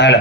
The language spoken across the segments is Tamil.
ஹலோ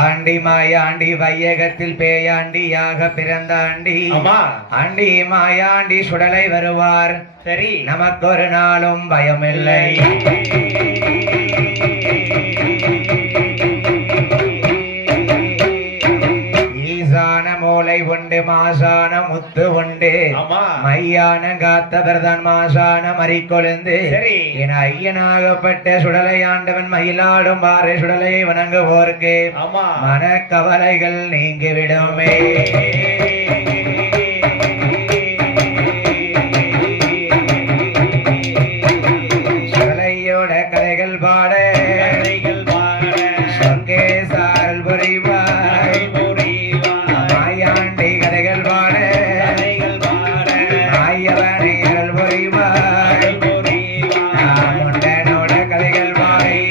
ஆண்டி மாயாண்டி வையகத்தில் பேயாண்டியாக பிறந்த ஆண்டி ஆண்டி மாயாண்டி சுடலை வருவார். சரி, நமக்கு ஒரு நாளும் பயமில்லை. ஈசான மூளை உண்டு, மாசான முத்து உண்டு, மையான காத்தவர்தான் மாசான மறிக்கொழுந்து. என ஐயனாகப்பட்ட சுடலை ஆண்டவன் மயிலாடும் பாறை சுடலையை வணங்குவோர்க்கு மனக்கவலைகள் நீங்கிவிடுமே. சுடலையோட கதைகள் பாட சொர்க்கேசாரல் புரிவாய். மாயாண்டி கதைகள் பாட மாயவனையல் புரிவாய். முண்டனோட கதைகள் பாடி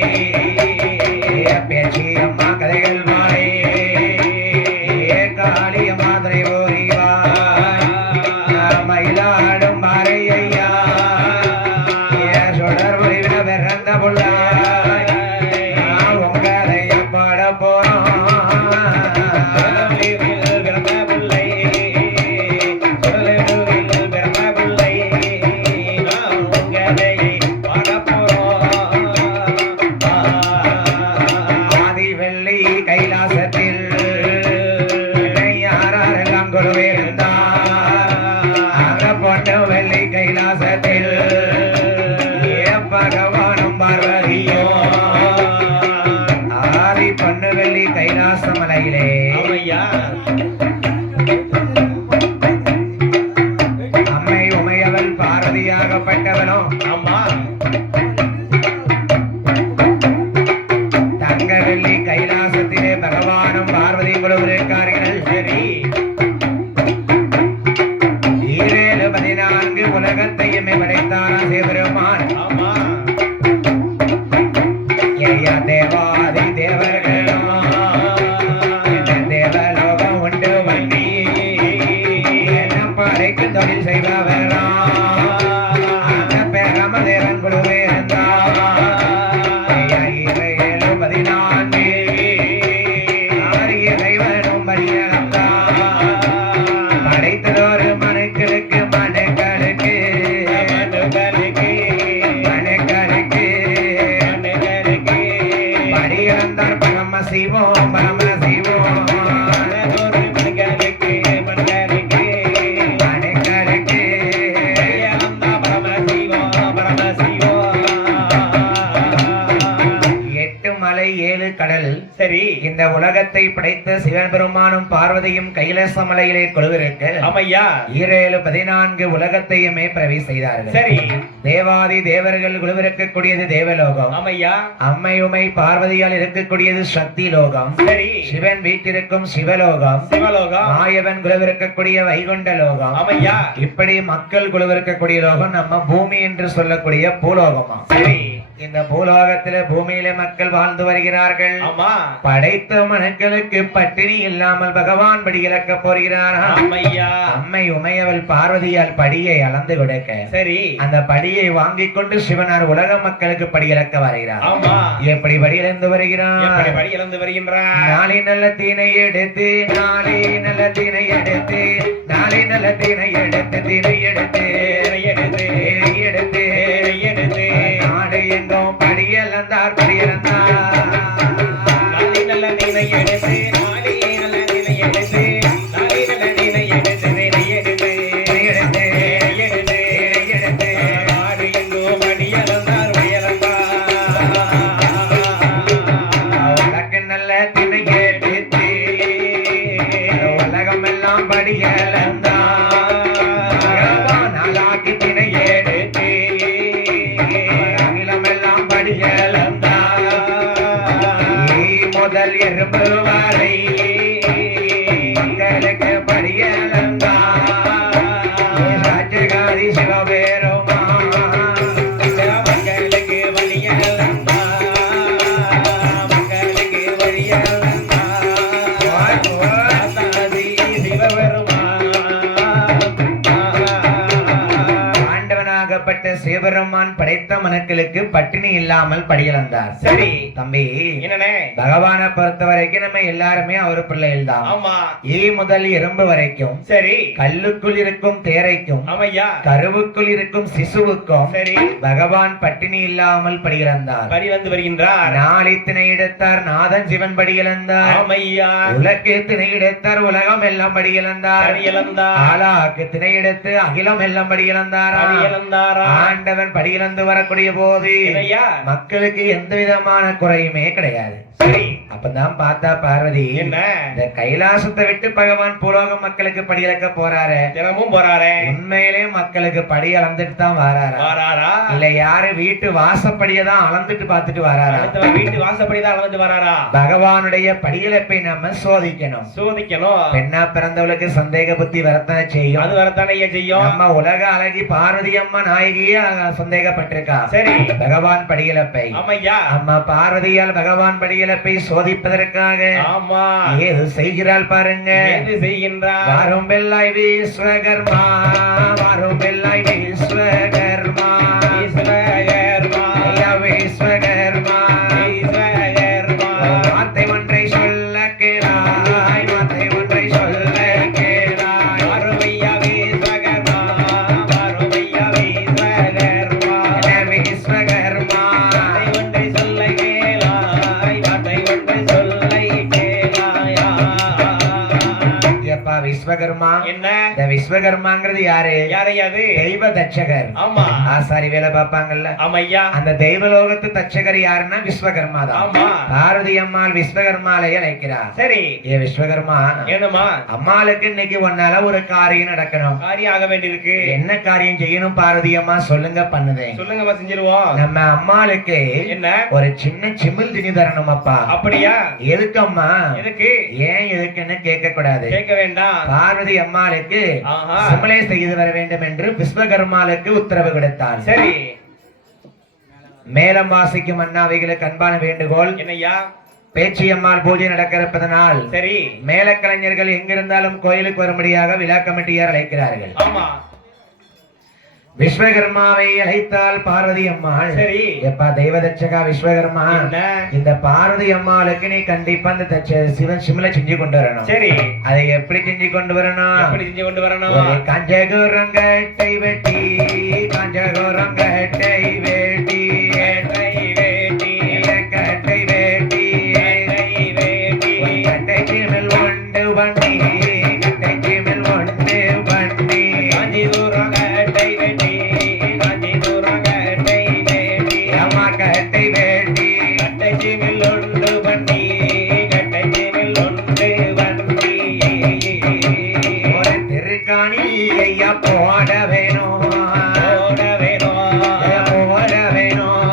பேச்சி அம்மா கதைகள் பாடி காளிய மாதிரி புரிவாய். மயிலாடும் பாறை ஐயா சுடர் புரிவின பிறந்த புள்ளாய். உங்களைய பாட போறோம் கைலாசத்தில் யாரெல்லாம் குருவிருந்தார். அந்த பொண்ணு வெள்ளி கைலாசத்தில் பகவானும் பார்வதியோ ஆதி பொண்ணு வெள்ளி கைலாச மலையிலே அம்மை உமையவள் பார்வதியாகப்பட்டவனோ தங்க வெள்ளி கைலாசத்திலே பகவானும் பார்வதி குழுவிருக்கார்கள். சரி, 14 உலகத்தையுமே படைத்தாரா சிவபெருமான். தேவாதி தேவர்களோ தேவலோகம் உண்டு வண்டி என்ன படைக்கு தொழில் செய்பவரா அந்த பேரமதேவன் குழுவே இருந்தார். 14 அவர் இறைவனும் பணியளந்தார். படைத்ததொரு மனுக்களுக்கு மனுக்களுக்கு படியிழந்தார் பரமசிவோம் பரமசிவோம். மலை 7 கடல். சரி, இந்த உலகத்தை படைத்த சிவபெருமானும் பார்வதியும் கைலாச மலையிலே கொலுவிருக்க 14 உலகத்தையுமே பிரவி செய்தார்கள். சரி, தேவாதி தேவர்கள் குழுவிருக்கக்கூடியது தேவலோகம். அம்மை உமை பார்வதியால் இருக்கக்கூடியது சக்தி லோகம். சரி, சிவன் வீட்டிற்கும் சிவலோகம். மாயவன் குழுவிருக்கக்கூடிய வைகுண்ட லோகம். இப்படி மக்கள் குழுவிருக்கக்கூடிய லோகம் நம்ம பூமி என்று சொல்லக்கூடிய பூலோகமா. சரி, இந்த பூலோகத்தில பூமியில மக்கள் வாழ்ந்து வருகிறார்கள். ஆமா. படைத்த மனுக்களுக்கு பட்டினி இல்லாமல் பகவான் படி இழக்க போகிறாரா? ஐயா. அம்மை உமையவள் பார்வதியால் படியை அளந்து கொடுக்க சரி அந்த படியை வாங்கிக் கொண்டு சிவனார் உலக மக்களுக்கு படி இழக்க வருகிறார். ஆமா. எப்படி படி இழந்து வருகிறார்? எப்படி படி இழந்து வருகின்றார்? நாளை நல்ல தீனை எடுத்து நாளை நல்ல தீனை எடுத்து நாளை நல்ல தீனை எடுத்து தீனை எடுத்து எடுத்து எடுத்து எடுத்து நாடு எங்கும் படி இழந்தார் படி இழந்தார். நாளை நல்ல தீனை எடுத்து நாளை நல்ல தீனை எடுத்து நாளை நல்ல தீனை எடுத்து தீனை எடுத்து எடுத்து எடுத்து எடுத்து நாடு எங்கும் படி இழந்தார் படி இழந்தார். உனக்கு நல்ல தினை எடுத்து உலகம் எல்லாம் படி இழந்தார். நாளாக்கி தினை எடுத்து அகிலம் எல்லாம் படி இழந்தார். முதல் எறும்பு வரை மக்களுக்கு படி இழந்தார். ராஜகாரி சிவபெருமா மக்களுக்கு வழி இழந்தார். மக்களுக்கு வழி இழந்தார். ஆண்டவனாகப்பட்ட சிவபெருமான் படைத்த மனுக்களுக்கு பட்டினி இல்லாமல் படியிழந்தார். சரி தம்பி, என்னண்ணே? பகவானை பொறுத்த வரைக்கும் நம்ம எல்லாருமே அவர் பிள்ளைகள் தான். ஆமா. முதல் எறும்பு வரைக்கும், சரி கல்லுக்குள் இருக்கும் தேரைக்கும், ஆமையா, கருவுக்குள் இருக்கும் சிசுவுக்கும் சரி பகவான் பட்டினி இல்லாமல் படியிழந்தார். படி வந்து வருகின்றார். நாளித்தினை எடுத்தார் நாதன் சிவன் படியிழந்தார். ஆமையா. உலக்கு திணை எடுத்தார் உலகம் எல்லாம் படியிழந்தார். படி இழந்தார். ஆளாக்கு திணை எடுத்து அகிலம் எல்லாம் படியிழந்தார். படி இழந்தாரா? ஆண்டவன் படியிழந்து வரக்கூடிய போது என்னய்யா? மக்களுக்கு எந்த விதமான குறையுமே கிடையாது. சரி அப்பதான் பார்த்தா பார்வதி, என்ன இந்த கைலாசத்தை விட்டு பகவான் பூலோக மக்களுக்கு படி இழக்க போறாரு. தினமும் போறாரே, உண்மையிலே மக்களுக்கு படி அளந்துட்டு தான் வராரா? வராரா? இல்ல யாரு வீட்டு வாசப்படியை தான் அளந்துட்டு பார்த்துட்டு வராரா? அடுத்தவன் வீட்டு வாசப்படிதான் அளந்து வராரா? பகவானுடைய படியிழப்பை நம்ம சோதிக்கணும். சோதிக்கணும். பெண்ணா பிறந்தவளுக்கு சந்தேக புத்தி வரத்தானே செய்யும். அது வரத்தானே செய்யும். நம்ம உலக அழகி பார்வதி அம்மா நாயகியே சந்தேகப்பட்டிருக்கா. சரி பகவான் படியிழப்பை, ஆமையா, அம்மா பார்வதியால் பகவான் படியிழப்பை சோதிப்பதற்காக ஆமா ஏது செய்கிறாள் பாருங்க. எது செய்கின்றார்? வாரும் பெல்லாய் விஸ்வகர்மா, வாரும் பெல்லாய் விஸ்வகர்மா, விஸ்வகர்மா, ஐயா விஸ்வகர்மா, விஸ்வகர்மா. வார்த்தை ஒன்றை சொல்ல கேளாய், வார்த்தை ஒன்றை சொல்ல கேளாய். வருமையா விஸ்வகர்மா, வருமையா விஸ்வகர்மா. விஸ்வகர்மா வார்த்தை ஒன்றை சொல்ல கேளாய், வார்த்தை ஒன்றை சொல்லை கேளாயா. எப்பா விஸ்வகர்மா? என்ன இந்த விஸ்வகர்மாங்கிறது யாரு? யாரையாது? தெய்வ தட்சகர். ஆமா ஆசாரி வேலை பார்ப்பாங்கல்ல, ஆமையா. அந்த தெய்வலோகத்து தட்சகர் யாருன்னா விஸ்வகர்மா தான். ஆமா. பார்வதி அம்மாள் விஸ்வகர்மாலையே அழைக்கிறார். சரி ஏ விஸ்வகர்மா, ஏனம்மா? அம்மாளுக்கு இன்னைக்கு ஒன்னால ஒரு காரியம் நடக்கணும். காரியம் ஆக வேண்டியிருக்கு. என்ன காரியம் செய்யணும் பார்வதி அம்மா? சொல்லுங்க, பண்ணுதேன். சொல்லுங்கம்மா, செஞ்சிருவோம். நம்ம அம்மாளுக்கு என்ன ஒரு சின்ன சிமிழ் திணி தரணும் அப்பா. அப்படியா? எதுக்கம்மா? எதுக்கு? ஏன் எதுக்குன்னு கேட்க கூடாது. கேட்க வேண்டாம். பார்வதி அம்மாளுக்கு ஆஹா. சிமலை செய்து வர வேண்டும் என்று விஸ்வகர்மாளுக்கு உத்தரவு கொடுத்தான். சரி மேலம் வாசிக்கும் அண்ணாவைகளுக்கு அன்பான வேண்டுகோள். என்னய்யா? பேச்சியம்மாள் பூஜை நடக்கிறப்பதனால் சரி மேலக்கலைஞர்கள் எங்கிருந்தாலும் கோயிலுக்கு வரும்படியாக விழா கமிட்டியார் அழைக்கிறார்கள். ஆமா. விஸ்வகர்மாவை அழைத்தால் பார்வதி அம்மாள், சரி எப்பா தெய்வதட்சகா விஸ்வகர்மா, என்ன? இந்த பார்வதி அம்மாளுக்கு நீ கண்டிப்பா இந்த சிவன் சிமிலை செஞ்சு கொண்டு வரணும். சரி அதை எப்படி செஞ்சு கொண்டு வரணும்? எப்படி செஞ்சு கொண்டு வரணும்? ஒரு காஞ்சகுரங்கட்டை வெட்டி, காஞ்சகுரங்கட்டை வெட்டி, கட்டை வேட்டி, கட்டை வெட்டி, கட்டை வேட்டி, கட்டைக்கு மேல் ஒன்று வண்டி, கட்டைக்கு மேல் ஒன்று வண்டி, காஞ்சி தூரம் கட்டை வேட்டி, காஞ்சி தூரம் கட்டை வேட்டி, அம்மா கட்டை வெட்டி, கட்டைக்கு மேல் ஒன்று வண்டி, கட்டைக்கு மேல் ஒன்று வண்டி. ஒரு திருக்காணி ஐயா போட வேணும், போட வேணும், போட வேணும்,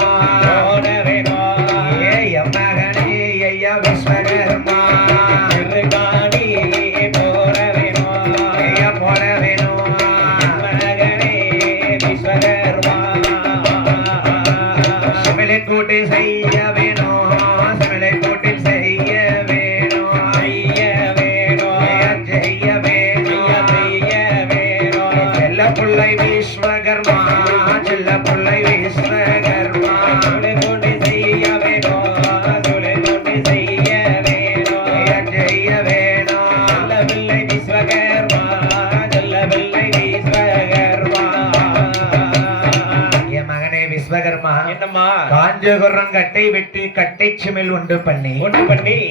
ஆமா காஞ்சகுரம் கட்டை வெட்டி கட்டை சிமிழ் உண்டு பண்ணி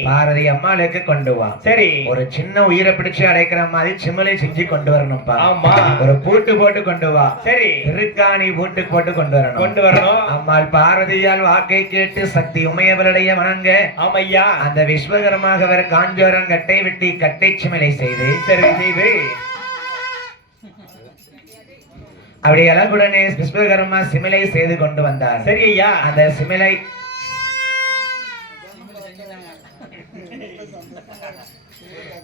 பாரதி அம்மாளுக்கு கொண்டு வா. சரி ஒரு சின்ன உயிரை பிடிச்சு அடைக்கிற மாதிரி சிமிழை செஞ்சு கொண்டு வரணும்ப்பா. ஆமா ஒரு பூட்டு போட்டு கொண்டு வா. சரி திருக்காணி பூட்டு போட்டு கொண்டு வரணும். அம்மாள் பார்வதியால் வாக்கை கேட்டு சக்தி உமையவளுடைய வணங்க ஆமையா அந்த விஸ்வகரமாக காஞ்சோரம் கட்டை வெட்டி கட்டை சிமிழை செய்து அப்படி அழகுடனே விஸ்வகர்மா சிமிலை செய்து கொண்டு வந்தார். சரி ஐயா அந்த சிமிலை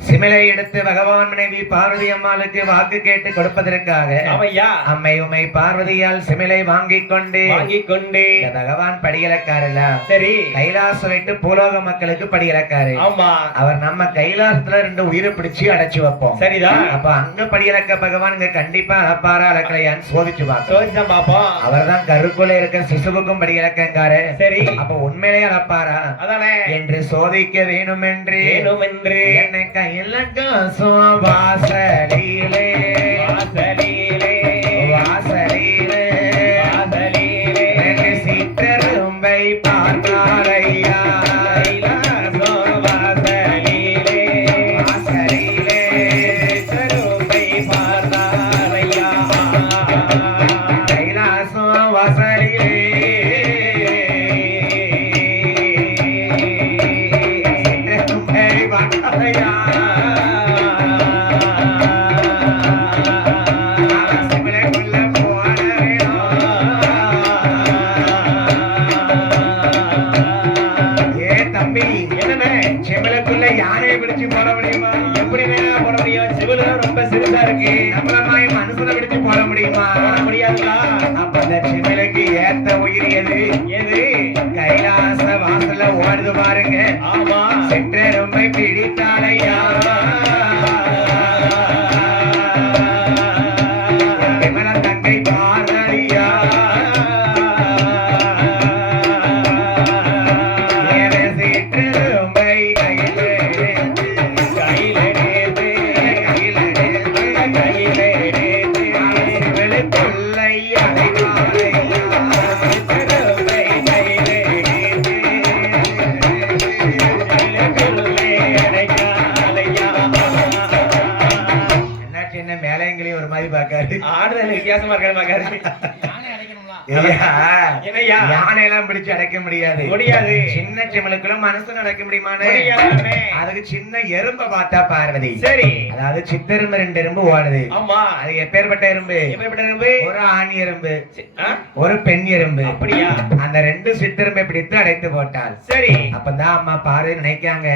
சிமிலை எடுத்து பகவான் மனைவி பார்வதி அம்மாளுக்கு வாக்கு கேட்டு கொடுப்பதற்காக அம்மை உமை பார்வதியால் சிமிலை வாங்கிக் கொண்டு பகவான் படியலக்காரல்ல சரி கைலாசம் விட்டு பூலோக மக்களுக்கு படியலக்காரு. ஆமா அவர் நம்ம கைலாசத்துல 2 உயிரை பிடிச்சு அடைச்சு வைப்போம். சரிதான். அப்ப அங்க படியலக்க பகவான் இங்க கண்டிப்பா அளப்பாரா அளக்கலையான்னு சோதிச்சு பார்ப்போம். அவர் தான் கருக்குள்ள இருக்க சிசுவுக்கும் படியலக்காரு. சரி அப்ப உண்மையிலே அளப்பாரா அதானே என்று சோதிக்க வேணும் என்று என்னை கையில வாசலிலே சிற்றரும்பை பார்த்தாரையா கைலாசம் வாசலிலே சிற்றரும்பை பார்த்தாரையா யானையை பிடிச்சு போட முடியுமா? எப்படி போட முடியும்? சிவல ரொம்ப சிறுசா இருக்கு. நம்மளமாய் மனுஷனை பிடிச்சு போட முடியுமா? முடியாதுங்களா? அப்ப அந்த சிவலுக்கு ஏத்த உயிர் எது கைலாச வாசல்ல ஓடுது பாருங்க. ஆமா சென்று ரொம்ப பிடித்தாலையா தங்கை பார்வதியா ஆடுதல் வித்தியாசமா இருக்காரு. யானை எல்லாம் பிடிச்சு அடைக்க முடியாது. சின்ன சிமிழுக்குள்ள மனசு அடைக்க முடியுமானே? அதுக்கு சின்ன எறும்ப பார்த்தா பார்வதி. சரி அதாவது சித்தெரும்பு 2 எறும்பு ஓடுது. ஆமா அது எப்பேற்பட்ட எறும்பு? ஒரு ஆண் எறும்பு ஒரு பெண் எறும்பு. அப்படியா? அந்த 2 சித்தெரும்பை பிடித்து அடைத்து போட்டாள். சரி அப்பதான் அம்மா பார்வதி நினைக்காங்க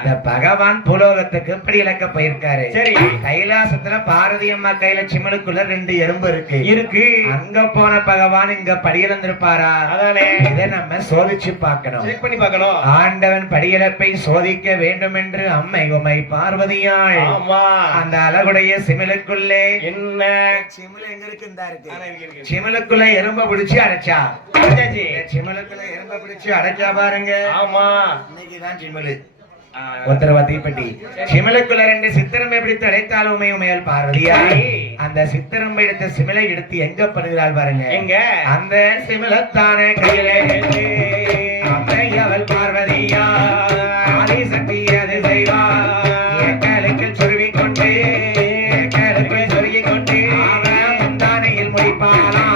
இந்த பகவான் பூலோகத்துக்கு இப்படி இழக்க போயிருக்காரு. சரி கைலாசத்துல பார்வதி அம்மா கையில சிமிழுக்குள்ள 2 எறும்பு இருக்கு. அங்க போன பகவான் இங்க படியிழந்திருப்பாரா? அதானே இதை நம்ம சோதிச்சு பார்க்கணும், செக் பண்ணி பார்க்கணும். ஆண்டவன் படியிழப்பை சோதிக்க வேண்டும் என்று அம்மை உமை பார்வதியாள் அந்த அழகுடைய சிமிழுக்குள்ளே என்ன சிமிழ் எங்க இருக்கு? சிமிழுக்குள்ள எறும்ப பிடிச்சு அடைச்சா. சிமிழுக்குள்ள எறும்ப பிடிச்சு அடைச்சா பாருங்க. ஆமா இன்னைக்குதான் சிமிழு உத்தரவாதீப்பட்டி. சிமிழுக்குள்ள 2 சித்திரம்பை பிடித்து அடைத்தாலும் உமையல் பார்வதியா அந்த சித்திரம்பை எடுத்த சிமிலை எடுத்து எங்க பண்ணுகிறாள் பாருங்க. எங்க அந்த சிமிழத்தானே கையிலே அவள் பார்வதியா ஆதி சக்தி அது செய்வா. எக்கலுக்கு சொருவிக் கொண்டு அவன் முந்தானையில் முடிப்பாளா.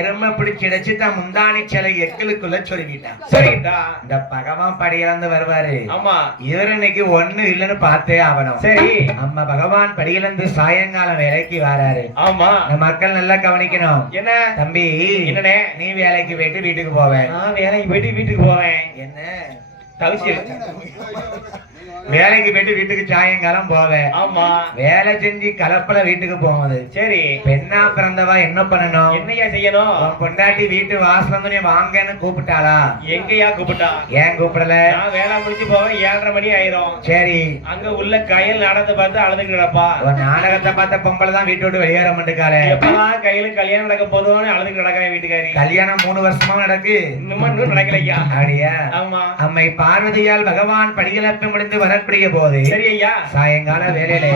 எருமை பிடிச்சு அடைச்சு தான் முந்தானி சிலை எக்களுக்குள்ள சொல்லிட்டான். சரிடா இந்த பகவான் படியிலந்து வருவாரு. ஆமா இவர் இன்னைக்கு ஒண்ணு இல்லன்னு பார்த்தே ஆகணும். சரி நம்ம பகவான் படியிலந்து சாயங்காலம் வேலைக்கு வராரு. ஆமா நம்ம மக்கள் நல்லா கவனிக்கணும். என்ன தம்பி என்னனே நீ வேலைக்கு போயிட்டு வீட்டுக்கு போவேன். நான் வேலைக்கு போயிட்டு வீட்டுக்கு போவேன். என்ன தவிச்சிருச்சு. வேலைக்கு போயிட்டு வீட்டுக்கு சாயங்காலம் போவேன். ஆமா வேலை செஞ்சு கலப்பல வீட்டுக்கு போகுது. சரி பெண்ணா பிறந்தவா என்ன பண்ணணும்? என்னையா செய்யணும்? உன் பொண்டாட்டி வீட்டு வாசல் வந்து நீ வாங்கன்னு கூப்பிட்டாளா? எங்கயா கூப்பிட்டா? ஏன் கூப்பிடல? நான் வேலை முடிச்சு போவேன் 7:30 மணி ஆயிரும். சரி அங்க உள்ள கையில் நடந்து பார்த்து அழுதுக்கு கிடப்பா. ஒரு நாடகத்தை பார்த்த பொம்பளை தான் வீட்டு விட்டு வெளியேற மாட்டுக்காளே. எப்பதான் கையில கல்யாணம் நடக்க போதும்னு அழுதுக்கு கிடக்கா வீட்டுக்காரி. கல்யாணம் 3 வருஷமா நடக்கு. இன்னும் நடக்கலையா? அப்படியா? ஆமா அம்மை பார்வதியால் பகவான் படிகளப்ப முடிந்து வரக்கூடிய போது சரி ஐயா சாயங்கால வேலையிலே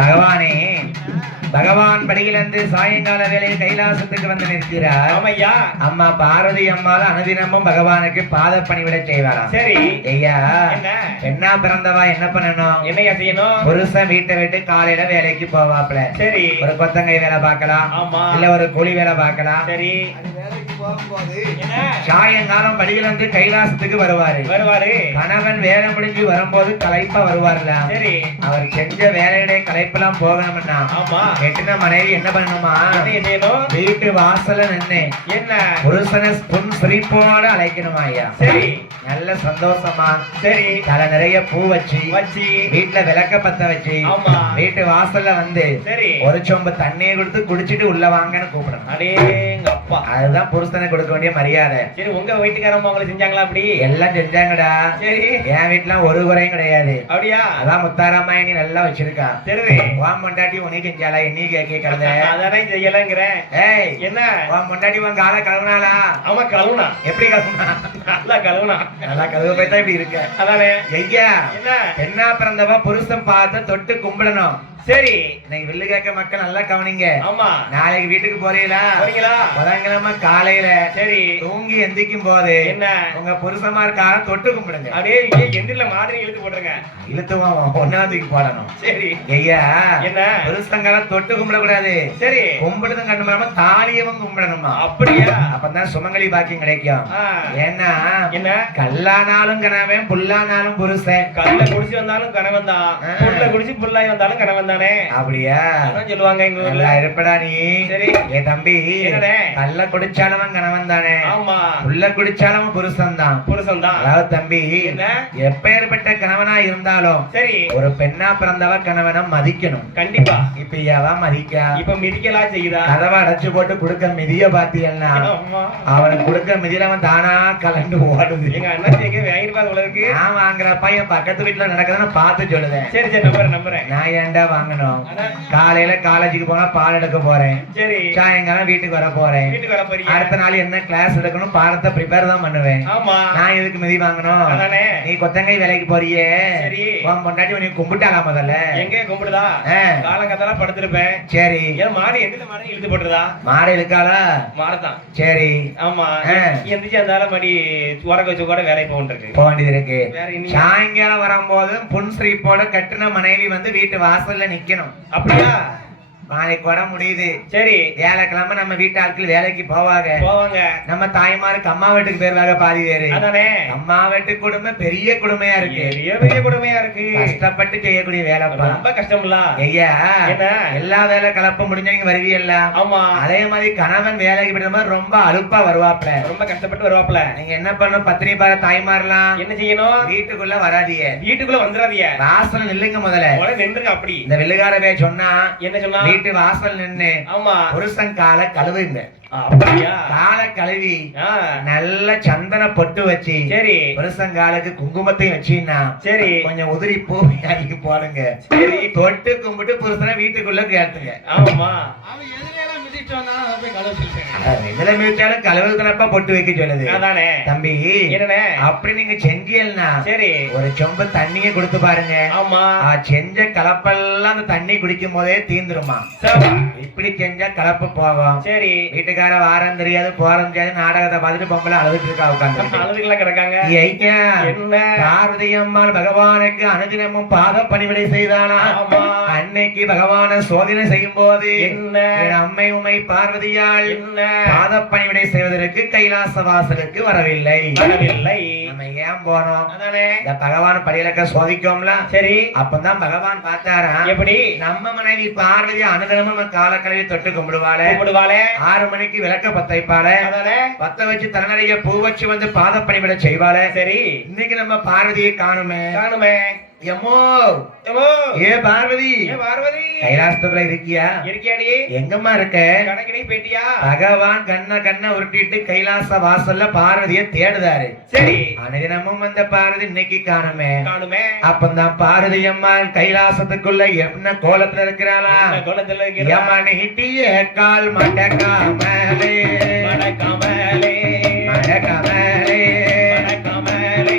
பகவானே பகவான் படியிலிருந்து சாயங்கால வேளையில் கைலாசத்துக்கு வந்து நிற்கிறார். ஆமையா அம்மா பார்வதி அம்மாள் அனுதினமும் பகவானுக்கு பாத பணிவிட செய்வாராம். சரி ஐயா என்ன பெண்ணா பிறந்தவா என்ன பண்ணணும்? என்னையா செய்யணும்? புருஷன் வீட்டை விட்டு காலையில வேலைக்கு போவாப்ல. சரி ஒரு கொத்தங்கை வேலை பார்க்கலாம், ஆமா இல்ல ஒரு கூலி வேலை பார்க்கலாம். சரி என்ன சாயங்காலம் படியிலிருந்து கைலாசத்துக்கு வருவாரு. கணவன் வேலை முடிஞ்சு வரும்போது களைப்பா வருவார்ல. சரி அவர் செஞ்ச வேலையுடைய களைப்பெல்லாம் போகணும்னா ஆமா கெட்டின மனைவி என்ன பண்ணணுமா? என்ன செய்யணும்? வீட்டு வாசல்ல நின்னு என்ன புருஷனை புன் சிரிப்போட அழைக்கணுமா ஐயா? சரி நல்ல சந்தோஷமா சரி தலை நிறைய பூ வச்சு வீட்டுல விளக்க பத்த வச்சு ஆமா வீட்டு வாசல்ல வந்து சரி ஒரு சொம்பு தண்ணியை கொடுத்து குடிச்சிட்டு உள்ள வாங்கன்னு கூப்பிடணும். அடேங்க அப்பா, அதுதான் புருஷனை கொடுக்க வேண்டிய மரியாதை. சரி உங்க வீட்டுக்காரம்மா உங்களை செஞ்சாங்களா? அப்படி எல்லாம் செஞ்சாங்கடா. சரி என் வீட்டுல ஒரு குறையும் கிடையாது. அப்படியா? அதான் முத்தாராமாயணி நல்லா வச்சிருக்கா. சரி உன் பொண்டாட்டி உனக்கு செஞ்சாலா? என்னைய கேட்கறத அதானே செய்யலங்கிறேன். ஏய் என்ன உன் பொண்டாட்டி உன் காலை கழுவுனாளா? ஆமா கழுவுனா. எப்படி கழுவுனா? நல்லா கழுவுனா. நல்லா கழுவ போய்தான் இப்படி இருக்க. அதானே ஐயா என்ன பெண்ணா பிறந்தவ புருஷன் பார்த்து தொட்டு கும்பிடணும். சரி இன்னைக்கு வில்லு கேட்க மக்கள் நல்லா கவனிங்க. ஆமா நாளைக்கு வீட்டுக்கு போறீங்களா? போறீங்களா? புதன்கிழமை காலையில சரி தூங்கி எந்திக்கும் போது என்ன உங்க புருஷமா இருக்கார தொட்டு கும்பிடுங்க. அப்படியே எந்திரில மாதிரி இழுத்து போட்டுருங்க. இழுத்துவோம் ஒன்னாவதுக்கு போடணும். சரி ஐயா என்ன புருஷங்கால தொட்டு கும்பிட கூடாது. சரி கும்பிடுதும் கண்டு பண்ணாம தாலியவும் கும்பிடணுமா? அப்படியா? அப்பதான் சுமங்கலி பாக்கியம் கிடைக்கும். ஏன்னா என்ன கல்லானாலும் கணவன் புல்லானாலும் புருஷன். கல்ல குடிச்சு வந்தாலும் கணவன் தான், புல்ல குடிச்சு புல்லாய் வந்தாலும் கணவன் தானே. அப்படியா சொல்லுவாங்க எங்க ஊர்ல. நல்லா இருப்படா நீ. சரி ஏ தம்பி என்னடே? கல்ல குடிச்சாலும் கணவன் தானே, ஆமா புல்ல குடிச்சாலும் புருஷன் தான். புருஷன் தான். அதாவது தம்பி என்ன எப்பேற்பட்ட கணவனா இருந்தாலும் சரி ஒரு பெண்ணா பிறந்தவ கணவனை மதிக்கணும். கண்டிப்பா. இப்ப யாவா மதிக்கா? இப்ப மிதிக்கலாம் செய்யுதா? கதவை அடைச்சு போட்டு குடுக்க மிதிய பாத்தீங்கன்னா அவனுக்கு குடுக்க மிதியில அவன் தானா கலந்து ஓடுது. எங்க அண்ணா சேக்க வாங்கிருப்பாரு உலருக்கு. நான் வாங்குறப்ப என் பக்கத்து வீட்டுல நடக்குதுன்னு பார்த்து சொல்லுவேன். சரி சரி நம்புறேன். நான் ஏன்டா வாங்கணும்? காலையில காலேஜுக்கு போனா பால் எடுக்க போறேன். சரி சாயங்காலம் வீட்டுக்கு வர போறேன். வீட்டுக்கு வர போறீங்க. அடுத்த நாள் என்ன கிளாஸ் எடுக்கணும் பாடத்தை ப்ரிப்பேர் தான் பண்ணுவேன். ஆமா நான் எதுக்கு மிதி வாங்கணும்? அதானே. நீ கொத்தங்கை வேலைக்கு போறியே, சரி உன் பொண்டாட்டி உனக்கு கும்பிட்டாளா முதல்ல? எங்க கும்பிடுதா? காலங்கத்தால படுத்திருப்பேன். சரி ஏன் மாடு எந்த மாடு இழுத்து போட்டுறதா? மாடு இழுக்காளா? மாடத்தான். சரி ஆமா எந்திரிச்சு அந்த மடி உரக்க வச்சு கூட வேலைக்கு போக வேண்டியது இருக்கு. வேற சாயங்காலம் வரும்போது புன்ஸ்ரீப்போட கட்டின மனைவி வந்து வீட்டு வாசல்ல வாசல்ல நிக்கணும். அப்படியா? நாளைக்கு வர முடியுது. சரி, வியாழக்கிழமை நம்ம வீட்டு ஆட்கள் வேலைக்கு போவாங்க. போவாங்க. நம்ம தாய்மாருக்கு அம்மா வீட்டுக்கு போயிருவாங்க பாதி பேரு. அதானே, அம்மா வீட்டு குடும்பம் பெரிய குடுமையா இருக்கு. பெரிய பெரிய கொடுமையா இருக்கு. கஷ்டப்பட்டு செய்யக்கூடிய வேலைப்பா. ரொம்ப கஷ்டம்ல. ஐயா, என்ன? எல்லா வேலை கலப்ப முடிஞ்சவங்க வருவீல்ல. ஆமா, அதே மாதிரி கணவன் வேலைக்கு போயிட்ட மாதிரி ரொம்ப அலுப்பா வருவாப்ல. ரொம்ப கஷ்டப்பட்டு வருவாப்ல. நீங்க என்ன பண்ணணும்? பத்தினி பார தாய்மாரலாம் என்ன செய்யணும்? வீட்டுக்குள்ள வராதீங்க. வீட்டுக்குள்ள வந்துடாதீங்க. வாசல் நில்லுங்க முதல்ல. உடனே நின்றுங்க. அப்படி இந்த வெள்ளுகாரவே சொன்னா என்ன சொன்னா? வீட்டு வாசல் நின்னு ஆமா, புருஷன் காலை கழுவுங்க. அப்படியா? காலை கழுவி ஆ, நல்ல சந்தன பொட்டு வச்சு சரி புருஷன் காலுக்கு குங்குமத்தையும் வச்சீங்கன்னா சரி கொஞ்சம் உதிரி பூ அடிக்க போடுங்க. சரி, தொட்டு கும்பிட்டு புருஷனை வீட்டுக்குள்ள கேட்டுங்க. ஆமா, அவன் எதிரையெல்லாம் மிதிச்சிட்டு வந்தானா அதை போய் கழுவ சொல்லிட்டேன். எதுல மிதிச்சாலும் கழுவுக்குனப்பா பொட்டு வைக்க சொல்லுது. அதானே. தம்பி, என்னண்ணே? அப்படி நீங்க செஞ்சீங்கன்னா சரி, ஒரு சொம்பு தண்ணியை கொடுத்து பாருங்க. ஆமா, செஞ்ச கலப்பெல்லாம் அந்த தண்ணி குடிக்கும் போதே தீந்துருமா. சரி, இப்படி செஞ்சா கலப்பு போகும். சரி. வீட்டுக்கார வாரம் தெரியாது போறம் தெரியாது நாடகத்தை பார்த்துட்டு பொம்பளை அழுதுட்டு இருக்கா உட்காந்து. அழுதுகளாம் கிடக்காங்க. என்ன பார்வதி அம்மாள் பகவானுக்கு அனுதினமும் பாத பணிவிடை செய்தானா. ஆமா. அன்னைக்கு பகவான சோதனை செய்யும் போது என்ன? என் அம்மை உமை பார்வதியால் என்ன? பாத பணிவிடை செய்வதற்கு கைலாச வாசலுக்கு வரவில்லை. வரவில்லை. நம்ம ஏன் போனோம்? அதானே. இந்த பகவான் படியிலக்க சோதிக்கோம்ல. சரி, அப்பதான் பகவான் பார்த்தாரா எப்படி? நம்ம மனைவி பார்வதி அனுதினமும் நம்ம காலக்கழுவி தொட்டு கும்பிடுவாளே. கூப்பிடுவாளே. 6 மணிக்கு விளக்க பத்த வைப்பாளே. அதானே. பத்த வச்சு தலைநறைய பூ வச்சு வந்து பாத பணிவிட செய்வாளே. சரி, இன்னைக்கு நம்ம பார்வதியை காணுமே. காணுமே. எம்மோ எம்மோ. ஏ பார்வதி, ஏ பார்வதி, கைலாசத்துக்குள்ள இருக்கியா? இருக்கியாடி? எங்கம்மா இருக்க? கணக்கினை பேட்டியா? பகவான் கண்ண உருட்டிட்டு கைலாச வாசல்ல பார்வதியை தேடுதாரு. சரி, அனுதினமும் வந்த பார்வதி இன்னைக்கு காணுமே. காணுமே. அப்பந்தான் பார்வதி அம்மா கைலாசத்துக்குள்ள என்ன கோலத்துல இருக்கிறாளா? இந்த கோலத்துல இருக்கிறா. யமனிட்டிய கால் மடக்காமலே மடக்காமலே, மடக்காமலே மடக்காமலே.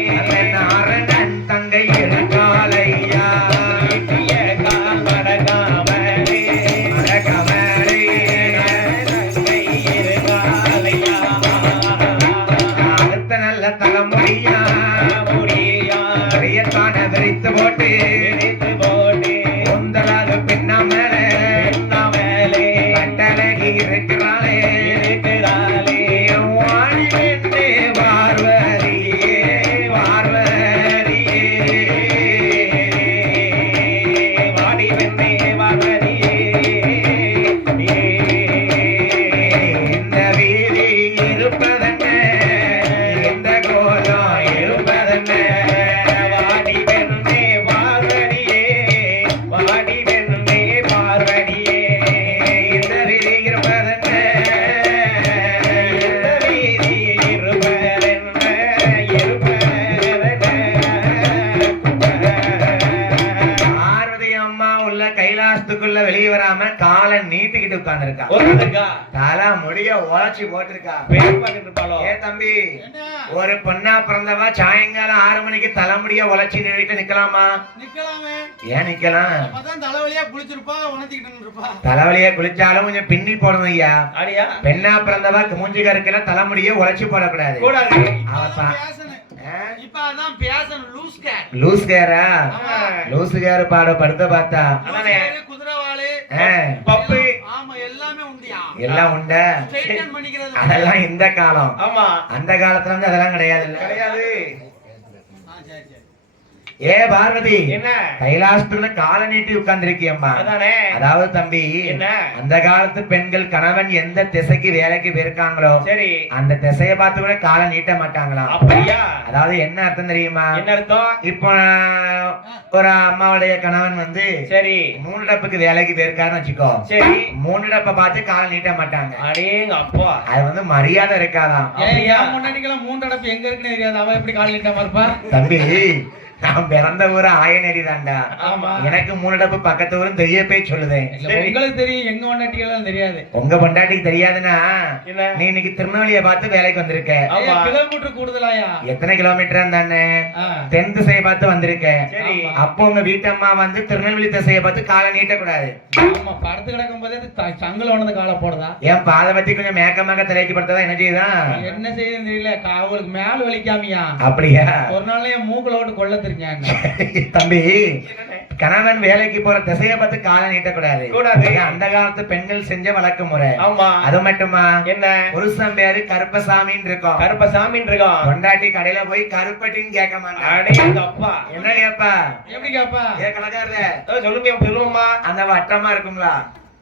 நாரணன் தங்கை இருக்காளையா. இட்டிய கால் மடக்காமலே, மடக்காமலே தங்கை இருக்காளையா. அடுத்த நல்ல தலைமுறையா முடியா பெரியத்தான விரித்து போட்டு விரித்து போட்டு ஒந்தலாக பின்னமலே பின்னமேலே கட்டழகி இருக்கிறாளே. இருக்கிறாளே. வாழி வெண்ணே பார்வதியே, பார்வதியே. வாடி வெண்ணே பார்வதியே. இந்த வீதி இருப்பதென்ன, இந்த கோலம் இருப்பதென்ன. வாடி வெண்ணே பார்வதியே, வாடி வெண்ணே பார்வதியே. இந்த வீதி இருப்பதென்ன, இந்த வீதி இருப்பதென்ன, இருப்பதென்ன. பார்வதி அம்மா உள்ள கைலாசத்துக்குள்ள வெளியே வராம காலை நீட்டிக்கிட்டு உட்கார்ந்துருக்கா. ஒருத்தருக்கா தலை முடிய உழைச்சி போட்டிருக்கா. பேர் பார்த்துட்டு இருப்பாளோ? ஏ தம்பி, என்ன? ஒரு பொண்ணா பிறந்தவா சாயங்காலம் 6 மணிக்கு தலைமுடிய உழைச்சி நின்றுட்டு நிக்கலாமா? நிக்கலாமே. ஏன் நிக்கலாம்? அப்பதான் தலைவலியா குளிச்சிருப்பா, உணர்த்திக்கிட்டு இருப்பா. தலைவலிய குளிச்சாலும் கொஞ்சம் பின்னி போடணும் ஐயா. அடியா பெண்ணா பிறந்தவா மூஞ்சி கருக்கல தலைமுடிய உழைச்சி போடக்கூடாது. கூடாது. அவப்பா பேசணும். இப்ப அதான் பேசணும். லூஸ் கேட். லூஸ் கேரா? ஆமா. லூஸ் கேரு பாட படுத்த பார்த்தா அதானே. குதிரைவாளு. ஆ, பப்பு. ஆமா, எல்லாமே உண்டியா. எல்லாம் உண்டா? ஸ்ட்ரைட்டன் பண்ணிக்கிறது. அதெல்லாம் இந்த காலம். ஆமா, அந்த காலத்துல வந்து அதெல்லாம் கிடையாது. கிடையாது. சரி சரி. ஏ பார்வதி, என்ன? கைலாசத்துல காலை நீட்டி உட்கார்ந்திருக்கியம்மா. அதானே. அதாவது தம்பி, என்ன? அந்த காலத்து பெண்கள் கணவன் எந்த திசைக்கு வேலைக்கு போயிருக்காங்களோ சரி, அந்த திசையை பார்த்து கூட காலை நீட்ட மாட்டாங்களாம். அப்படியா? அதாவது என்ன அர்த்தம் தெரியுமா? என்ன அர்த்தம்? இப்போ ஒரு அம்மாவுடைய கணவன் வந்து சரி, 3 டப்புக்கு வேலைக்கு போயிருக்காருன்னு வச்சுக்கோ. சரி. 3 டப்பை பார்த்து காலை நீட்ட மாட்டாங்க. அடேங்க அப்பா. அது வந்து மரியாதை இருக்காதாம். அப்படியா? முன்னாடிக்கெல்லாம் 3 அடப்பு எங்க இருக்குன்னு தெரியாது. அவன் எப்படி கால் நீட்டாம இருப்பா? தம்பி, நான் பிறந்த ஊர் ஆயநேரி தான்டா. ஆமா. எனக்கு 3 டப்பு பக்கத்து ஊரும் தெரிய போய் சொல்லுதேன். உங்களுக்கு தெரியும், எங்க முன்னாடிக்கெல்லாம் தெரியாது. உங்க பொண்டாட்டிக்கு தெரியாதுன்னா என்ன? நீ இன்னைக்கு திருநெல்வேலியை பார்த்து வேலைக்கு வந்திருக்க. ஆமா. கிலோமீட்டர் கூடுதலாயா? எத்தனை கிலோமீட்டர் தானே? ஆ. தென் திசையை பார்த்து வந்திருக்க. சரி. அப்போ உங்க வீட்டம்மா வந்து திருநெல்வேலி திசையை பார்த்து காலை நீட்டக்கூடாது. ஆமா, படுத்து கிடக்கும் போதே சங்கல உணர்ந்து காலை போடுதா. என் பாதை பத்தி கொஞ்சம் மேக்கமாக தலைச்சு படுத்ததா என்ன செய்யுதான்? என்ன செய்யுதுன்னு தெரியல. அவங்களுக்கு மேல வலிக்காமியா. அப்படியா? ஒரு நாள் என் மூக்குல விட்டு கொள்ள தெரிஞ்சாங்க. தம்பி, கணவன் வேலைக்கு போற திசையை பார்த்து காலை நீட்டக்கூடாது. கூடாது. இது அந்த காலத்து பெண்கள் செஞ்ச வழக்கு முறை. ஆமா. அது மட்டுமா, என்ன புருஷன் பேரு கருப்பசாமின்னு இருக்கும். கருப்பசாமின்னு இருக்கோம். கொண்டாட்டி கடையில போய் கருப்பட்டின்னு கேட்க மாட்டான். அடே எங்க அப்பா. என்ன கேப்பா? எப்படி கேப்பா? ஏ கணக்காரரே, சொல்லுவோமா. அந்த வட்டமா இருக்கும்ல,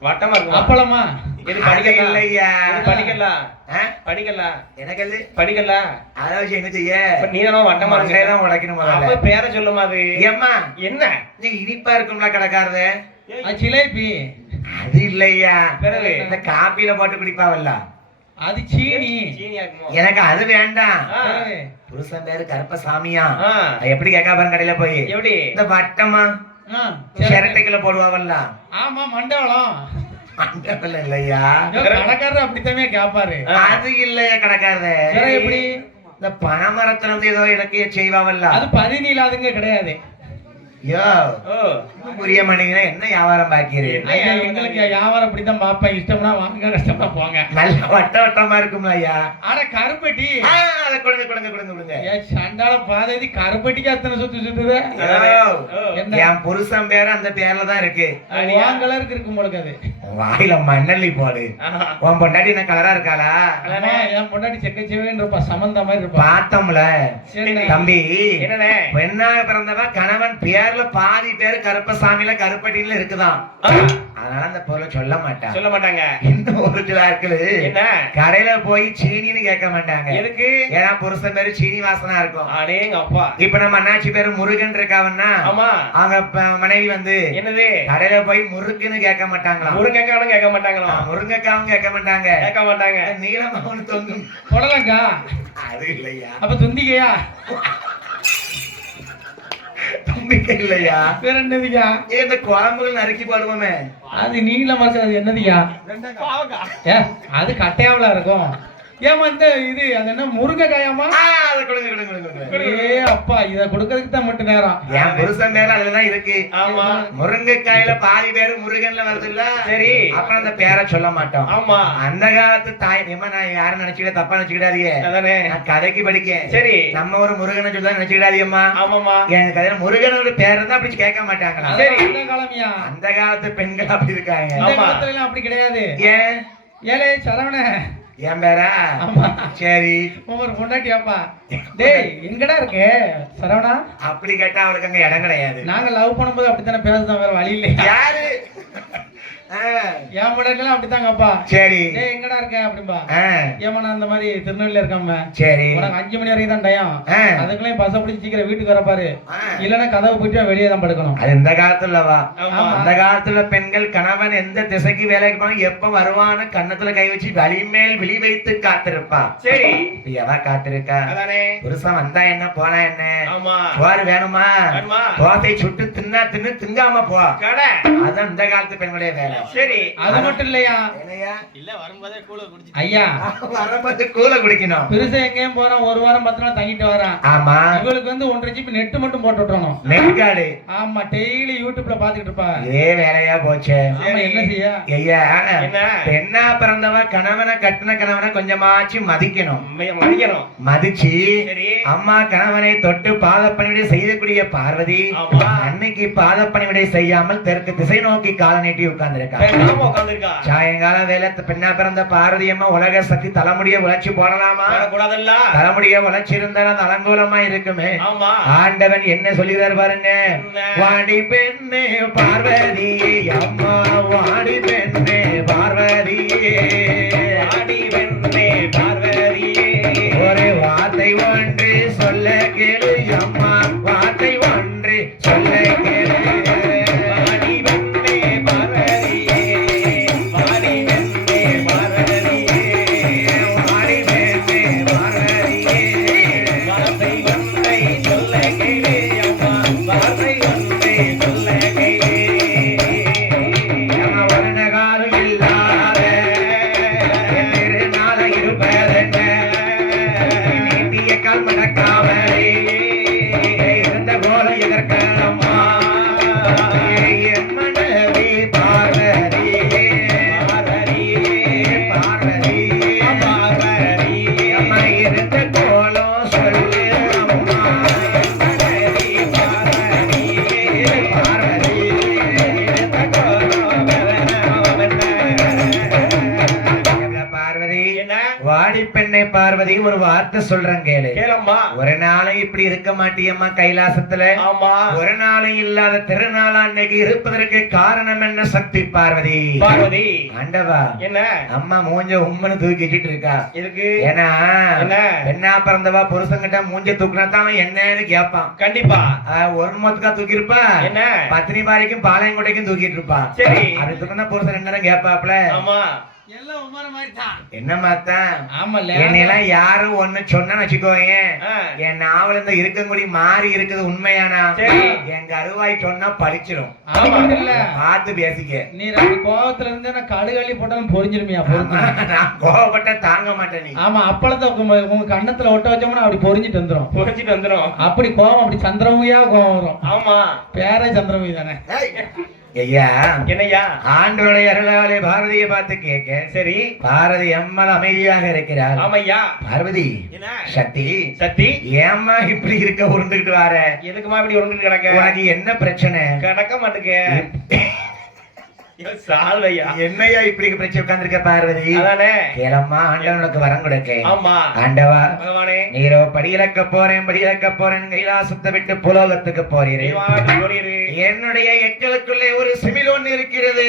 வட்டமா இருக்கும். அப்பளமா? இது அது படிக்கல இல்லையா? படிக்கலாம் ஆ? படிக்கலாம் எனக்கு அது படிக்கலாம். அதை வச்சு என்ன செய்ய? நீ தானே வட்டமா இருக்கு. தான் உடைக்கணும் முதல்ல. அப்ப பேரை சொல்லுமா அது. ஏம்மா, என்ன நீ இனிப்பா இருக்கும்ல கடைக்காரரு? அது ஜிலேபி. அது இல்லையா? பிறகு இந்த காப்பில போட்டு குடிப்பாவல்ல, அது சீனி. சீனியா இருக்குமோ? எனக்கு அது வேண்டாம். ஆ. பிறகு, புருஷன் பேரு கருப்பசாமியா. ஆ. அது எப்படி கேட்கா பாருங்க கடையில போய். எப்படி இந்த வட்டமா ஆ, சிரட்டைக்குள்ள போடுவாவல்ல, ஆமா மண்டபம். அந்த பிள்ளை இல்லையா? கடைக்காரர் அப்படித்தானே கேப்பாரு. அது இல்லையா கடைக்காரரு? வேற எப்படி? இந்த பனைமரத்துல இருந்து ஏதோ இடக்கைய செய்வாவல்ல. அது பதினீலாதுங்க கிடையாது. ஐயோ, ஓ புரிய மாட்டீங்கன்னா என்ன வியாபாரம் பாக்கிறீ? ஐயா, எங்களுக்கு வியாபாரம் அப்படித்தான் பாப்பேன். இஷ்டம்னா வாங்க, கஷ்டமா போங்க. நல்ல வட்ட வட்டமா இருக்கும்ல ஐயா. ஆனா கருப்பட்டி. ஆ, அதை கொடுங்க கொடுங்க கொடுங்க கொடுங்க. ஏன் சண்டால பாததி கருப்பட்டிக்கு அத்தனை சுத்து சுத்துது. ஐயோ, என்ன என் புருஷன் பேரு அந்த பேர்ல தான் இருக்கு. வான் கலருக்கு இருக்கும் உங்களுக்கு அது. வாயில மண்ணல்லி போடு. உன் பொண்டாட்டி என்ன கலரா இருக்காளா? ஆமா, என் பொண்டாட்டி செக்கச்சேவேன்னு இருப்பா, சமந்த மாதிரி இருப்பா. பார்த்தோம்ல சரி. தம்பி, என்னண்ணே பெண்ணா பிறந்தவன் கணவன் பேர்ல பாதி பேரு கருப்பசாமியில கருப்பட்டியில இருக்குதான். அதனால அந்த பொருளை சொல்ல மாட்டான். சொல்ல மாட்டாங்க. இந்த ஒரு சில ஆட்கள் என்ன கடையில போய் சீனின்னு கேட்க மாட்டாங்க. எதுக்கு? ஏன்னா புருஷன் பேரு சீனிவாசனா இருக்கும். அடே எங்க அப்பா. இப்ப நம்ம அண்ணாச்சி பேரு முருகன் இருக்காவன்னா, ஆமா. அவங்க மனைவி வந்து என்னது கடையில போய் முருக்குன்னு கேட்க மாட்டாங்களாம். முருங்கைக்காவும் கேட்க மாட்டாங்களா? முருங்கைக்காவும் கேட்க மாட்டாங்க. கேட்க மாட்டாங்க. நீளமாவும் தொங்கும். புடலங்கா. அது இல்லையா? அப்ப துந்திக்கையா? தும்பிக்கை இல்லையா? வேற என்னதுயா? இந்த குழம்புகள் நறுக்கி போடுவோமே, அது நீளமா இருக்கு, அது என்னதுயா? ஏ, அது கட்டையாவில இருக்கும். ஏமா இந்த இது அது என்ன முருங்கைக்காயாமா? அதை கொடுங்க கொடுங்க கொடுங்க கொடுங்க. ஏ அப்பா, இத கொடுக்கறதுக்கு தான் மட்டும் நேரம். என் புருஷன் மேல அதுலதான் இருக்கு. ஆமா. முருங்கைக்காயில பாதி பேரு முருகன்ல வருது இல்ல? சரி. அப்புறம் அந்த பேரை சொல்ல மாட்டோம். ஆமா. அந்த காலத்து தாய் நியமா, நான் யாரும் நினைச்சுக்கிட்ட தப்பா நினைச்சுக்கிடாதீங்க. அதானே. நான் கதைக்கு படிக்கேன். சரி. நம்ம ஒரு முருகனை சொல்லி நினைச்சுக்கிடாதீங்கம்மா. ஆமாமா. என் கதையில முருகனோட பேர் இருந்தா அப்படி கேட்க மாட்டாங்களா? சரி. அந்த காலமியா? அந்த காலத்து பெண்கள் அப்படி இருக்காங்க. இந்த ஆமா. காலத்துல எல்லாம் அப்படி கிடையாது. ஏன்? ஏலே சரவண. என் பேரா? ஆமா. சரி. உமர் பொண்டாட்டியாப்பா. டேய், எங்கடா இருக்கு சரவணா? அப்படி கேட்டா அவளுக்கு அங்க இடம் கிடையாது. நாங்க லவ் பண்ணும்போது அப்படித்தானே பேசுறோம், வேற வழி இல்லையா? யாரு? என் பொண்டாட்டிலாம் அப்படித்தாங்கப்பா. சரி. டேய், எங்கடா இருக்க அப்படிம்பா. ஆ, ஏமா நான் அந்த மாதிரி திருநெல்வேலியில இருக்காம. சரி. உனக்கு 5 மணி வரைக்கும் தான் டயம். ஆ. அதுக்குள்ளேயும் பஸ் பிடிச்சி சீக்கிரம் வீட்டுக்கு வர பாரு. ஆ. இல்லன்னா கதவு போயிட்டு வெளியே தான் படுக்கணும். அது இந்த காலத்துலவா? ஆமா. அந்த காலத்துல பெண்கள் கணவன் எந்த திசைக்கு வேலைக்கு போனா எப்ப வருவான்னு கண்ணத்துல கை வச்சு வலிமேல் விழி வைத்து காத்திருப்பா. சரி. இப்ப எவ காத்திருக்கா? அதானே. புருஷன் வந்தா என்ன போனா என்ன? ஆமா. சோறு வேணுமா? வேணுமா? தோசை சுட்டு தின்னா தின்னு திங்காம போ. கடை. அதான் இந்த காலத்து பெண்களுடைய வேலை. சரி. அது மட்டும் இல்லையா என்னையா? ஐயா, வரும்போது கூல குடிக்கணும். பெருசா எங்கேயும் போறான், 1 வாரம் 10 நாள் தங்கிட்டு வரான். ஆமா. இவளுக்கு வந்து 1.5 GB நெட் மட்டும் போட்டு விட்டுறணும். நெட்காடு. ஆமா, டெய்லி யூடியூப்ல பாத்துக்கிட்டு இருப்பா. இதே வேலையா போச்சே. ஆமா, என்ன செய்ய? ஐயா, என்ன? பெண்ணா பிறந்தவ கணவனை கட்டின கணவனை கொஞ்சமாச்சு மதிக்கணும். மதிக்கணும். மதிச்சு சரி. அம்மா கணவனை தொட்டு பாதப்பணிவிடை செய்யக்கூடிய பார்வதி ஆமா. அன்னைக்கு பாதப்பணிவிடை செய்யாமல் தெற்கு திசை நோக்கி கால நீட்டி உட்கார்ந்திருக்கா. பேசாம உட்கார்ந்திருக்கா. சாயங்கால வேலை பெண்ணா பிறந்த பார்வதி அம்மா உலக சக்தி தலைமுடிய உழைச்சி போடலாமா? வரக்கூடாதல்ல. தலைமுடிய உழைச்சி இருந்தாலும் அது அலங்கோலமா இருக்குமே. ஆமா. ஆண்டவன் என்ன சொல்லிதார் பாருங்க. வாடி பெண்ணே பார்வதியே அம்மா, வாடி பெண்ணே பார்வதியே, வாடி வெண்ணே பார்வதியே, ஒரு வார்த்தை ஒன்று சொல்ல கேளு அம்மா, வார்த்தை ஒன்று சொல்ல கேளு. வாடி வெண்ணே பார்வதியே, வாடி வெண்ணே பார்வதியே, வாடி பெண்ணே பார்வதியே, வார்த்தை ஒன்றை சொல்ல கேளு அம்மா, வார்த்தை ஒன்றை சொல்ல கேளு. நம்ம வருணகாலம் இல்லாத அன்னை பார்வதி ஒரு வார்த்தை சொல்றேன் கேளு. கேளம்மா. ஒரு நாளும் இப்படி இருக்க மாட்டியம்மா கைலாசத்துல. ஆமா. ஒரு நாளும் இல்லாத திருநாள் அன்னைக்கு இருப்பதற்கு காரணம் என்ன சக்தி பார்வதி? பார்வதி. ஆண்டவா என்ன? அம்மா மூஞ்ச உம்மனு தூக்கிட்டு இருக்கா. இருக்கு. ஏன்னா என்ன? பெண்ணா பிறந்தவா புருஷங்கிட்ட மூஞ்ச தூக்குனா தான் அவன் என்னன்னு கேட்பான். கண்டிப்பா. ஒரு மொத்தக்கா தூக்கி இருப்பா. என்ன? பத்தினி பாரிக்கும் பாளையங்கோட்டைக்கும் தூக்கிட்டு இருப்பா. சரி. அது தூக்கினா புருஷன் என்ன கேட்பாப்ல. ஆமா. எல்லாம் உமர மாதிரி தான். என்ன மாத்தான்? ஆமால. என்னையெல்லாம் யாரும் ஒண்ணு சொன்னு வச்சுக்கோங்க. ஆ. என் நாவல் இந்த இருக்கங்குடி மாறி இருக்குது உண்மையானா? சரி. எங்க அருவாய் சொன்னா பழிச்சிடும். ஆமா இல்ல. பார்த்து பேசிக்க. நீ ரெண்டு கோவத்துல இருந்து நான் கடுகளி போட்டாலும் பொரிஞ்சிருமியா பொறுத்து. நான் கோவப்பட்ட தாங்க மாட்டேன் நீ. ஆமா அப்பளத்தை உங்க கண்ணத்துல ஒட்ட வச்சோம்னா அப்படி பொரிஞ்சிட்டு வந்துரும். புரிஞ்சிட்டு வந்துரும். அப்படி கோவம் அப்படி சந்திரமுகியா கோவம் வரும். ஆமா. பேரே சந்திரமுகி தானே. ஐயா என்னையா? ஆண்டவருடைய அருளாலே பாரதியை பார்த்து கேட்க. சரி. பாரதி அம்மல் அமைதியாக இருக்கிறார். ஆமையா. பார்வதி. என்ன? சக்தி. சக்தி. ஏம்மா இப்படி இருக்க உருண்டுகிட்டு வர? எதுக்குமா இப்படி உருண்டு கிடக்க? உனக்கு என்ன பிரச்சனை? கிடக்க மாட்டுக்க. சால்வையா. என்னையா இப்படி பிரச்சனை உட்கார்ந்திருக்க பார்வதி? அதானே. கேளம்மா ஆண்டவன் உனக்கு வரம் கொடுக்க. ஆமா. ஆண்டவா பகவானே. நீரோ படியிலக்க போறேன் கைலாசத்தை விட்டு புலோகத்துக்கு போறீரே. என்னுடைய எக்களுக்குள்ளே ஒரு சிமிழ் ஒன்று இருக்கிறது.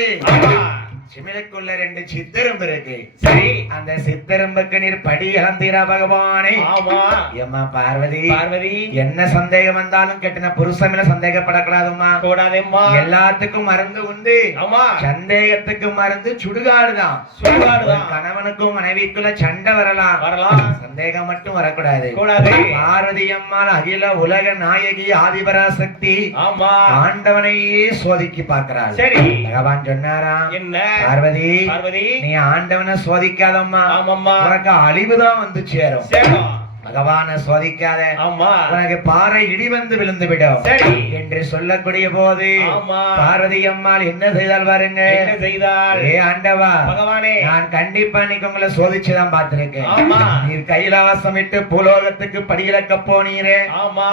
சிமிழுக்குள்ள 2 சித்தரும்பு இருக்கு. சரி. அந்த சித்தரும்புக்கு நீர் படி இழந்தீரா பகவானே? ஆமா. ஏம்மா பார்வதி. பார்வதி. என்ன சந்தேகம் வந்தாலும் கெட்டின புருஷமில சந்தேகப்படக்கூடாதும்மா. கூடாதேம்மா. எல்லாத்துக்கும் மருந்து உண்டு. ஆமா. சந்தேகத்துக்கு மருந்து சுடுகாடுதான். சுடுகாடுதான். கணவனுக்கும் மனைவிக்குள்ள சண்டை வரலாம். வரலாம். சந்தேகம் மட்டும் வரக்கூடாது. கூடாது. பார்வதி அம்மாள் அகில உலக நாயகி ஆதிபராசக்தி. ஆமா. ஆண்டவனையே சோதிக்கி பார்க்கிறாள். சரி. பகவான் சொன்னாராம். என்ன? பார்வதி. பார்வதி. நீ ஆண்டவனை சோதிக்காதம்மா. ஆமாம்மா. உனக்கு அழிவுதான் வந்து சேரும். சேரும். பகவான சோதிக்காத. ஆமா. உனக்கு பாறை இடி வந்து விழுந்து விடும். சரி. என்று சொல்லக்கூடிய போது ஆமா. பார்வதி அம்மாள் என்ன செய்தால் பாருங்க. என்ன செய்தால்? ஏ ஆண்டவா பகவானே. நான் கண்டிப்பா இன்னைக்கு உங்களை சோதிச்சுதான் பார்த்திருக்கேன். ஆமா. நீர் கைலாசம் விட்டு பூலோகத்துக்கு படியிலக்க போனீரே. ஆமா.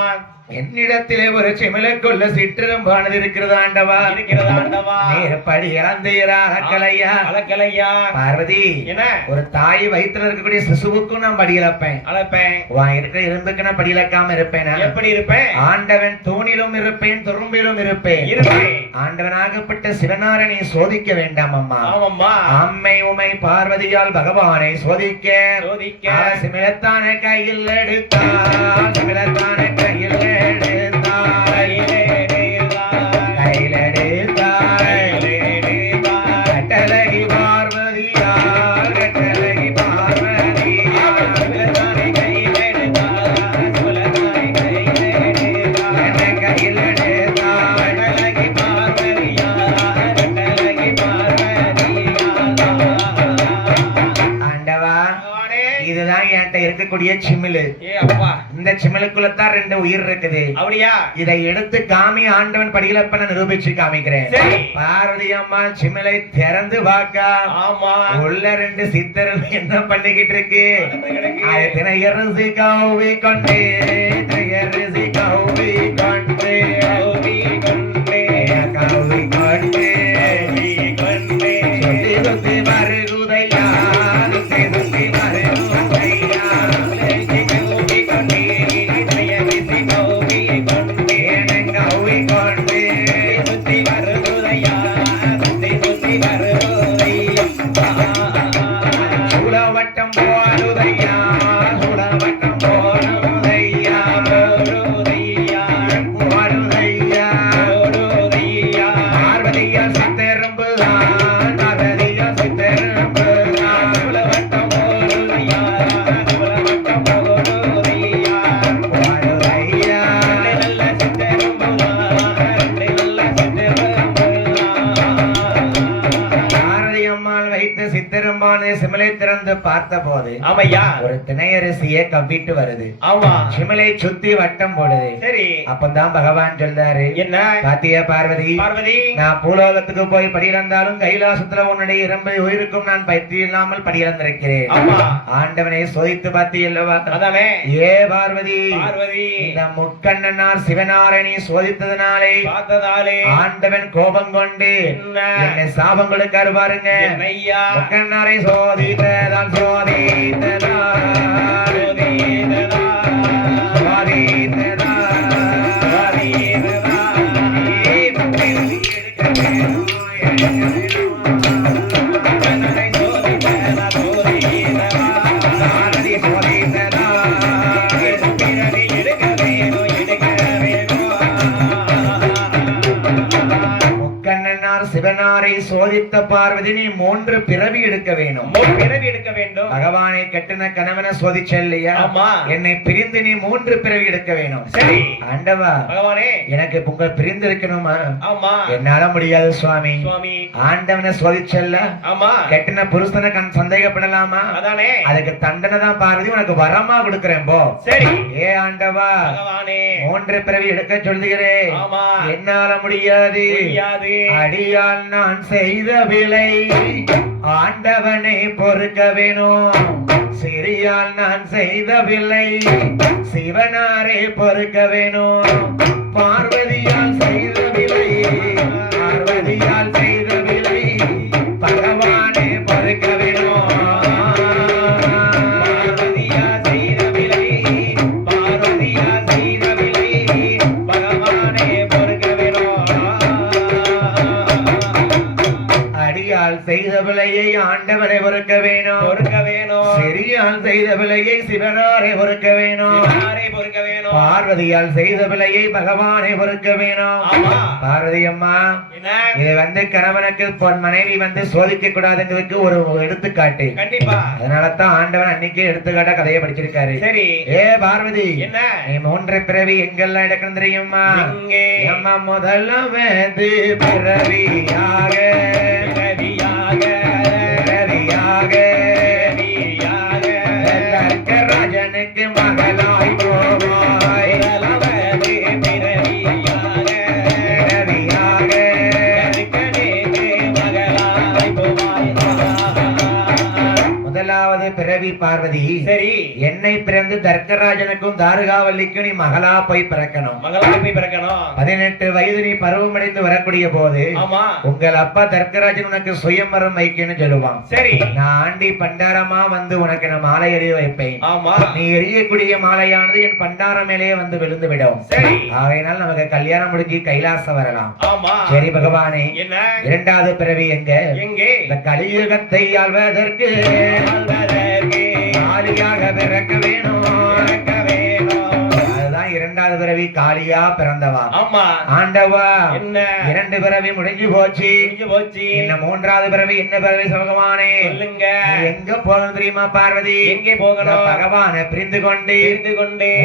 என்னிடத்திலே ஒரு சிமிழுக்குள்ள சிற்றிரும்பானது இருக்கிறது ஆண்டவா. இருக்கிறது ஆண்டவா. நீர் படி இறந்தீரா அகலையா? அலக்கலையா. பார்வதி. என்ன? ஒரு தாய் வயிற்றுல இருக்கக்கூடிய சிசுவுக்கும் நான் படி இழப்பேன். அலப்பேன். இருக்கிற இரும்புக்கு நான் படி இழக்காம இருப்பேன். எப்படி இருப்பேன்? ஆண்டவன் தூணிலும் இருப்பேன் துரும்பிலும் இருப்பேன். இருப்பேன். ஆண்டவனாகப்பட்ட சிவனாரனை சோதிக்க வேண்டாம் அம்மா. ஆமாம்மா. அம்மை உமை பார்வதியால் பகவானை சோதிக்க. சோதிக்க. சிமிழத்தான கையில் எடுத்தார். சிமிழத்தான கையில் எடுத்தார். கையில் எடுத்தார். கட்டழகி பார்வதியார். கட்டழகி பார்வதியார். சிமிழத்தான கையில் எடுத்தார். சிமிழத்தான கையில் எடுத்தார். கையில் எடுத்தார். கட்டழகி பார்வதியார். கட்டழகி பார்வதியார். ஆண்டவா இதுதான் என்கிட்ட இருக்கக்கூடிய சிமிழு. ஏ அப்பா. இந்த சிமிழுக்குள்ளதான் 2 உயிர் இருக்குது. அப்படியா? இதை எடுத்து காமி ஆண்டவன் படியிலப்பன நிரூபிச்சு காமிக்கிறேன். சரி. பார்வதி அம்மா சிமிழை திறந்து பார்க்கா. ஆமா. உள்ள 2 சித்தரும் என்ன பண்ணிக்கிட்டு இருக்கு? அது தினையரசி கௌவி கொண்டே. தினையரசி கௌவி கொண்டே. கௌவி கொண்டே. கௌவி கொண்டே. கௌவி கொண்டே. சுத்தி சுத்தி வருகுதையா. சுத்தி சுத்தி வருகுதையா. கௌவி கொண்டே. தினையரசி கௌவி கொண்டே. கௌவி கொண்டே. சுத்தி வருகுதையா. சுத்தி சுத்தி வருகுதையா. சூழவட்டம் போலுதையா. சூழவட்டம் போலுதையா. போலுதையா. போலுதையா. போலுதையா. பார்வதியா சித்தெரும்புதான். பார்வதியா சித்தெரும்புதான். சூழவட்டம் போலுதையா. சூழவட்டம் போலுதையா. போலுதையா. நல்ல சித்தெரும்புதான். நல்ல சித்தெரும்புதான். பாரதி அம்மாள் வைத்து சித்தெரும்பானது சிமிழை திறந்து பார்த்த போது ஆமையா. ஒரு திணையரசியை கவ்விட்டு வருது. ஆமா. சிமிழை சுத்தி வட்டம் போடுது. சரி. அப்பதான் பகவான் சொல்றாரு. என்ன? பாத்தியா பார்வதி. பார்வதி. நான் பூலோகத்துக்கு போய் படியிழந்தாலும் கைலாசத்துல உன்னுடைய இரும்பை உயிருக்கும் நான் பயிற்சி இல்லாமல் படியிழந்திருக்கிறேன். ஆமா. ஆண்டவனை சோதித்து பார்த்தீல்லவா? அதானே. ஏ பார்வதி. பார்வதி. இந்த முக்கண்ணனார் சிவனாரணி சோதித்ததுனாலே பார்த்ததாலே ஆண்டவன் கோபம் கொண்டு என்ன? என்னை சாபம் கொடுக்காரு பாருங்க. என்னையா? முக்கண்ணாரை சோதனை சோதித்ததான் சோதித்ததான் சிவனாரை சோதித்த பார்வதி நீ 3 பிறவி எடுக்க வேணும். பிறவி எடுக்க வேண்டும். பகவானை கட்டின கணவனை சோதிச்ச இல்லையா? ஆமா. என்னை பிரிந்து நீ 3 பிறவி எடுக்க வேணும். சரி ஆண்டவா, பகவானே எனக்கு உங்க பிரிந்து இருக்கணுமா? ஆமா. என்னால முடியாது சுவாமி. சுவாமி ஆண்டவனை சோதிச்சல்ல, ஆமா. கட்டின புருஷனை சந்தேகப்படலாமா? அதானே. அதுக்கு தண்டனை தான் பார்வதி உனக்கு வரமா கொடுக்கிறேன் போ. சரி. ஏ ஆண்டவா, பகவானே 3 பிறவி எடுக்க சொல்லுகிறேன். ஆமா. என்னால முடியாது. அடியால் நான் செய்த விலை ஆண்டவனை பொறுக்க வேணும். சிறியால் நான் செய்த விலை சிவனாரே பொறுக்க வேணும். பார்வதியால் செய்த விலை பார்வதியால் செய்த விலை பகவானே பொறுக்க வேணும். பார்வதியால் செய்த விலை பார்வதியால் செய்த விலை பகவானே பொறுக்க வேணும். அடியால் செய்த விலையை ஆண்டவரை பொறுக்க வேணும். சிறியால் செய்த விலையை சிவனாரை பொறுக்க வேணும். பார்வதியால் செய்த விலையை பகவானை பொறுக்க வேணும். பார்வதி அம்மா, இது கணவனுக்கு மனைவி சோதிக்க கூடாதுங்கிறதுக்கு ஒரு எடுத்துக்காட்டு. கண்டிப்பா. அதனாலதான் ஆண்டவன் அன்னைக்கே எடுத்துக்காட்ட கதையை படிச்சிருக்காரு. சரி. ஏ பார்வதி, என்ன நீ 3 பிறவி எங்கெல்லாம் எடுக்கணும் தெரியுமா? அம்மா முதல்ல பிறவியாக ராஜனுக்கு மகளாய் போவாய். முதலாவது பிறவி பார்வதி. சரி. என்னை பிறந்து தர்க்கராஜனுக்கும் தாருகாவல்லிக்கும் நீ மகளா போய் பிறக்கணும். 18 வயது நீ பருவமடைந்து வரக்கூடிய போது உங்கள் அப்பா தர்க்கராஜன் உனக்கு சுயம்பரம் வைக்கணும்னு சொல்லுவான். சரி. நான் ஆண்டி பண்டாரமா உனக்கு நான் மாலை எறிய வைப்பேன். நீ எரியக்கூடிய மாலையானது என் பண்டார மேலேயே விழுந்து விடும். ஆகையினால் நமக்கு கல்யாணம் முடிஞ்சு கைலாசம் வரலாம். சரி பகவானே, இரண்டாவது பிறவி எங்க? இந்த கலியுகத்தை ஆள்வதற்கு காளியாக பிறக்க வேணும். அதுதான் இரண்டாவது பிறவி, காளியா பிறந்தவா. ஆண்டவா, 2 பிறவி முடிஞ்சு போச்சு. இன்னும் 3வது பிறவி என்ன பிறவி பகவானே? எங்க போகணும் தெரியுமா பார்வதி? எங்கே போகணும்? பகவானை பிரிந்து கொண்டு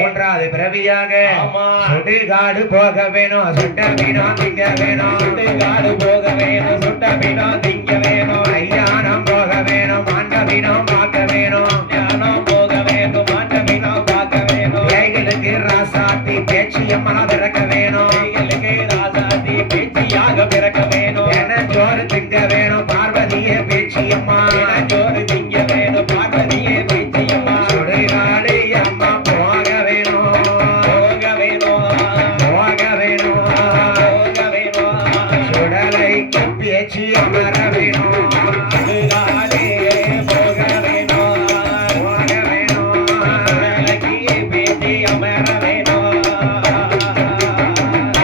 3வது பிறவியாக சுடுகாடு போக வேணும். சுட்ட மீனம் திங்க வேணும். சுடுகாடு போக வேணும். சுட்ட மீனம் திங்க வேணும். ஐயானம் போக வேணும். மாண்ட மீனம் பார்க்க வேணும். ஞானம் போக வேண்டும். மாண்ட மீனம் பார்க்க வேணும். ஏய்களுக்கு ராசாத்தி பேச்சியம்மா பிறக்க வேணும். ஏய்களுக்கு ராசாத்தி பேச்சியாக பிறக்க வேணும். சோறு திங்க வேணும். பார்வதியே பேச்சியம்மா சோறு திங்க வேணும். பார்வதியே பேச்சியம்மா. சுடுகாடு அம்மா போக வேணும். போக வேணும். போக வேணும். போக வேணும். சுடலைக்கு பேச்சி அமர வேணும். சுடுகாடே போக வேணும். போக வேணும். சுடலைக்கு பேச்சி அமர வேணும்.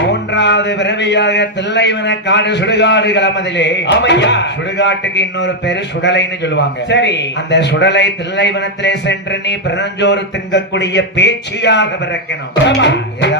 3வது பிறவியாக தில்லைவன காடு சுடுகாடு கிளம்பதிலே. ஆமையா. சுடுகாட்டுக்கு இன்னொரு பேரு சுடலைன்னு சொல்லுவாங்க. சரி. அந்த சுடலை தில்லைவனத்திலே சென்று நீ பிறஞ்சோறு திங்கக்கூடிய பேச்சியாக பிறக்கணும்.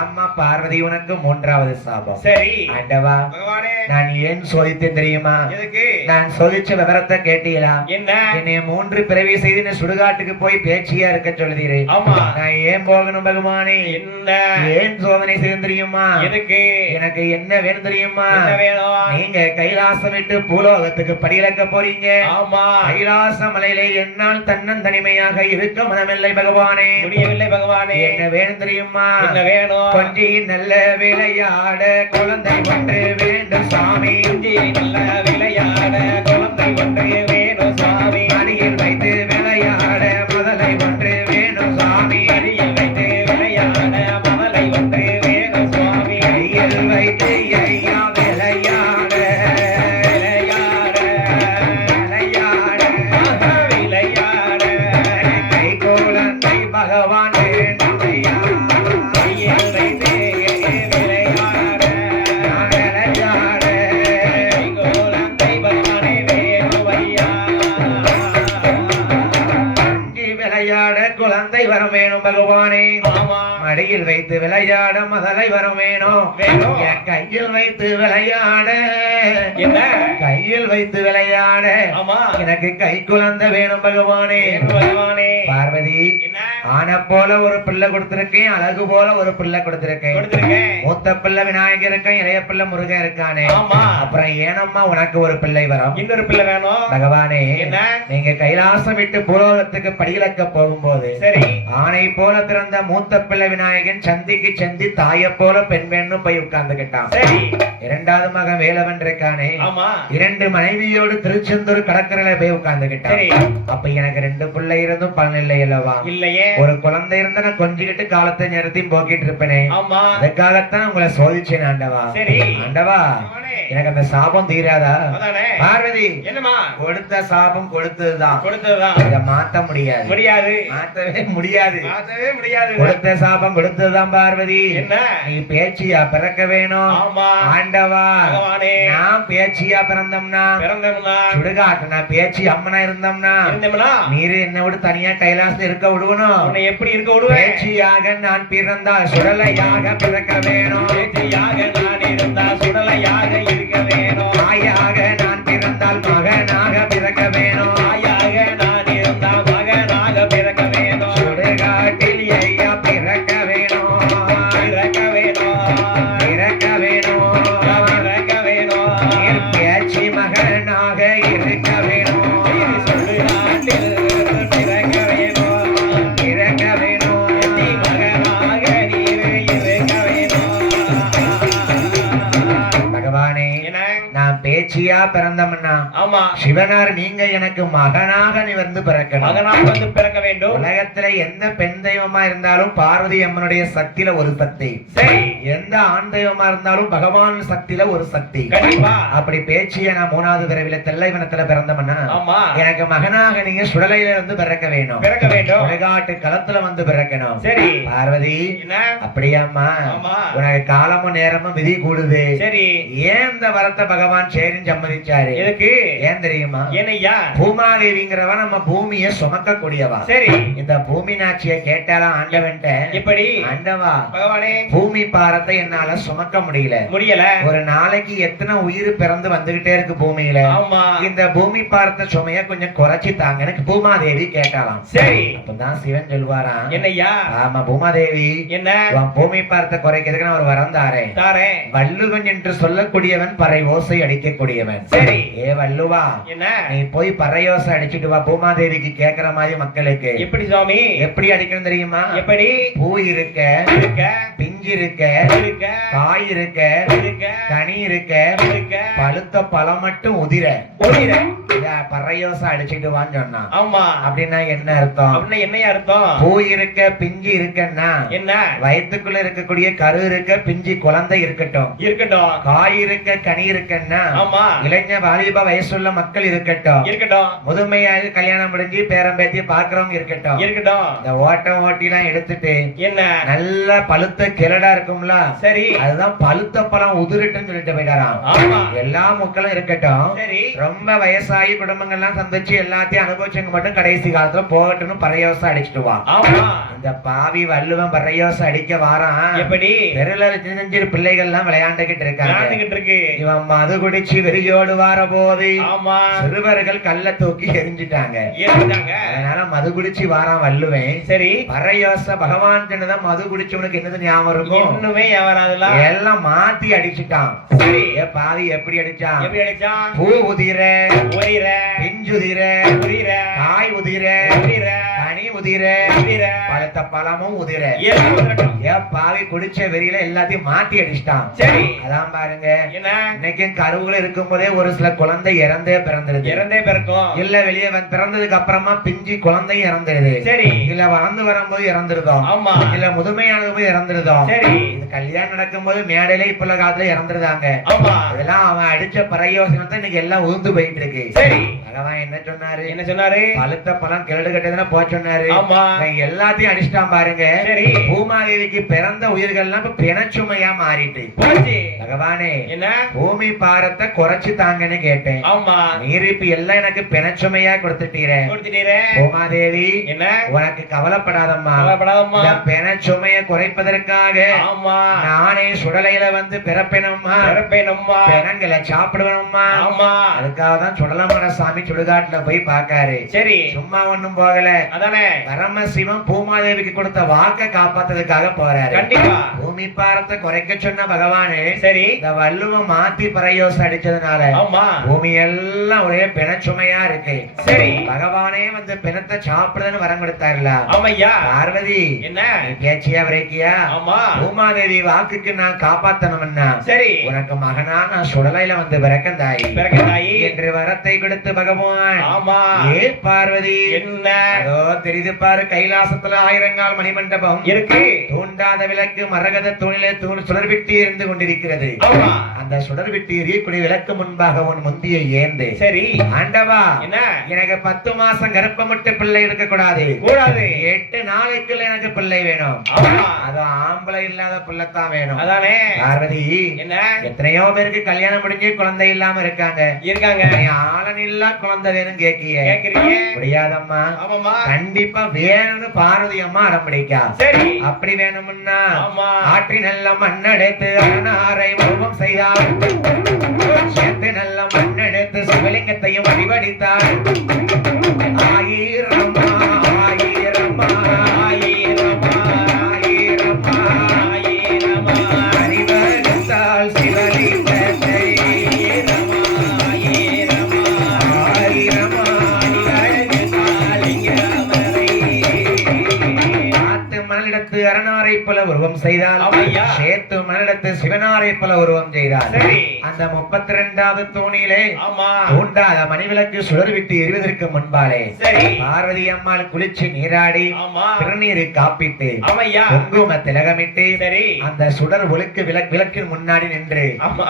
அம்மா பார்வதி உனக்கு 3வது சாபம். சரி. ஆண்டவா, பகவானே நான் ஏன் சோதித்தேன் தெரியுமா? எதுக்கு? நான் சோதிச்ச விவரத்தை கேட்டீங்களா? என்ன? என்னை 3 பிறவி செய்து நீ சுடுகாட்டுக்கு போய் பேச்சியா இருக்க சொல்லுதீரு. ஆமா. நான் ஏன் போகணும் பகவானே? என்ன? ஏன் சோதனை செய்து தெரியுமா? எதுக்கு? எனக்கு என்ன வேணும் தெரியுமா? என்ன வேணும்? நீங்க கைலாசம் விட்டு பூலோகத்துக்கு படியிலக்க போறீங்க. ஆமா. கைலாச மலையிலே என்னால் தன்னந்தனிமையாக இருக்க மனமில்லை பகவானே. முடியவில்லை பகவானே. என்ன வேணும் தெரியுமா? என்ன வேணும்? கொஞ்சி நல்ல விளையாட குழந்தை ஒன்று வேண்டும் சாமி. கொஞ்சி நல்ல விளையாட குழந்தை ஒன்று வேணும் சாமி. அடியில் வைத்து விளையாட முதலை ஒன்று வேணும் சாமி. அடியில் வைத்து விளையாட மலை ஒன்று வேணும் சுவாமி. கையில் வைத்து ஐயா விளையாட விளையாட விளையாட பகவானே ஆமா மடியில் வைத்து விளையாட முதலை வரும் வேணும் வேணும். என் கையில் வைத்து விளையாட என்ன கையில் வைத்து விளையாட ஆமா எனக்கு கை குழந்தை வேணும் பகவானே பகவானே பார்வதி என்ன ஆன போல ஒரு பிள்ளை கொடுத்திருக்கேன் அழகு போல ஒரு பிள்ளை கொடுத்திருக்கேன் கொடுத்திருக்கேன் மூத்த பிள்ளை விநாயகர் இருக்கான் இளைய பிள்ளை முருகன் இருக்கானே ஆமா அப்புறம் ஏனம்மா உனக்கு ஒரு பிள்ளை வரும் இன்னொரு பிள்ளை வேணும் பகவானே என்ன நீங்க கைலாசம் விட்டு பூலோகத்துக்கு படியிலக்க போகும்போது சரி ஆணை போல பிறந்த மூத்த பிள்ளை விநாயகன் சந்திக்கு சந்தி தாய போல பெண் பெண்ணும் போய் உட்கார்ந்துகிட்டான் சரி இரண்டாவது மகன் வேலவன் இருக்கானே ஆமா 2 மனைவியோடு திருச்செந்தூர் கடற்கரையில போய் உட்கார்ந்துகிட்டான் சரி அப்ப எனக்கு 2 பிள்ளை இருந்தும் பலன் இல்லை அல்லவா இல்லையே ஒரு குழந்தை இருந்தா நான் கொஞ்சிக்கிட்டு காலத்தை நேரத்தையும் போக்கிட்டு இருப்பேனே ஆமா அதுக்காகத்தான் உங்களை சோதிச்சேன் ஆண்டவா சரி ஆண்டவா பகவானே, எனக்கு அந்த சாபம் தீராதா அதானே பார்வதி என்னமா கொடுத்த சாபம் கொடுத்ததுதான் கொடுத்ததுதான் இத மாத்த முடியாது முடியாது மாத்தவே முடியாது மாத்தவே முடியாது கொடுத்த சாபம் கொடுத்ததுதான் பார்வதி என்ன நீ பேச்சியா பிறக்க வேணும் ஆமா ஆண்டவா பகவானே நான் பேச்சியா பிறந்தோம்னா பிறந்தோம்னா சுடுகாட்டு நான் பேச்சு அம்மனா இருந்தோம்னா இருந்தோம்னா நீரு என்ன விட தனியா கைலாசத்துல இருக்க விடுவனும் உன்னை எப்படி இருக்க விடுவேன் பேச்சியாக நான் பிறந்தால் சுடலையாக பிறக்க வேணும் பேச்சையாக நான் இருந்தா சுடலையாக இருக்க வேணும் தாயாக நான் பிறந்தால் மகனாக பிறக்க வேணும் தாயாக நான் இருந்தா மகனாக பிறக்க வேணும் சுடுகாட்டில் ஐயா பிறக்க வேணும் பிறக்க வேணும் பிறக்க வேணும் பிறக்க வேணும் நீர் பேச்சி மகனாக இருக்க வேணும் சுடுகாட்டில் பிறக்க வேணும் பிறக்க வேணும் நீ மகனாக நீர் இருக்க வேணும் பகவானே என்ன நான் பேச்சியா பிறந்தோம்னா ஆமா சிவனார் நீங்க எனக்கு மகனாக நீ வந்து பிறக்கணும் மகனாக வந்து பிறக்க வேண்டும் உலகத்துல எந்த பெண் தெய்வமா இருந்தாலும் பார்வதி அம்மனுடைய சக்தியில ஒரு சக்தி சரி எந்த ஆண் தெய்வமா இருந்தாலும் பகவான் சக்தியில ஒரு சக்தி கண்டிப்பா அப்படி பேச்சிய நான் 3வது பிறவில தெல்லைவனத்துல பிறந்தோம்னா ஆமா எனக்கு மகனாக நீங்க சுடலையில இருந்து பிறக்க வேணும் பிறக்க வேண்டும் சுடுகாட்டு களத்துல வந்து பிறக்கணும் சரி பார்வதி என்ன அப்படியாம்மா ஆமா உனக்கு காலமும் நேரமும் விதி கூடுது சரி ஏன் இந்த வரத்தை பகவான் சரின்னு சம்மதிச்சாரு எதுக்கு ஏன் தெரியுமா ஏனையா பூமாதேவிங்கிறவ நம்ம பூமியை சுமக்க கூடியவா சரி இந்த பூமி நாச்சிய கேட்டாலும் ஆண்டவன்ட்ட எப்படி ஆண்டவா பகவானே பூமி பாரத்தை என்னால சுமக்க முடியல முடியல ஒரு நாளைக்கு எத்தனை உயிர் பிறந்து வந்துகிட்டே இருக்கு பூமியில ஆமா இந்த பூமி பாரத்தை சுமைய கொஞ்சம் குறைச்சி தாங்க எனக்கு பூமாதேவி கேட்டாலாம் சரி அப்பதான் சிவன் சொல்வாராம் என்னையா ஆமா பூமாதேவி என்ன உன் பூமி பாரத்தை குறைக்கிறதுக்கு நான் ஒரு வரம் தாரேன் தாரேன் வள்ளுவன் என்று சொல்லக்கூடியவன் பறை ஓசை அடிக்கக்கூடியவன் சரி ஏ வள்ளுவா என்ன நீ போய் பறையோசை அடிச்சிட்டு வா பூமாதேவிக்கு கேக்குற மாதிரி மக்களுக்கு எப்படி சுவாமி எப்படி அடிக்கணும் தெரியுமா எப்படி பூ இருக்க இருக்க பிஞ்சு இருக்க இருக்க காய் இருக்க இருக்க கனி இருக்க இருக்க பழுத்த பழம் மட்டும் உதிர ஒளிர இத பறையோசை அடிச்சிட்டு வான்னு சொன்னான் ஆமா அப்படின்னா என்ன அர்த்தம் அப்படின்னா என்னையா அர்த்தம் பூ இருக்க பிஞ்சு இருக்கன்னா என்ன வயிற்றுக்குள்ள இருக்கக்கூடிய கரு இருக்க பிஞ்சு குழந்தை இருக்கட்டும் இருக்கட்டும் காய் இருக்க கனி இருக்கன்னா ஆமா இளைஞ வாலிப வயசுள்ள மக்கள் இருக்கட்டும் இருக்கட்டும் முதுமையாக கல்யாணம் முடிஞ்சு பேரம் பேத்தி பாக்குறவங்க இருக்கட்டும் இருக்கட்டும் இந்த ஓட்டம் ஓட்டிலாம் எடுத்துட்டு என்ன நல்ல பழுத்த கிழடா இருக்கும்ல சரி அதுதான் பழுத்த பழம் உதிரிட்டுன்னு சொல்லிட்டு போயிட்டாராம் ஆமா எல்லா மக்களும் இருக்கட்டும் சரி ரொம்ப வயசாகி குடும்பங்கள்லாம் சந்திச்சு எல்லாத்தையும் அனுபவிச்சவங்க மட்டும் கடைசி காலத்துல போகட்டும்னு பறையோசை அடிச்சுட்டு வா ஆமா இந்த பாவி வள்ளுவன் பறையோசை அடிக்க வாரான் எப்படி தெருல சின்னஞ்சிறு பிள்ளைகள் எல்லாம் விளையாண்டுகிட்டு இருக்காங்க விளையாண்டுகிட்டு இருக்கு இவன் மது குடிச்சு வெறியோடு வார போது ஆமா சிறுவர்கள் கல்ல தூக்கி எரிஞ்சிட்டாங்க ஏறிட்டாங்க அதனால மது குடிச்சு வாரான் வள்ளுவன் சரி பறையோசை பகவான் சொன்னதான் மது குடிச்சவனுக்கு என்னது ஞாபகம் இருக்கும் இன்னுமே வியாபாரம் எல்லாம் மாத்தி அடிச்சுட்டான் சரி ஏ பாவி எப்படி அடிச்சான் எப்படி அடிச்சான் பூ உதிர ஒளிர பிஞ்சுதிர உதிர காய் உதிர உதிர கனி உதிர உதிர பழுத்த பழமும் உதிர ஏறி உதிரட்டும். ஏ பாவி குடிச்ச வெறியில எல்லாத்தையும் மாத்தி அடிச்சிட்டான் சரி அதான் பாருங்க என்ன இன்னைக்கும் கருவுல இருக்கும் போதே ஒரு சில குழந்தை இறந்தே பிறந்துருது இறந்தே பிறக்கும் இல்ல வெளியே பிறந்ததுக்கு அப்புறமா பிஞ்சு குழந்தையும் இறந்துருது சரி இல்ல வளர்ந்து வரும்போது இறந்துருதோம் ஆமா இல்ல முதுமையானது போய் இறந்துருதோம் சரி இது கல்யாணம் நடக்கும்போது மேடையில இப்ப உள்ள காலத்துல இறந்துருதாங்க. ஆமா இதெல்லாம் அவன் அடிச்ச பிரயோசனத்தை இன்னைக்கு எல்லாம் உந்து போயிட்டு இருக்கு. சரி பகவான் என்ன சொன்னாரு? என்ன சொன்னாரு? பழுத்த பழம் கிழடு கட்டதுன்னா போ சொன்னாரு. ஆமா இவன் எல்லாத்தையும் அடிச்சிட்டான் பாருங்க. சரி பூமாதேவிக்கு பிறந்த உயிர்கள்லாம் இப்ப பிணச்சுமையா மாறிட்டு போச்சு. பகவானே என்ன? பூமி பாரத்தை குறைச்சு தாங்கன்னு கேட்டேன். ஆமா நீர் இப்ப எல்லாம் எனக்கு பிணச்சுமையா கொடுத்துட்டீரே. கொடுத்துட்டீரே. பூமாதேவி என்ன? உனக்கு கவலைப்படாதம்மா. கவலைப்படாதம்மா. இந்த பிணச்சுமையை குறைப்பதற்காக ஆமா நானே சுடலையில வந்து பிறப்பினம்மா. பிறப்பேனம்மா. பிணங்களை சாப்பிடுவேனம்மா. ஆமா அதுக்காக தான் சுடலமர சாமி சுடுகாட்டுல போய் பாக்காரு. சரி சும்மா ஒண்ணும் போகல. அதானே பரமசிவம் பூமாதேவிக்கு கொடுத்த வாக்க காப்பாத்துறதுக்காக போறாரு. கண்டிப்பா. பூமி பாரத்தை குறைக்க சொன்ன பகவானு சரி இந்த வள்ளுவ மாத்தி பிரயோசம் அடிச்சதுனால ஆமா பூமி எல்லாம் ஒரே பிணச்சுமையா இருக்கு. சரி பகவானே வந்து பிணத்தை சாப்பிடுறதுன்னு வரம் கொடுத்தாருல. ஆமையா. பார்வதி என்ன? நீ பேச்சியா விரைக்கியா? ஆமா பூமாதேவி வாக்குக்கு நான் காப்பாத்தணும்னா சரி உனக்கு மகனா நான் சுடலையில வந்து பிறக்கன் தாயி பிறக்க தாயி என்று வரத்தை கொடுத்து பகவான் ஆமா ஏ பார்வதி என்ன? அதோ தெரிது பாரு கைலாசத்துல ஆயிரங்கால் மணிமண்டபம் இருக்கு. தூண்டாத விளக்கு மரகத தூணிலே சுடர்விட்டு இருந்து கொண்டிருக்கிறது. ஆமா அந்த சுடர்விட்டு எரியக்கூடிய விளக்கு முன்பாக உன் முந்தியை ஏந்து சரி ஆண்டவா என்ன? எனக்கு 10 மாசம் கர்ப்பமிட்டு பிள்ளை இருக்க கூடாது. கூடாது. 8 நாளைக்குள்ள எனக்கு பிள்ளை வேணும். ஆமா அது ஆம்பளை இல்லாத பிள்ளைத்தான் வேணும். அதானே. பார்வதி என்ன? எத்தனையோ பேருக்கு கல்யாணம் முடிஞ்சு குழந்தை இல்லாம இருக்காங்க. இருக்காங்க. நீ ஆளன் இல்லா குழந்தை வேணும் கேக்கிய கேக்குறீங்க? முடியாதம்மா. ஆமாமா. கண்டிப்பா வேணும்னு பார்வதி அம்மா அடம் பிடிக்கா. சரி அப்படி வேணும்னா ஆமா. ஆற்றி நல்ல மண்ணெடுத்து அரணாரை உருவம் செய்தார். சேர்த்து நல்ல மண்ணெடுத்து சிவலிங்கத்தையும் வழிபடித்தார். ஆயிரம்மா ஆயிரம்மா ஆயிரம்மா ஆயிரம்மா ஆயிரமா. அறிவெடுத்தால் சிவலிங்கத்தை ஆயிரமா. ஆயிரம்மா ஆத்து மணலிடத்து அரணாரை போல உருவம் செய்தால் ஆமையா. சேத்து மணலிடத்து சிவனாரை போல உருவம் செய்தார். சரி அந்த 32வது தூணிலே ஆமா தூண்டாத மணிவிளக்கு சுடர்விட்டு எரிவதற்கு முன்பாலே சரி பார்வதி அம்மாள் குளிச்சு நீராடி ஆமா திருநீரை காப்பிட்டு ஆமையா. குங்கும திலகமிட்டு சரி அந்த சுடர் ஒழுக்கு விளக்கின் முன்னாடி நின்று ஆமா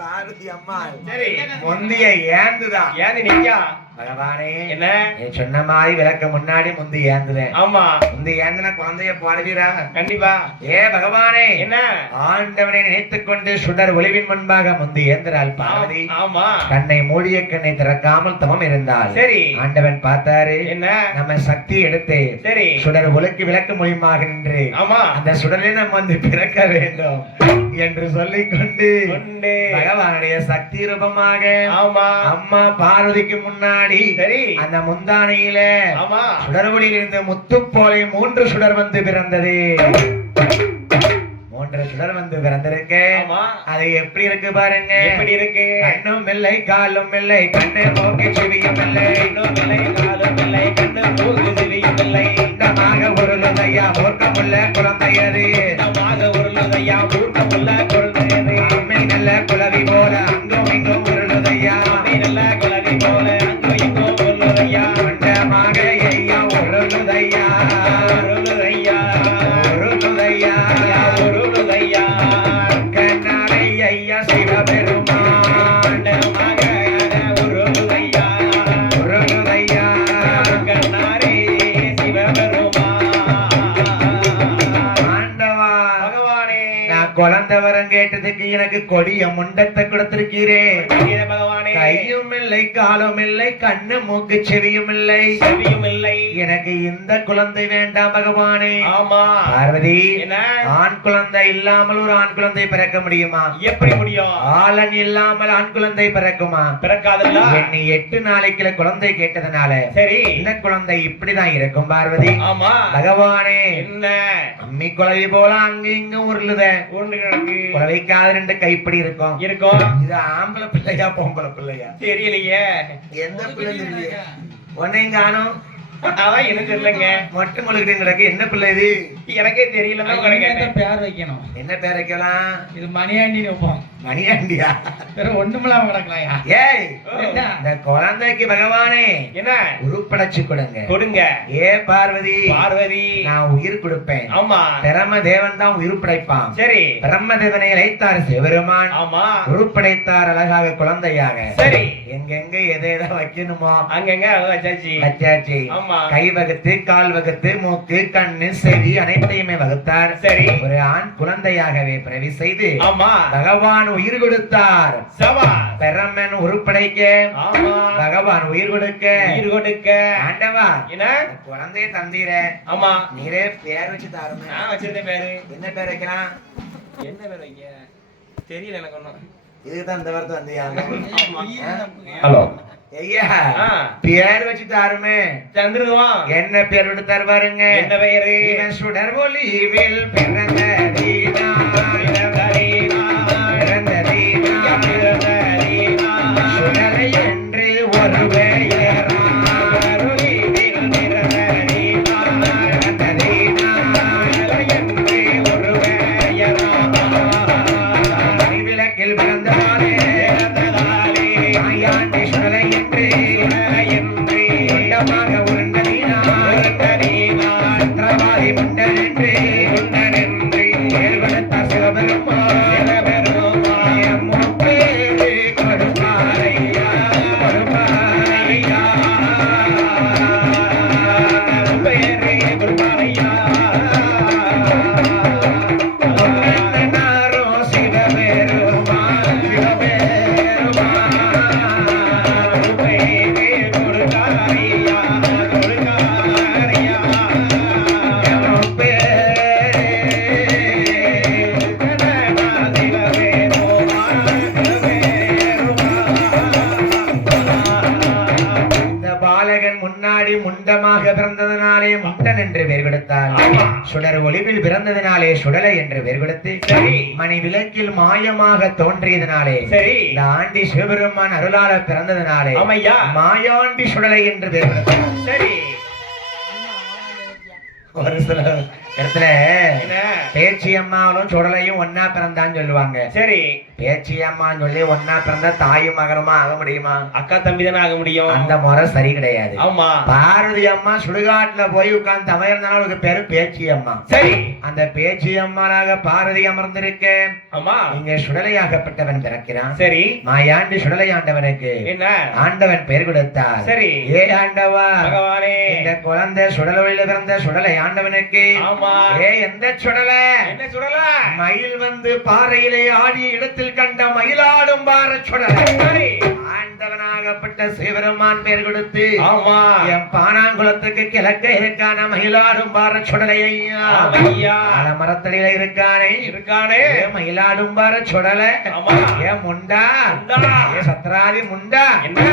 பார்வதி அம்மாள் சரி முந்திய ஏந்துதான். ஏன் நிக்கா? பகவானே என்ன? நீ சொன்ன மாதிரி விளக்க முன்னாடி முந்தி ஏந்துவேன். ஆமா முந்தி ஏந்தின குழந்தைய பாடுவீரா? கண்டிப்பா. ஏ பகவானே என்ன? ஆண்டவனை நினைத்துக் கொண்டு சுடர் ஒளிவின் முன்பாக முந்தி ஏந்திராள் பார்வதி. ஆமா கண்ணை மூடிய கண்ணை திறக்காமல் தமம் இருந்தாள். சரி ஆண்டவன் பார்த்தாரு. என்ன? நம்ம சக்தி எடுத்து சரி சுடர் ஒழுக்கு விளக்கு மூலியமாக நின்று ஆமா அந்த சுடரில் நம்ம வந்து பிறக்க வேண்டும் என்று சொல்லிக் கொண்டு கொண்டு பகவானுடைய சக்தி ரூபமாக ஆமா அம்மா பார்வதிக்கு முன்னாடி சரி அந்த முந்தானையில ஆமா சுடர் ஒளியில் இருந்து முத்து போலே 3 சுடர் வந்து பிறந்தது. 3 சுடர் வந்து பிறந்திருக்க. ஆமா அது எப்படி இருக்கு பாருங்க. எப்படி இருக்கு? கண்ணும் இல்லை காலும் இல்லை கண்ணு மூக்கு செவியும் இல்லை இன்னும் இல்லை காலும் இல்லை கண்ணு மூக்கு செவியும் இல்லை. இந்தமாக உருளுதையா மூர்க்கமுள்ள குழந்தையது. இந்தமாக உருளுதையா மூர்க்கமுள்ள குழந்தையது. அம்மை நல்ல குளவி போல அங்கும் இங்கும் உருளுதையா. அம்மை நல்ல குழவி போல அங்கும் இங்கும் உருளுதையா. மண்டமாக ஐயா உருளுதையா உருளுதையா உருளுதையா உருளுதையா. கண்ணாரை ஐயா சிவபெருமான் மண்டமாக உருளுதையா உருளுதையா கண்ணாரே சிவபெருமான். ஆண்டவா பகவானே நான் குழந்தை வரம் கேட்டதுக்கு எனக்கு கொடிய முண்டத்தை கொடுத்திருக்கிறேன். ஐயா பகவானே கையும் இல்லை காலும் இல்லை கண்ணு மூக்கு செவியும் இல்லை செவியும் இல்லை. எனக்கு இந்த குழந்தை வேண்டாம் பகவானே. ஆமா பார்வதி என்ன? ஆண் குழந்தை இல்லாமல் ஒரு ஆண் குழந்தை பிறக்க முடியுமா? எப்படி முடியும்? ஆளன் இல்லாமல் ஆண் குழந்தை பிறக்குமா? பிறக்காதுல்ல. என்னை 8 நாளைக்குள்ள குழந்தை கேட்டதுனால சரி இந்த குழந்தை இப்படிதான் இருக்கும் பார்வதி. ஆமா பகவானே என்ன? அம்மி குழவி போல அங்க இங்கும் உருளுத. உருண்டு கிடக்கு. குழவைக்காத 2 கைப்பிடி இருக்கும். இருக்கும். இது ஆம்பளை பிள்ளையா பொம்பளை பிள்ளையா? தெரியலையே. எந்த பிள்ளை தெரியல. உன்னையும் காணும். அதான் எனக்கு இல்லைங்க. மொட்டை முழுக்கிட்டு கிடக்கு. என்ன பிள்ளை இது? எனக்கே தெரியல. பேர் வைக்கணும். என்ன பேர் வைக்கலாம்? இது மணியாண்டி வைப்போம். மணியாண்டியா வேற ஒண்ணுமில்லாம கிடக்கலாயா ஏய் என்ன? இந்த குழந்தைக்கு பகவானே என்ன உருப்படைச்சு கொடுங்க கொடுங்க ஏ பார்வதி பார்வதி நான் உயிர் கொடுப்பேன் ஆமா பிரம்ம தேவன் தான் உயிர் படைப்பான் சரி பிரம்ம தேவனை அழைத்தார் சிவபெருமான் ஆமா உருப்படைத்தார் அழகாக குழந்தையாக சரி எங்கெங்க எதை எதை வைக்கணுமோ அங்கங்க வச்சாச்சு வச்சாச்சு ஆமா கை வகுத்து கால் வகுத்து மூக்கு கண்ணு செவி அனைத்தையுமே வகுத்தார் சரி ஒரு ஆண் குழந்தையாகவே பிறவி செய்து ஆமா பகவான் உயிர் கொடுத்தார் சபா பிரம்மன் உருப்படைக்க ஆமா பகவான் உயிர் கொடுக்க உயிர் கொடுக்க ஆண்டவா என்ன இந்த குழந்தைய தந்தீர ஆமா நீரே பேர் வச்சு தாருமே நான் வச்சிருந்தேன் பேரு என்ன பேர் வைக்கலாம் என்ன பேர் வைக்க தெரியல எனக்கு ஒண்ணும் இதுதான் இந்த வார்த்தை வந்தியா ஹலோ ஐயா பேர் வச்சு தாருமே சந்திரதுவான் என்ன பேர் விட்டு தருவாருங்க என்ன பெயரு இவன் சுடர் ஒளிவில் பிறந்த தீனா பிறந்த தீனா சுடரை என்று ஒரு பெயரார் ஒளிவில் பிறந்த தீனா பிறந்த தீனா என்று ஒரு பெயரார் விளக்கில் பிறந்தவானே மாயாண்டி சுடலை என்று கொண்டமாக உருண்ட தீனா சந்திரவாதி முண்டன் என்று ஏற்படுத்தார் சிவபெருமான் முப்பேறு கொடுப்பாரையா கொடுப்பாரையா முப்பேறு கொடுப்பாரையா நாரோ சிவபெருமான் சிவபெருமான் முப்பேறு கொடுத்தாரையா கொடுத்தாரையா இந்த பாலகன் முன்னாடி முண்டமாக பிறந்ததனாலே முண்டன் என்று பெயர் கொடுத்தார் சுடர் ஒளிவில் பிறந்ததினாலே சுடலை என்று பெயர் கொடுத்து சரி. மணி விளக்கில் மாயமாக தோன்றியதனாலே சரி இந்த ஆண்டி சிவபெருமான் அருளால பிறந்ததினாலே ஆமையா மாயாண்டி சுடலை என்று பெயர் கொடுத்தார் சரி ஒரு சில இடத்துல என்ன பேச்சி அம்மாவும் சுடலையும் ஒன்னா பிறந்தான்னு சொல்லுவாங்க சரி பேச்சி அம்மான்னு சொல்லி ஒன்னா பிறந்தா தாயும் மகனுமா ஆக முடியுமா அக்கா தம்பி தானே ஆக முடியும் அந்த முறை சரி கிடையாது ஆமா பாரதி அம்மா சுடுகாட்டுல போய் உட்கார்ந்து அமர்ந்தாலும் அவளுக்கு பேரு பேச்சி அம்மா சரி அந்த பேச்சி அம்மானாக பாரதி அமர்ந்திருக்க ஆமா இங்க சுடலையாகப்பட்டவன் பிறக்கிறான் சரி மாயாண்டி சுடலை ஆண்டவனுக்கு என்ன ஆண்டவன் பெயர் கொடுத்தார் சரி ஏ ஆண்டவா பகவானே இந்த குழந்தை சுடலொழியில பிறந்த சுடலை ஆண்டவனுக்கு ஆமா ஏ எந்த சுடலை என்ன சுடல மயில் வந்து பாறையிலே ஆடிய இடத்தில் கண்ட மயிலாடும் பார சுடலை சரி ஆண்டவனாகப்பட்ட சிவபெருமான் பெயர் கொடுத்து ஆமா என் பானாங்குளத்துக்கு கிழக்க இருக்கான மயிலாடும் பார சுடலை ஐயா ஆமையா மரத்தடியில இருக்கானே இருக்கானே ஏ மயிலாடும் பார சுடலை ஆமா ஏ முண்டா முண்டா. ஏ சத்ராதி முண்டா என்ன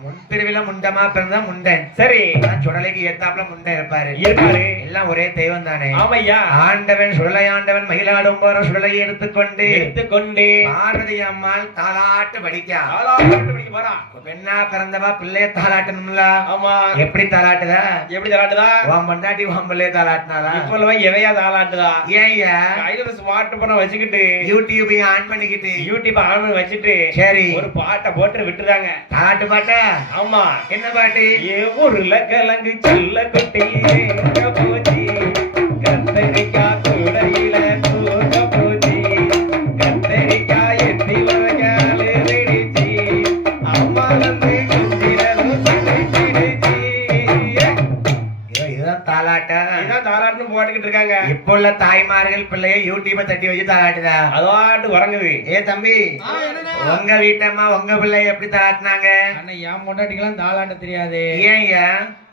முன்பிரிவில முண்டமா பிறந்த முண்டன் சரி அதான் சுடலைக்கு ஏத்தாப்புல முண்டன் இருப்பாரு இருப்பாரு எல்லாம் ஒரே தெய்வம் தானே ஆமையா ஆண்டவன் சுடலை ஆண்டவன் மயிலாடும் போற சுடலையை எடுத்துக்கொண்டு எடுத்துக்கொண்டு பார்வதி அம்மாள் தாலாட்டு படிக்கா தாலாட்டு படிக்க போறா பெண்ணா பிறந்தவா பிள்ளைய தாலாட்டணும்ல ஆமா எப்படி தாலாட்டுதா எப்படி தாலாட்டுதா உன் பொண்டாட்டி உன் பிள்ளைய தாலாட்டினாலா இப்ப எவையா தாலாட்டுதா ஏய்யா கையில ஒரு ஸ்மார்ட் போனை வச்சுக்கிட்டு யூடியூப் ஆன் பண்ணிக்கிட்டு யூடியூப் ஆன் பண்ணி வச்சுட்டு சரி ஒரு பாட்டை போட்டு விட்டுறாங்க தாலாட்டு பாட்டா ஆமா என்ன பாட்டு ஏ ஊர்ல கலங்கு செல்ல குட்டி போச்சு கத்தரிக்காய் கூடையில தூக்க போச்சு கத்தரிக்காய் எட்டி வரகாலு வெடிச்சு அம்மா வந்து குஞ்சிரலும் சொல்லிடுச்சு இதுதான் தாலாட்டா இதான் தாலாட்டுன்னு போட்டுக்கிட்டு இருக்காங்க இப்போ உள்ள தாய்மார்கள் பிள்ளைய யூடியூப தட்டி வச்சு தாலாட்டுதா அதுவாட்டு உறங்குது ஏ தம்பி உங்க வீட்டம்மா உங்க பிள்ளை எப்படி தாலாட்டினாங்க அண்ணா என் பொண்டாட்டிக்கெல்லாம் தாளாட்ட தெரியாது ஏன்யா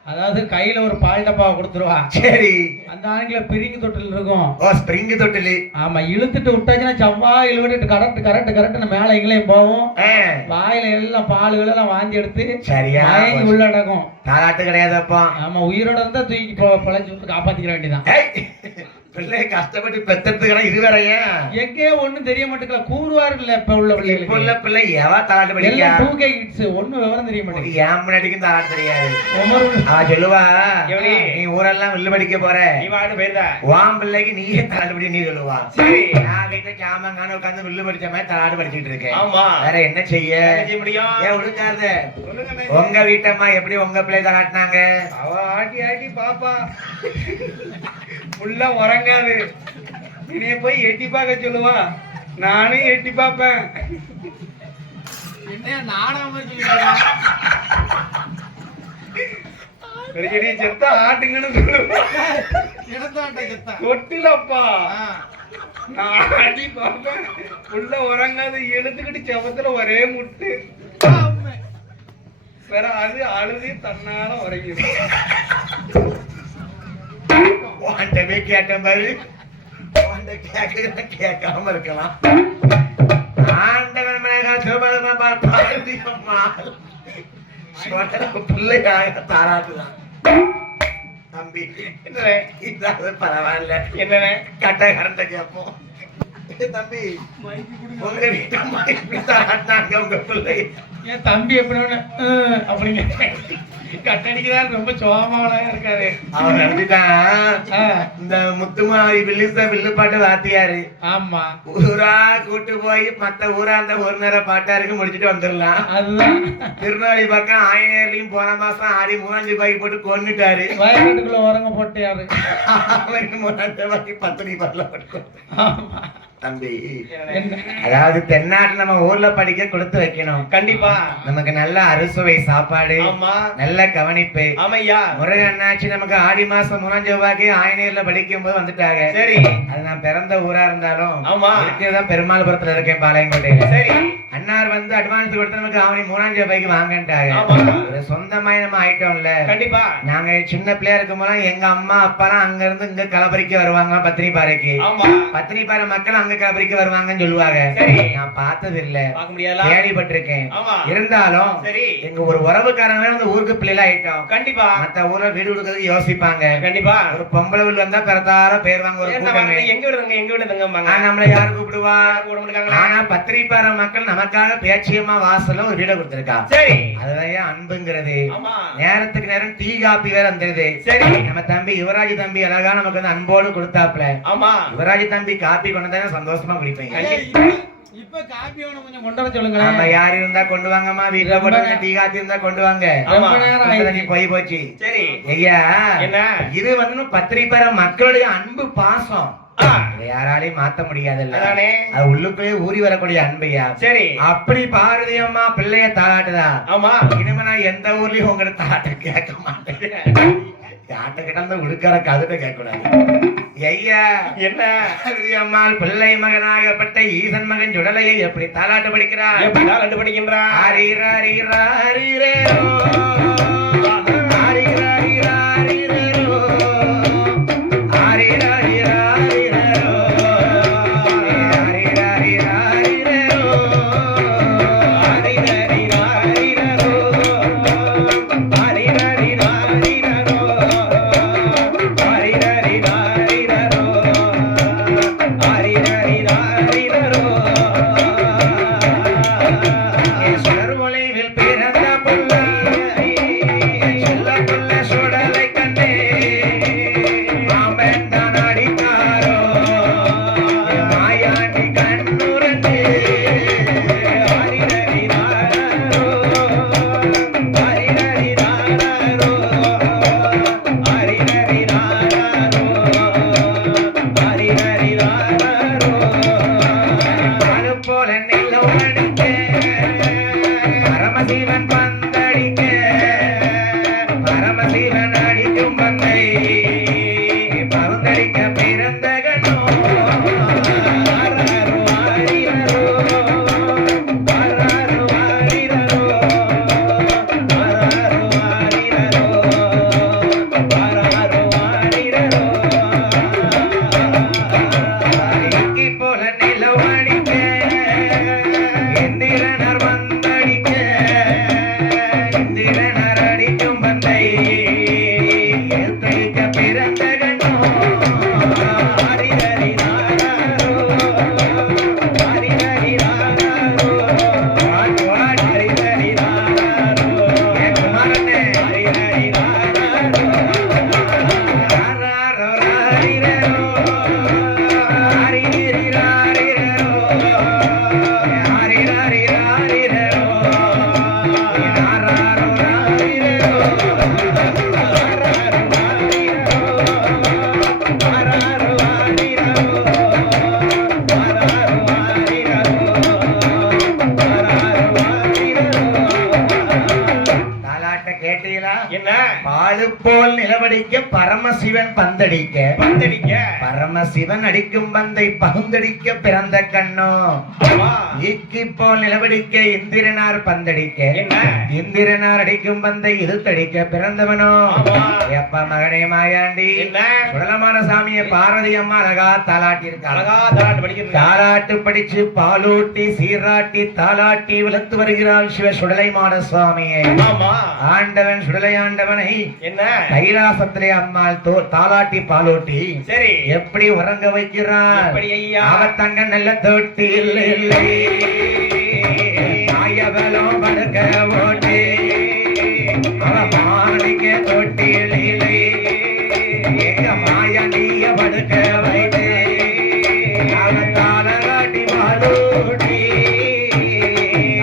அதாவது கையில ஒரு பால் டப்பாவை கொடுத்துருவா சரி அந்த ஆங்கில பிரிங்கு தொட்டில் இருக்கும் ஓ ஸ்பிரிங் தொட்டிலு ஆமா இழுத்துட்டு விட்டாச்சுன்னா செவ்வா இழுவிட்டு கரெக்ட் மேல எங்களையும் போவோம் ஆ, வாயில எல்லாம் பாலுகள் எல்லாம் வாந்தி எடுத்து சரியா மயங்கி போச்சு. உள்ள அடக்கும் தாலாட்டு கிடையாது அப்போ ஆமா உயிரோட இருந்தா தூக்கி பிழைச்சு விட்டு காப்பாத்திக்கிற வேண்டியதான் ஏய், பிள்ளை கஷ்டப்பட்டு பெத்ததுக்கெல்லாம் இதுவரையா எங்கே ஒண்ணும் தெரிய மாட்டேங்கல கூறுவாரு இல்ல இப்ப உள்ள இப்ப உள்ள பிள்ளைகளுக்கு பிள்ளை எவா தாளாட்டு படிக்கா எல்லாம் 2K கிட்ஸ் ஒண்ணும் விவரம் தெரிய மாட்டேங்குது ஏன் முன்னாடிக்கும் தாளாட்டு தெரியாது உமரு அவ சொல்லுவா எப்படி? நீ ஊரெல்லாம் வில்லு படிக்க போற நீ வாடு போயிருந்தா வான் பிள்ளைக்கு நீயே தாளாட்டு படி நீ சொல்லுவா சரி. நான் வீட்டுல சாமங்கான உட்காந்து வில்லு படிச்ச மாதிரி தாளாட்டு படிச்சுட்டு இருக்கேன் ஆமா வேற என்ன செய்ய என்ன செய்ய முடியும் ஏன் உடுக்காத சொல்லுங்க அண்ணே. உங்க வீட்டம்மா எப்படி உங்க பிள்ளை தாளாட்டினாங்க அவ ஆட்டி ஆட்டி பாப்பா புள்ள உறங்காது இனிய போய் எட்டி பார்க்க சொல்லுவா நானும் எட்டி பார்ப்பேன் என்ன நாடாம பெரிய செத்தா ஆட்டுங்கன்னு சொல்லுவா கொட்டிலப்பா நான் ஆட்டி பார்ப்பேன் புள்ள உறங்காது எடுத்துக்கிட்டு செவத்துல ஒரே முட்டு வேற அது அழுது தன்னால உறங்கிடும் உன்கிட்டவே கேட்ட மாதிரி உன்கிட்ட கேட்காம இருக்கலாம் ஆண்டவன் மேக சுபதமா பார்த்தியம்மா பிள்ளைக்காக தாராட்டுதான் தம்பி இதாவது பரவாயில்ல என்னண்ணே கட்ட கரண்ட கேட்போம் தம்பி உங்க வீட்டம்மா இப்படி தாராட்டினாங்க உங்க பிள்ளை என் தம்பி எப்படி அப்படிங்க கட்டடிக்குதான் ரொம்ப சோகமாவனா இருக்காரு அவன் நம்பிட்டான் இந்த முத்துமாரி வில்லு பாட்டு வாத்தியாரு ஆமா ஊரா கூட்டு போய் மத்த ஊரா அந்த ஒரு நேரம் பாட்டாருக்கு முடிச்சிட்டு வந்துடலாம் அதுதான் திருநாளி பக்கம் ஆயினேர்லயும் போன மாசம் ஆடி 3000 ரூபாய்க்கு போட்டு கொன்னுட்டாரு வயநாட்டுக்குள்ள உரங்க போட்டு யாரு அவனுக்கு 3000 ரூபாய்க்கு 10 பல்ல போட்டு ஆமா. தம்பி என்ன அதாவது தென்னாட்டு நம்ம ஊர்ல படிக்க கொடுத்து வைக்கணும் கண்டிப்பா நமக்கு நல்ல அறுசுவை சாப்பாடு ஆமா நல்ல கவனிப்பு ஆமையா முருகன் அண்ணாச்சி நமக்கு ஆடி மாசம் 3000 ரூபாய்க்கு ஆயினேர்ல படிக்கும் போது வந்துட்டாங்க சரி அது நான் பிறந்த ஊரா இருந்தாலும் ஆமா தான் பெருமாள்புரத்துல இருக்கேன் பாளையங்கோட்டையில சரி அன்னார் வந்து அட்வான்ஸ் கொடுத்து நமக்கு அவனி 3000 ரூபாய்க்கு வாங்கன்ட்டாங்க ஆமா ஒரு சொந்தமாய் நம்ம ஆயிட்டோம்ல கண்டிப்பா நாங்க சின்ன பிள்ளையா இருக்கும் போது எங்க அம்மா அப்பாலாம் அங்க இருந்து இங்க கலபரிக்க வருவாங்க பத்தினி பாறைக்கு ஆமா பத்தினி பாறை மக்கள் அங்க கலபரிக்க வருவாங்கன்னு சொல்லுவாங்க சரி. நான் பார்த்தது இல்ல பார்க்க முடியாதா கேள்விப்பட்டிருக்கேன் ஆமா இருந்தாலும் சரி எங்க ஒரு உறவுக்காரங்க அந்த ஊருக்கு பிள்ளைல ஆயிட்டோம் கண்டிப்பா மத்த ஊர்ல வீடு கொடுக்கறதுக்கு யோசிப்பாங்க கண்டிப்பா ஒரு பொம்பளை வீடு வந்தா பிறத்தார பேர் வாங்க ஒரு கூட்டமே எங்க விடுங்க எங்க விடுங்க ஆனா நம்மள யாரு கூப்பிடுவா கூட முடிக்காங்களா ஆனா பத்திரிப்பாறை மக்கள் நமக்காக பேச்சியம்மா வாசல்ல ஒரு வீடை கொடுத்திருக்கா சரி அதுதான் ஏன் அன்புங்கிறது ஆமா நேரத்துக்கு நேரம் டீ காப்பி வேற வந்துருது சரி நம்ம தம்பி யுவராஜ் தம்பி அழகா நமக்கு வந்து அன்போடு கொடுத்தாப்ல ஆமா யுவராஜ் தம்பி காப்பி கொண்டு தானே சந்தோஷமா குடிப்பீங்க இப்ப காப்பி வேணும் கொஞ்சம் கொண்டு வர சொல்லுங்களேன் நம்ம யார் இருந்தா கொண்டு வாங்கம்மா வீட்டுல போட்டு டீ காப்பி இருந்தா கொண்டு வாங்க ஆமா. ரொம்ப நேரம் நீ ஆயிடுச்சு. போய் போச்சு சரி ஐயா என்ன இது வந்து பத்திரிப்பாறை மக்களுடைய அன்பு பாசம் ஆ, இதை யாராலையும் மாத்த முடியாதுல்ல அதானே அது உள்ளுக்குள்ளே ஊறி வரக்கூடிய அன்பையா சரி அப்படி பாரதி அம்மா பிள்ளைய தாளாட்டுதா ஆமா இனிமே நான் எந்த ஊர்லயும் உங்களை தாளாட்ட கேட்க மாட்டேன் யார்கிட்ட கிட்ட உடுக்கார கதுட்ட கேட்க கூடாது ஐயா என்ன பாரதி அம்மாள் பிள்ளை மகனாகப்பட்ட ஈசன் மகன் சுடலையை எப்படி தாளாட்ட படிக்கிறார் எப்படிதான் ரெண்டு படிக்கின்றா பாலு போல் நிலவடிக்க பரமசிவன் பந்தடிக்க பரமசிவன் அடிக்கும் பந்தை பகுந்தடிக்க பிறந்த கண்ணோ ஈக்கி போல் நிலவடிக்க இந்திரனார் பந்தடிக்க இந்திரனார் அடிக்கும் பந்தை இழுத்தடிக்க பிறந்தவனோ எப்ப மகனே மாயாண்டி சுடலமான சாமியை பார்வதி அம்மா அழகா தாலாட்டி இருக்க தாலாட்டு படிச்சு பாலூட்டி சீராட்டி தாலாட்டி வளர்த்து வருகிறாள் சிவ சுடலைமான சுவாமியை ஆண்டவன் சுடலை ஆண்டவனை என்ன கைலாசத்திலே அம்மாள் தாலாட்டி பாலூட்டி சரி எப்படி உறங்க வைக்கிறான் அவத்தங்க நல்ல தொட்டி இல்லை ஆயவளம் படுக்க ஓட்டி மாணிக்க தொட்டில் இல்லை எங்க மாயாண்டிய படுக்க வைத்து அவன் தாலாட்டி பாலூட்டி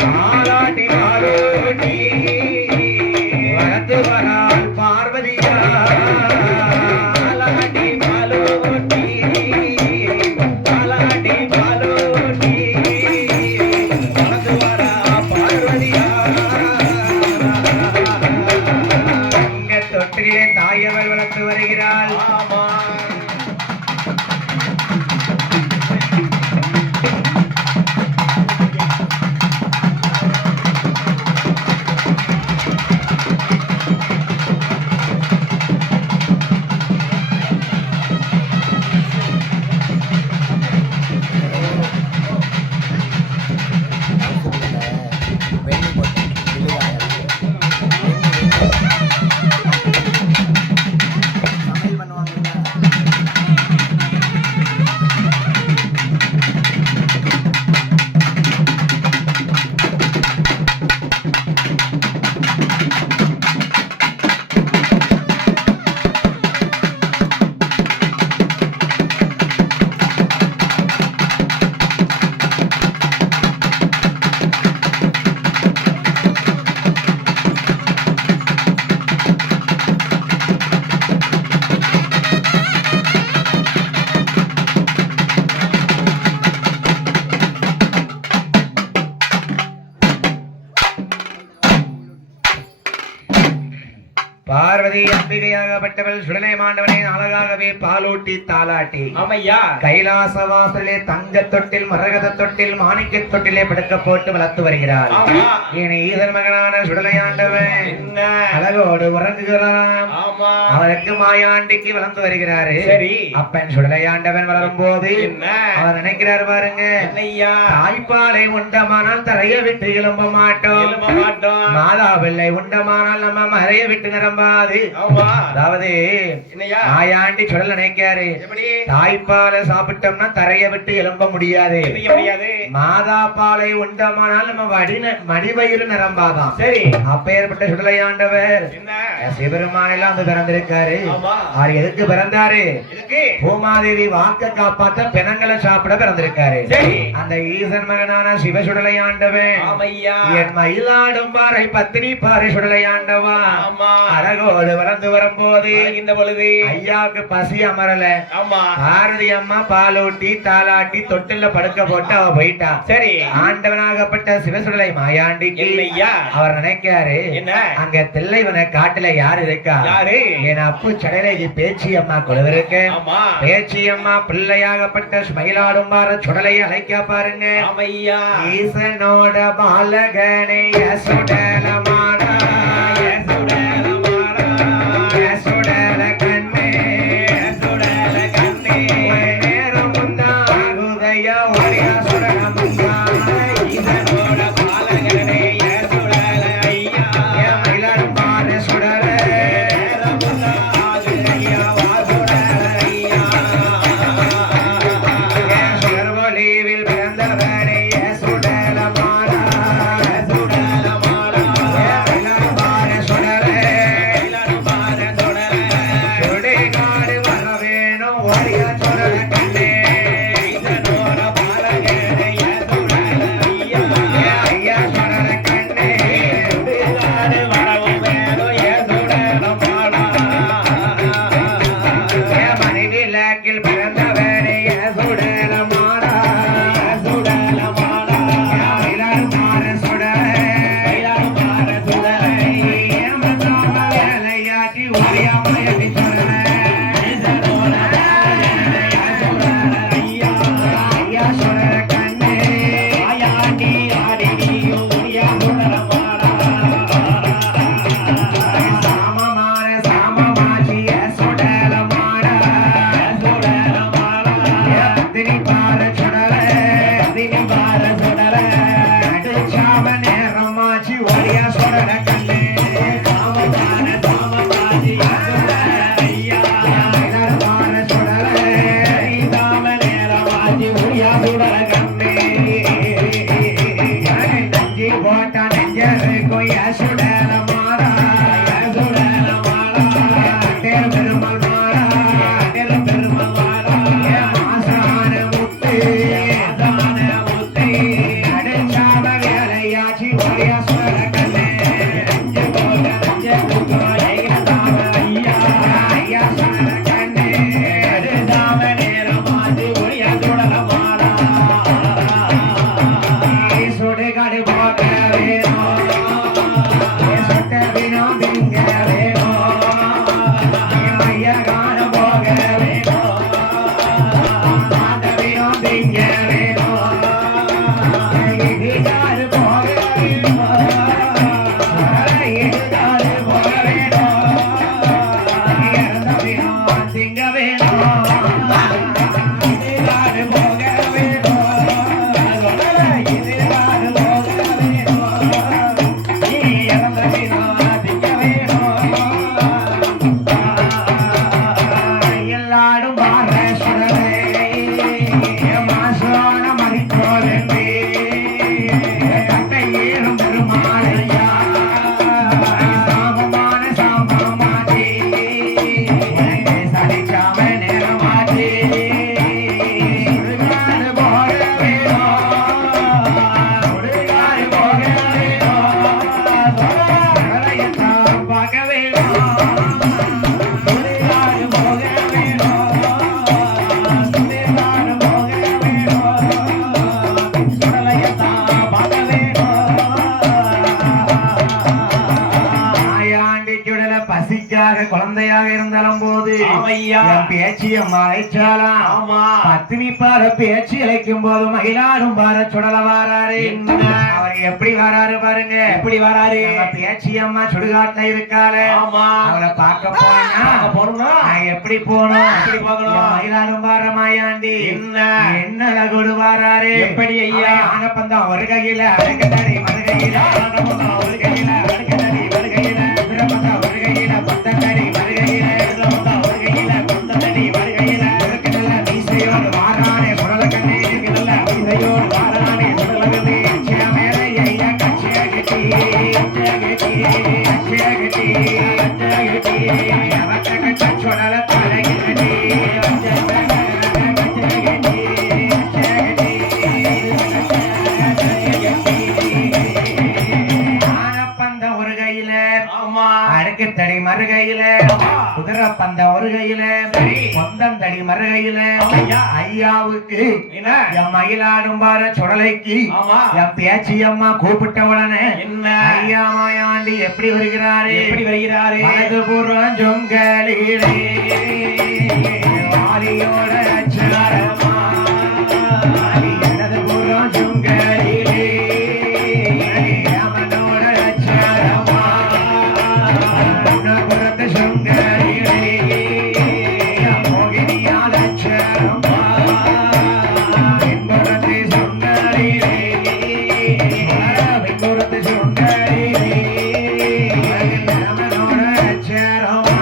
தாலாட்டி பாலூட்டி வளர்த்து வரால் பார்வதியா தாலாட்டி பாலூட்டி தாலாட்டி பாலூட்டி வளர்த்து வரா பார்வதியா இங்க தொட்டிலே தாயவள் வளர்த்து வருகிறாள் பார்வதி அம்பிகையாகப்பட்டவள் சுடலை மாண்டவனை அழகாகவே பாலூட்டி தாலாட்டி ஆமையா கைலாச வாசலே தங்க தொட்டில் மரகத தொட்டில் மாணிக்க தொட்டிலே படுக்க போட்டு வளர்த்து வருகிறாள் இனி ஈதன் மகனான சுடலை ஆண்டவன் அழகோடு உறங்குகிறான் அவருக்கு மாயாண்டிக்கு வளர்ந்து வருகிறாரு சரி அப்பன் சுடலை ஆண்டவன் வளரும் போது அவர் நினைக்கிறார் பாருங்க தாய்ப்பாலை உண்டமானால் தரைய விட்டு எழும்ப மாட்டோம் மாதா பிள்ளை உண்டமானால் நம்ம மறைய விட்டு நிரம்பாது அதாவது மாயாண்டி சுடல் நினைக்காரு தாய்ப்பாலை சாப்பிட்டோம்னா தரைய விட்டு எழும்ப முடியாது மாதா பாலை உண்டமானால் நம்ம மடிவயிறு நிரம்பாதான் சரி அப்பேற்பட்ட சுடலை ஆண்டவர் சிவபெருமானெல்லாம் வந்து பிறந்திருக்காரு அவர் எதுக்கு பிறந்தாரு பூமாதேவி வாக்க காப்பாத்த பிணங்களை சாப்பிட பிறந்திருக்காரு அந்த ஈசன் மகனான சிவ சுடலை ஆண்டவன் என் மயிலாடும் பாறை பத்தினி பாறை சுடலை ஆண்டவா அழகோடு வளர்ந்து வரும்போது இந்த பொழுது ஐயாவுக்கு பசி அமரல பாரதி அம்மா பாலூட்டி தாலாட்டி தொட்டில படுக்க போட்டு அவ போயிட்டா சரி ஆண்டவனாகப்பட்ட சிவசுடலை மாயாண்டிக்கு அவர் நினைக்காரு அங்க தில்லைவன காட்டுல யாரு இருக்கா என் அப்பு சடலைக்கு பேச்சி அம்மா கொழுவிருக்க பேச்சி அம்மா பிள்ளையாகப்பட்ட மயிலாடும் பார சுடலையை அழைக்க பாருங்க ஈசனோட பாலகனைய சுடலமான சுடலமாட வழியா சுடல கண்ணு சாமமான சாமபாதி ஐயா மயிலாடும்பாறை சுடல தாம நேரமாதி ஒளியா சுடல கண்ணே நெஞ்சி போட்டா நெஞ்சரு கொய்ய சுடல மாறா சுடல மாடா தேர் பெருமாள் மாறா பெருமாள் மாடா மாசான முத்து தான முத்தை அடிச்சாம வேலையாச்சி வழியா சுடல கண்ணு நெஞ்சு போல நெஞ்சு குத்துறா ஐயா தாம ஐயா ஐயா சுடல கண்ணு தாம நேரமாதி ஒளியா சுடல மாடா சுடுகாடு போக வேணும் சொட்ட வினோம் திங்க வேணும் ஐயா காண போக வேணும் மாத வினோம் திங்க வேணும் இடுகாடு போக வேணும் இடுகாடு போக வேணும் இறந்த வினோம் திங்க வேணும் இடுகாடு போக வேணும் இடுகாடு போக வேணும் நீ இறந்த வினோம் திங்க வேணும் எல்லாரும் பார சுடலே மாசோன மறிக்கோலே கட்டை ஏறும் பெருமாளையா சாமமான சாமமாதி உனக்கு சலிச்சாம நேரமாதி சுடுகாடு போக வேணும் சுடுகாடு போக வேணும் சுடலையத்தான் பார்க்க வேணும் சுடுகாடு போக வேணும் சுடுகாடு போக வேணும் சுடலையத்தான் பார்க்க வேணும் ஆயாண்டி சுடல பசிக்காக குழந்தையாக இருந்தாலும் போது ஆமையா. என் பேச்சிய மறைச்சாலாம் ஆமா. பத்தினி பார பேச்சு இழைக்கும் போது மயிலாடும் பார சுடல வாராரு என்ன? அவர் எப்படி வராரு பாருங்க எப்படி வராரு நம்ம பேச்சி அம்மா சுடுகாட்டுல இருக்காளே ஆமா. அவளை பார்க்க போனா போறோம்னா நான் எப்படி போகணும் எப்படி போகணும்? என் மயிலாடும் பார மாயாண்டி என்ன? என்ன கொடு வாராரு எப்படி ஐயா? ஆனப்பந்தான் ஒரு கையில அடக்கத்தடி மறுகையில ஆனப்பந்தான் ஒரு கையில அடக்கத்தடி மறுகையில குதிரப்பந்தான் ஒரு கையில பத்தத்தடி மறுகையில குதிரப்பந்தான் ஒரு கையில பத்தத்தடி மறுகையில இருக்கு நல்ல மீசையோடு வாரானே சுடல கண்ணே இருக்கு நல்ல மீசையோடு வாரானே சுடல கண்ணே அச்சய மேலே ஐயா கச்சய கட்டி அச்சய கட்டி அச்சய கட்டி அச்சய கட்டி அவட்ட கட்ட சுடல தலையை கட்டி அச்சய கட்டி ஆனப்பந்த ஒரு கையில ஆமா அடுக்குத்தடி மறுகையில குதிரை பந்த ஒரு கையில பொந்தம் தடி மறுகையில ஐயா. ஐயாவுக்கு என்ன? என் மயிலாடும் பார சுடலைக்கு ஆமா. என் பேச்சி அம்மா கூப்பிட்ட உடனே என்ன? ஐயா மாயாண்டி எப்படி வருகிறாரு எப்படி வருகிறாரு வலது புறம் ஜொங்கலிலே வாரியோட அச்சாரமா இடது புறம் ஜொங்கலிலே அவனோட அச்சாரமா புறத்து ஜொங்கலிலே மோகினியால் அச்சாரமா பின்புறத்து ஜொங்கலிலே பின்புறத்து ஜொங்கலிலே அவனோட அச்சாரமா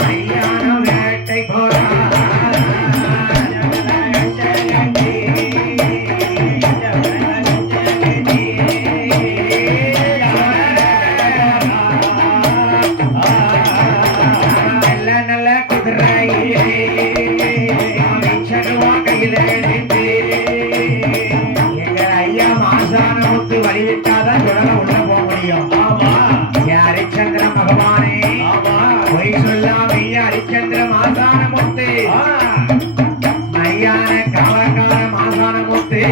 மையானம் வேட்டை போறான் நல்ல நல்ல குதிரையிலே அமைச்சருவா கையில எடுத்து எங்க ஐயா மாசான முத்து வழிவிட்டாதான் தொடர உள்ள போக முடியும் ஹரிச்சந்திர பகவானே பொய் சொல்லாம ஹரிச்சந்திர மாசான முத்து மையான காவக்கார மாசான முத்து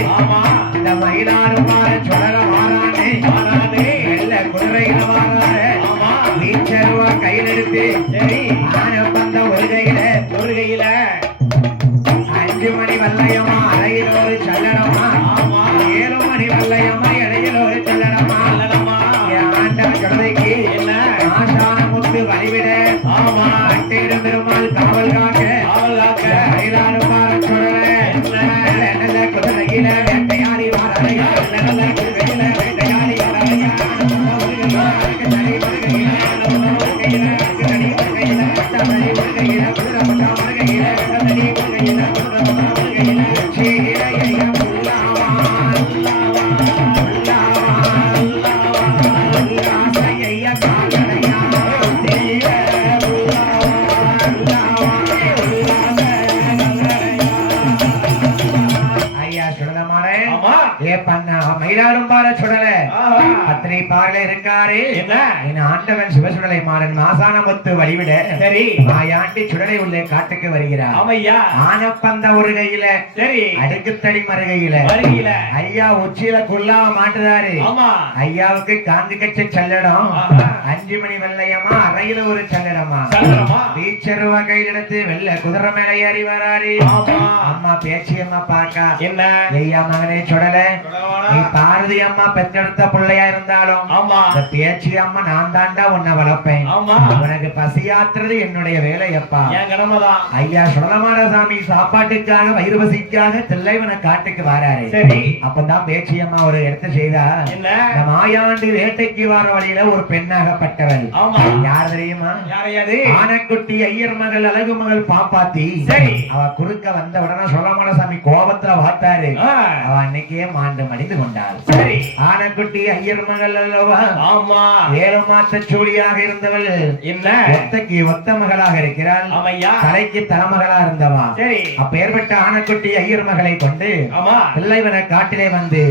இந்த மயிலாடுமாற சுடர வாரானே வெள்ள குதிரையில வாராரு வீச்சருவா கையில் எடுத்து ஆன பந்த ஒரு கையில 5 மணி வல்லையம்மா அறையில் ஒரு சல்லடமா 7 மணி வல்லையம்மா இடையில் ஒரு சல்லடமா ஆண்ட குழந்தைக்கு ஆசான முத்து வழிவிட அட்டேடும் பெருமாள் காவல் காக்க மயிலாடுமாற சுடர நல்ல குதிரையில வேட்டையாடி வாராரையா நல்ல குதிரையில வேட்டையாடி வாராரையா ஐயா சுடலமாறே ஏ பண்ண மயிலாடும் பார சுடல அத்தனை பார்ல இருக்காரு என் ஆண்டவன் சிவசுடலை மாறன் மாசான முத்து வழிவிட மாயாண்டி சுடலை உள்ளே காட்டுக்கு வருகிறார் ஆனப்பந்த ஒரு கையில அடுக்குத்தடி மறுகையில ஐயா உச்சியில குல்லாவ மாட்டுதாரு ஐயாவுக்கு காந்து கச்ச சல்லடம் 5 மணி வெள்ளையமா அறையில ஒரு சல்லடமா வீச்சருவா கையில் எடுத்து வெள்ள குதிரை மேல ஏறி வராரு அம்மா பேச்சியம்மா பாக்கா என்ன ஐயா மகனே சுடல நீ பாரதி அம்மா பெற்றெடுத்த பிள்ளையா இருந்தாலும் இந்த பேச்சி அம்மா நான் தாண்டா உன்னை வளர்ப்பேன் உனக்கு பசியாத்துறது என்னுடைய வேலையப்பா ஐயா சுடலமாரசாமி சாப்பாட்டுக்காக வயிறு பசிக்காக தில்லைவன காட்டுக்கு வராரு அப்பதான் பேச்சி அம்மா ஒரு இடத்த செய்தா இந்த மாயாண்டி வேட்டைக்கு வர வழியில ஒரு பெண்ணாகப்பட்டவள் யார் தெரியுமா ஆனக்குட்டி ஐயர் மகள் அழகு மகள் பாப்பாத்தி அவ குறுக்க வந்த உடனே சுடலமாரசாமி கோபத்துல பார்த்தாரு அவ அன்னைக்கே மாண்டு மடிந்து கொண்டாள் ஆனக்குட்டி ஐயர் மகள் அல்லவா ஏழு மாத்த சூழியாக இருந்தவள் ஒத்தக்கு ஒத்த மகளாக இருக்கிறாள் தலைக்கு தலைமகளா இருந்தவா அப்ப ஏற்பட்ட ஆனக்குட்டி ஐயர் மகளை கொண்டு பிள்ளைவன காட்டிலே வந்து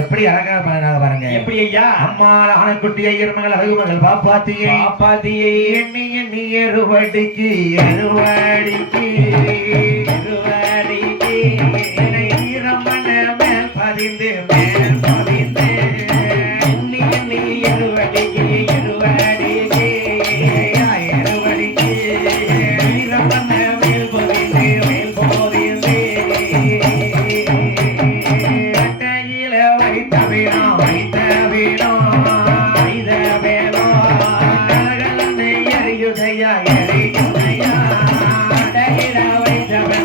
எப்படி அழகா பாருங்க எப்படி ஐயா அம்மா ஆனக்குட்டி ஐயர் மகள் அழகு மகள் பாப்பாத்தியை எண்ணி எண்ணி எருவடிக்கு பதிந்து மேல் பதிந்து எண்ணி எண்ணி எருவடிக்கு எருவடிக்கு ஈரமண்ண மேல் பதிந்து மேல் பதிந்து அட்டையில வைத்த வேணும் எரியுதையா அட்டையில வைத்த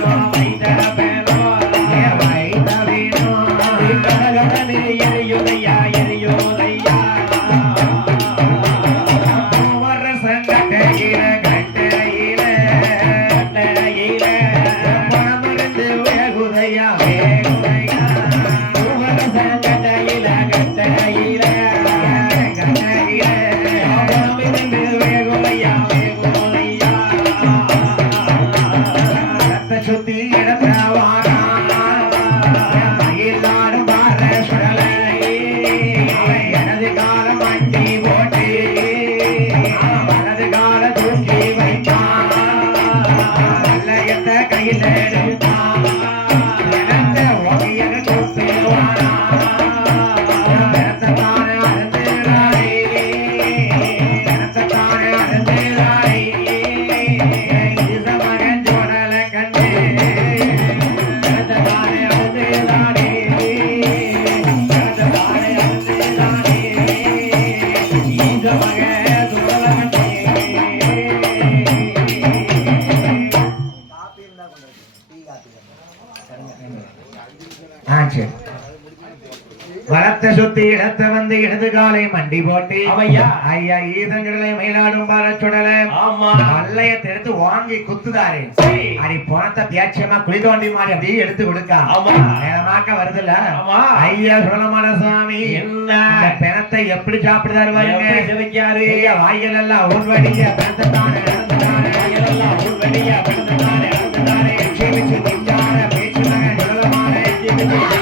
சுத்தி இடத்த வந்து இடது காலை மண்டி போட்டு ஆமையா ஐயா ஈசங்களை மயிலாடும் பாலச்சுடல ஆமா மல்லையத்தை எடுத்து வாங்கி குத்துதாரு சரி அடி பணத்தை தியாட்சியமா குழி தோண்டி மாதிரி அப்படியே எடுத்து கொடுக்கா ஆமா நேரமாக்க வருதுல்ல ஆமா ஐயா சுடலமான சாமி என்ன இந்த பிணத்தை எப்படி சாப்பிடுதாரு பாருங்க எப்படி சிதைக்காரு ஐயா வாய்கள் எல்லாம் ஊர்வடிய பிணத்தை தானே இறந்துதானே எல்லாம் உள்வெளியா பிறந்ததானே இறந்ததானே வச்சு திங்கார பேச்சு மகன் சுடலமான திங்கார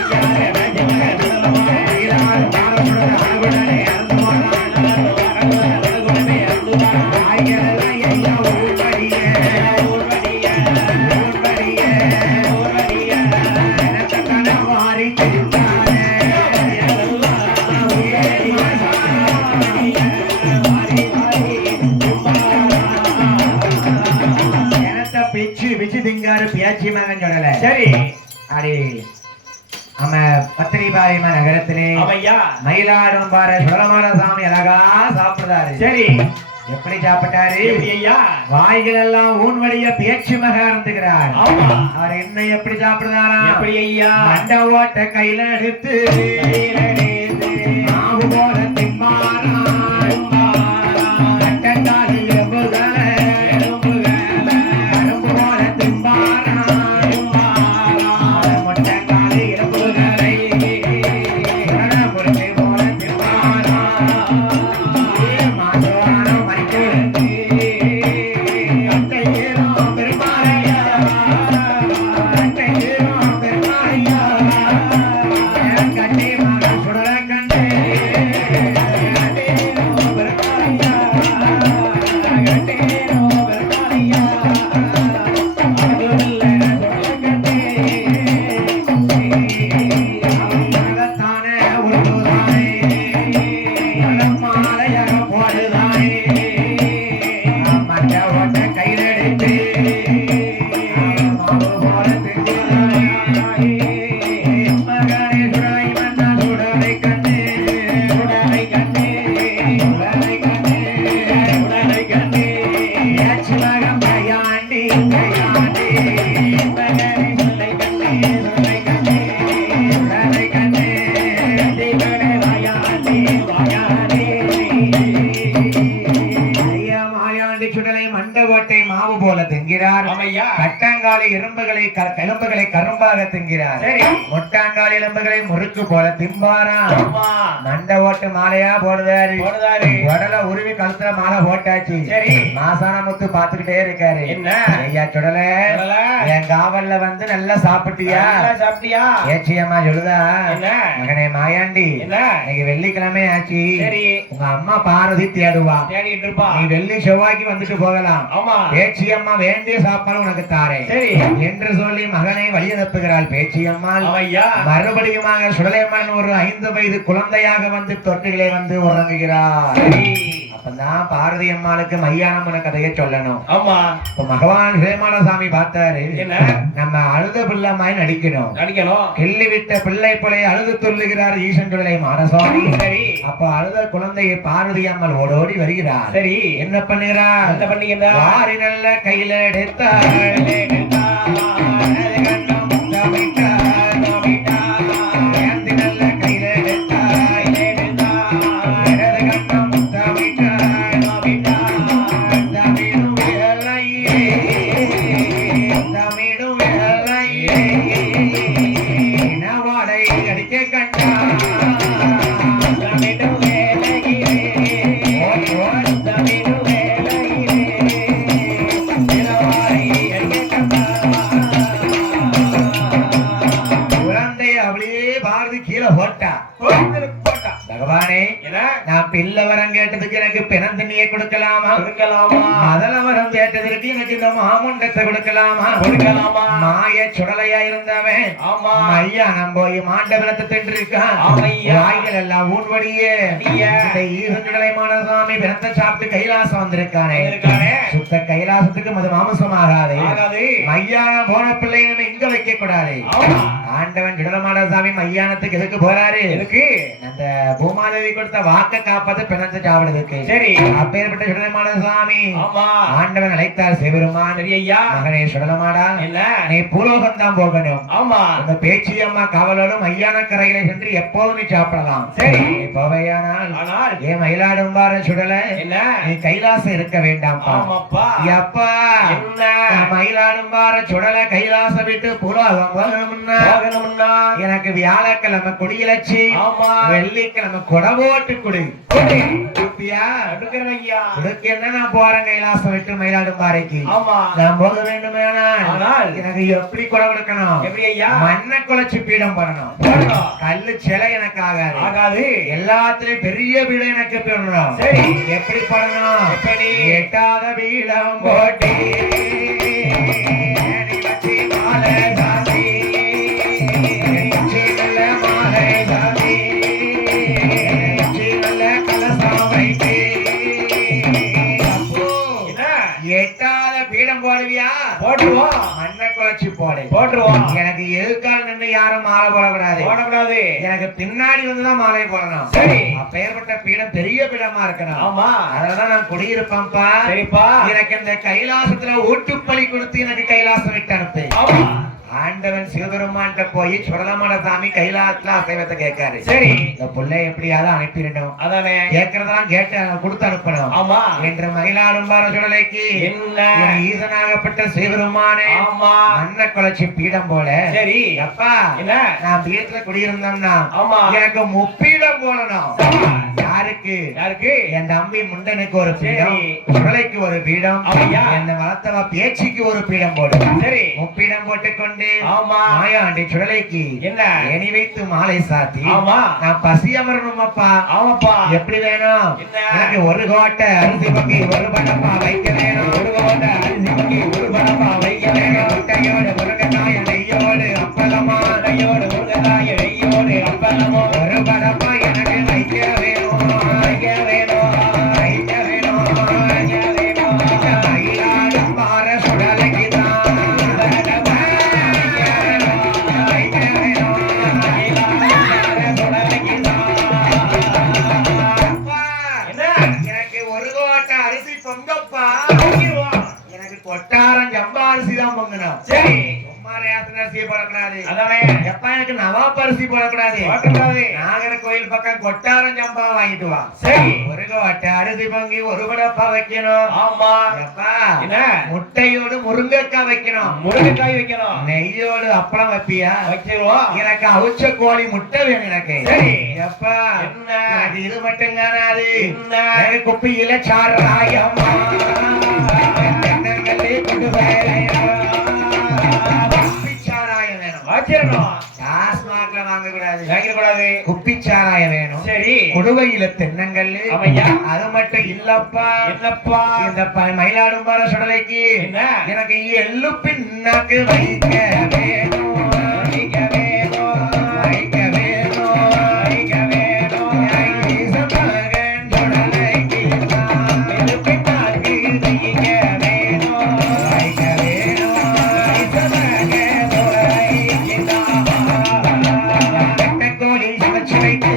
பேச்சு மகன் சுடலமான ஈராறு மாறசுடல அழகுடனே இறந்து போனான் வாய்கள் எல்லாம் ஐயா ஊர்வடிய பிணத்தை தானே வாரி திங்காரே பிச்சு பிச்சு திங்காரு பியாச்சி மகன் சொல்லல சரி அடி நம்ம பத்திரிபாயம நகரத்திலே ஆமையா மயிலாடும் பாரு சுடலமான சாமி அழகா சாப்பிடுறாரு சரி எப்படி சாப்பிட்டாரு எப்படி ஐயா வாய்கள் எல்லாம் ஊன்வடிய பேச்சு மக இருந்துகிறார் ஆமா அவர் என்ன எப்படி சாப்பிடுறாரா எப்படி ஐயா மண்ட ஓட்ட கையில எடுத்து மாவு போல திம்பாரா கட்டங்காலி எலும்புகளை எலும்பு போல திம்பாரா மொட்டங்காலி எலும்புகளை முருகை போல திம்பாரா மாசோரம் மறிக்கு அட்டையேனோ பெருமாளையா அட்டையேனோ பெருமாளையா கட்டி மகன் சுடல கண்டே கட்டேனோ பெருமாளையா கட்டேனோ பெருமாளையா அதுல சுடல கண்டே தானே உருவானே மாலையாக போடுதானே மண்ட ஓட்ட கையில் எடுத்து மாவு போல திங்குதானே மகனே சுடலை மன்னா சுடலை கண்ணே சுடலை கண்ணே சுடலை கண்ணே சுடலை கண்ணே ஏச்சு மகம் கையாண்டி கையாண்டி மகனே சுடலை கண்ணே சுடலை கண்ணே சுடலை கண்ணே திகழே வாயாண்டி வாயாண்டி ஐயா மாயாண்டி சுடலை மண்ட ஓட்டை மாவு போல திங்கிறார் ஆமையா கட்டங்காலி எலும்புகளை கரும்பாக திங்கிறார் சரி மொட்டாங்காலி எலும்புகளை முறுக்கு போல திம்பாரா ஆமா மண்ட ஓட்டு மாலையா போடுதாரு போடுதாரு உடல உருவி கழுத்துல மாலை போட்டாச்சு சரி மாசான முத்து பாத்துக்கிட்டே இருக்காரு என்ன ஐயா சுடல சுடல. என் காவல்ல வந்து நல்லா சாப்பிட்டியா நல்லா சாப்பிட்டியா ஏச்சியம்மா சொல்லுதா என்ன மகனே மாயாண்டி என்ன இன்னைக்கு வெள்ளிக்கிழமை ஆச்சு சரி உங்க அம்மா பார்வதி தேடுவா தேடிட்டு இருப்பா நீ வெள்ளி செவ்வாய்க்கு வந்துட்டு போகலாம் ஆமா பேச்சியம்மா வேண்டிய சாப்பாடு உனக்கு தாரேன் சரி என்று சொல்லி மகனை வழி அனுப்புகிறாள் பேச்சியம்மாள் ஆமையா மறுபடியுமாக சுடலையம்மன் ஒரு 5 வயது குழந்தையாக வந்து தொட்டிலே வந்து உறங்குகிறார் சரி அப்பதான் பார்வதி அம்மாளுக்கு மையானம்மன கதையை சொல்லணும் ஆமா இப்ப பகவான் சுயமான சாமி பார்த்தாரு என்ன நம்ம அழுத பிள்ளைமாய் நடிக்கணும் நடிக்கணும் கிள்ளி விட்ட பிள்ளை போல அழுது சொல்லுகிறார் ஈசன் சுடலை மானசாமி சரி அப்ப அழுத குழந்தையை பார்வதி அம்மாள் ஓடோடி வருகிறார் சரி என்ன பண்ணுகிறார் என்ன பண்ணீங்க வாரி நல்ல கையில எடுத்தாள் ஏந்தி நல்ல கையில எடுத்தாள் இடது கண்ணம் முத்தமிட்டாள் தமிழும் வேலையே தமிழும் வேலையே இனவாடை அடிக்க கண்டாள் தமிழும் வேலையே தமிழும் வேலையே இனவாடை அடிக்க கண்டாள் குழந்தை அப்படியே பாரதி கீழே போட்டா போட்டா பகவானே என்ன நான் பிள்ளை வரம் கேட்டதுக்கு எனக்கு பிணந்தண்ணியை கொடுக்கலாமா கொடுக்கலாமா முதல வரம் கேட்டதற்கு எனக்கு இந்த மாமுண்டத்தை கொடுக்கலாமா கொடுக்கலாமா மாய சுடலையா இருந்தவன் ஆமா ஐயா நான் போய் மாண்டவனத்தை தின்றிருக்கான் ஆமையா. வாய்கள் எல்லாம் ஊன்வடியே அடியே. இந்த ஈசன் சுடலைமான சுவாமி பிணத்தை சாப்பிட்டு கைலாசம் வந்திருக்கானே இருக்கானே சுத்த கைலாசத்துக்கு அது மாமசமாகாது ஆகாது. மையானம் போன பிள்ளை நம்ம இங்க வைக்க கூடாது. ஆமா. ஆண்டவன் சுடலமாட சாமி மையானத்துக்கு எதுக்கு போறாரு? எதுக்கு? அந்த பூமாதேவி கொடுத்த வாக்க காப்பாத்து பிணத்தை சாப்பிடுறதுக்கு. சரி. அப்பேற்பட்ட சுடலமாட சாமி ஆமா. ஆண்டவன் அழைத்தார் சிவபெருமான். சரி ஐயா. மகனே சுடலமாடா, என்ன? நீ பூலோகம் தான் போகணும். ஆமா. அந்த பேச்சி அம்மா காவலோடு மையான கரையில சென்று எப்போதும் நீ சாப்பிடலாம். சரி. நீ போவையானால் ஆனால் ஏன் மயிலாடும்பார சுடல என்ன? நீ கைலாசம் இருக்க வேண்டாம். ஆமாப்பா. அப்பா என்ன? மயிலாடும்பார சுடல கைலாசம் விட்டு பூலோகம் போகணும்னா போகணும்னா எனக்கு வியாழக்கிழமை கொடியிலச்சி, ஆமா. வெள்ளிக்கிழமை கொடை போட்டு கொடு. கொடுப்பியா? எடுக்கிறேன் ஐயா. உனக்கு என்ன, நான் போறேன் கைலாசம் விட்டு மயிலாடும்பாறைக்கு. ஆமா. நான் போக வேண்டுமானால் ஆனால் எனக்கு எப்படி கொடை கொடுக்கணும்? எப்படி ஐயா? மண்ணை குலைச்சு பீடம் பண்ணணும். போடணும். கல்லு சிலை எனக்கு ஆகாது. ஆகாது. எல்லாத்துலயும் பெரிய பீடம் எனக்கு போடணும். சரி. எப்படி போடணும்? எப்படி? எட்டாத பீடம் போட்டி நீ வச்சு மாலை சாத்தி, வச்சு நல்ல மாலை சாத்தி, வச்சு நல்ல கலசம் வைத்து. அப்போ என்ன? எட்டாத பீடம் போடுவியா? போட்டுருவோம். மண்ணை குலைச்சு போடு. போட்டுருவோம். எனக்கு எதுக்கால் நின்று யாரும் மாலை போடக்கூடாது. போடக்கூடாது. எனக்கு பின்னாடி வந்துதான் மாலை போடணும். சரி. அப்பேற்பட்ட பீடம் பெரிய பீடமா இருக்கணும். ஆமா. அதனாலதான் நான் குடியிருப்பேன்ப்பா. சரிப்பா. எனக்கு இந்த கைலாசத்துல ஓட்டுப்பலி கொடுத்து எனக்கு கைலாசம் விட்டு அனுப்பு. ஆமா. ஆண்டவன் சிவபெருமான்கிட்ட போய் சுடலமான சாமி கைலாசத்துல அசைவத்தை கேட்காரு. சரி. இந்த புள்ளை எப்படியாவது அனுப்பிடணும். அதானே. கேட்கறதெல்லாம் கேட்டு கொடுத்து அனுப்பணும். ஆமா. என்று மயிலாடும்பார சுடலைக்கு என்ன? என் ஈசனாகப்பட்ட சிவபெருமானே ஆமா. மண்ணை குலைச்சி பீடம் போல. சரி. அப்பா, என்ன? நான் பீடத்துல குடியிருந்தோம்னா ஆமா. எனக்கு முப்பீடம் போடணும். யாருக்கு? யாருக்கு? என் தம்பி முண்டனுக்கு ஒரு பீடம், சரி. சுடலைக்கு ஒரு பீடம், ஆமையா. என்ன வளர்த்தவா பேச்சுக்கு ஒரு பீடம் போடு. சரி. முப்பீடம் போட்டுக்கொண்டு ஆமா. மாயாண்டி சுடலைக்கு என்ன? எணி வைத்து மாலை சாத்தி ஆமா. நான் பசி அமரணும். அப்பா, ஆமாப்பா. எப்படி வேணும்? என்ன? எனக்கு ஒரு கோட்டை அரிசி பங்கி ஒரு படப்பா வைக்க வேணும். ஒரு கோட்டை அரிசி பங்கி ஒரு படப்பா வைக்க வேணும். முட்டையோடு முருங்கைக்காய நெய்யோடு அப்பளமா, கையோடு முருங்கைக்காய நெய்யோடு அப்பளமோ ஒரு படப்பா எனக்கு வைக்க வேணும். வைக்க வேணும், வைக்க வேணும், வைக்க வேணும். மயிலாடும்பார சுடலைக்கு தான் வைக்க வேணும். மயிலாடும்பார சுடலைக்கு தான். அப்பா, என்ன? எனக்கு ஒரு கோட்டை அரிசி பொங்கப்பா. வாங்கிடுவோம். எனக்கு கொட்டாரம் ஜம்பா அரிசி தான் பொங்கணும். சரி. சும்மா ரேஷன் அரிசியை போடக்கூடாது. அதானே. எப்பா, எனக்கு நவாப் அரிசி போடக்கூடாது. போடக்கூடாது. நாகர கோயில் பக்கம் கொட்டாரம் ஜம்பா வாங்கிட்டு வா. சரி. ஒரு கோட்டை அரிசி பொங்கி ஒரு படப்பா வைக்கணும். ஆமா. எப்பா, என்ன? முட்டையோடு முருங்கைக்காய் வைக்கணும். முருங்கைக்காய் வைக்கணும். நெய்யோடு அப்பளம் வைப்பியா? வச்சிருவோம். எனக்கு அவிச்ச கோழி முட்டை வேணும் எனக்கு. சரி. எப்பா, என்ன? எனக்கு இது மட்டும் காணாது. என்ன? எனக்கு குப்பியில சாராயம்மா தென்னங்களே கொண்டு வரலையா? குப்பி சாராயம் வேணும். வச்சிடணும். டாஸ்மாக்ல வாங்க கூடாது. வாங்கிடக்கூடாது. குப்பி சாராயம் வேணும். சரி. கொடுவையில தென்னங்கள். ஆமையா. அது மட்டும் இல்லப்பா, என்னப்பா? இந்த மயிலாடும்பார சுடலைக்கு என்ன? எனக்கு எள்ளு பின்னாக்கு வைக்க வேணும். வைக்க வேணும், வைக்க வேணும், வைக்க வேணும். ஈசன் மகன் சுடலைக்கு நான் எள்ளு பின்னாக்கு வைக்க வேணும். வைக்க வேணும், ஈசன் மகன் சுடலைக்கு நான். வெட்டக்கோழி சமைச்சு வைத்து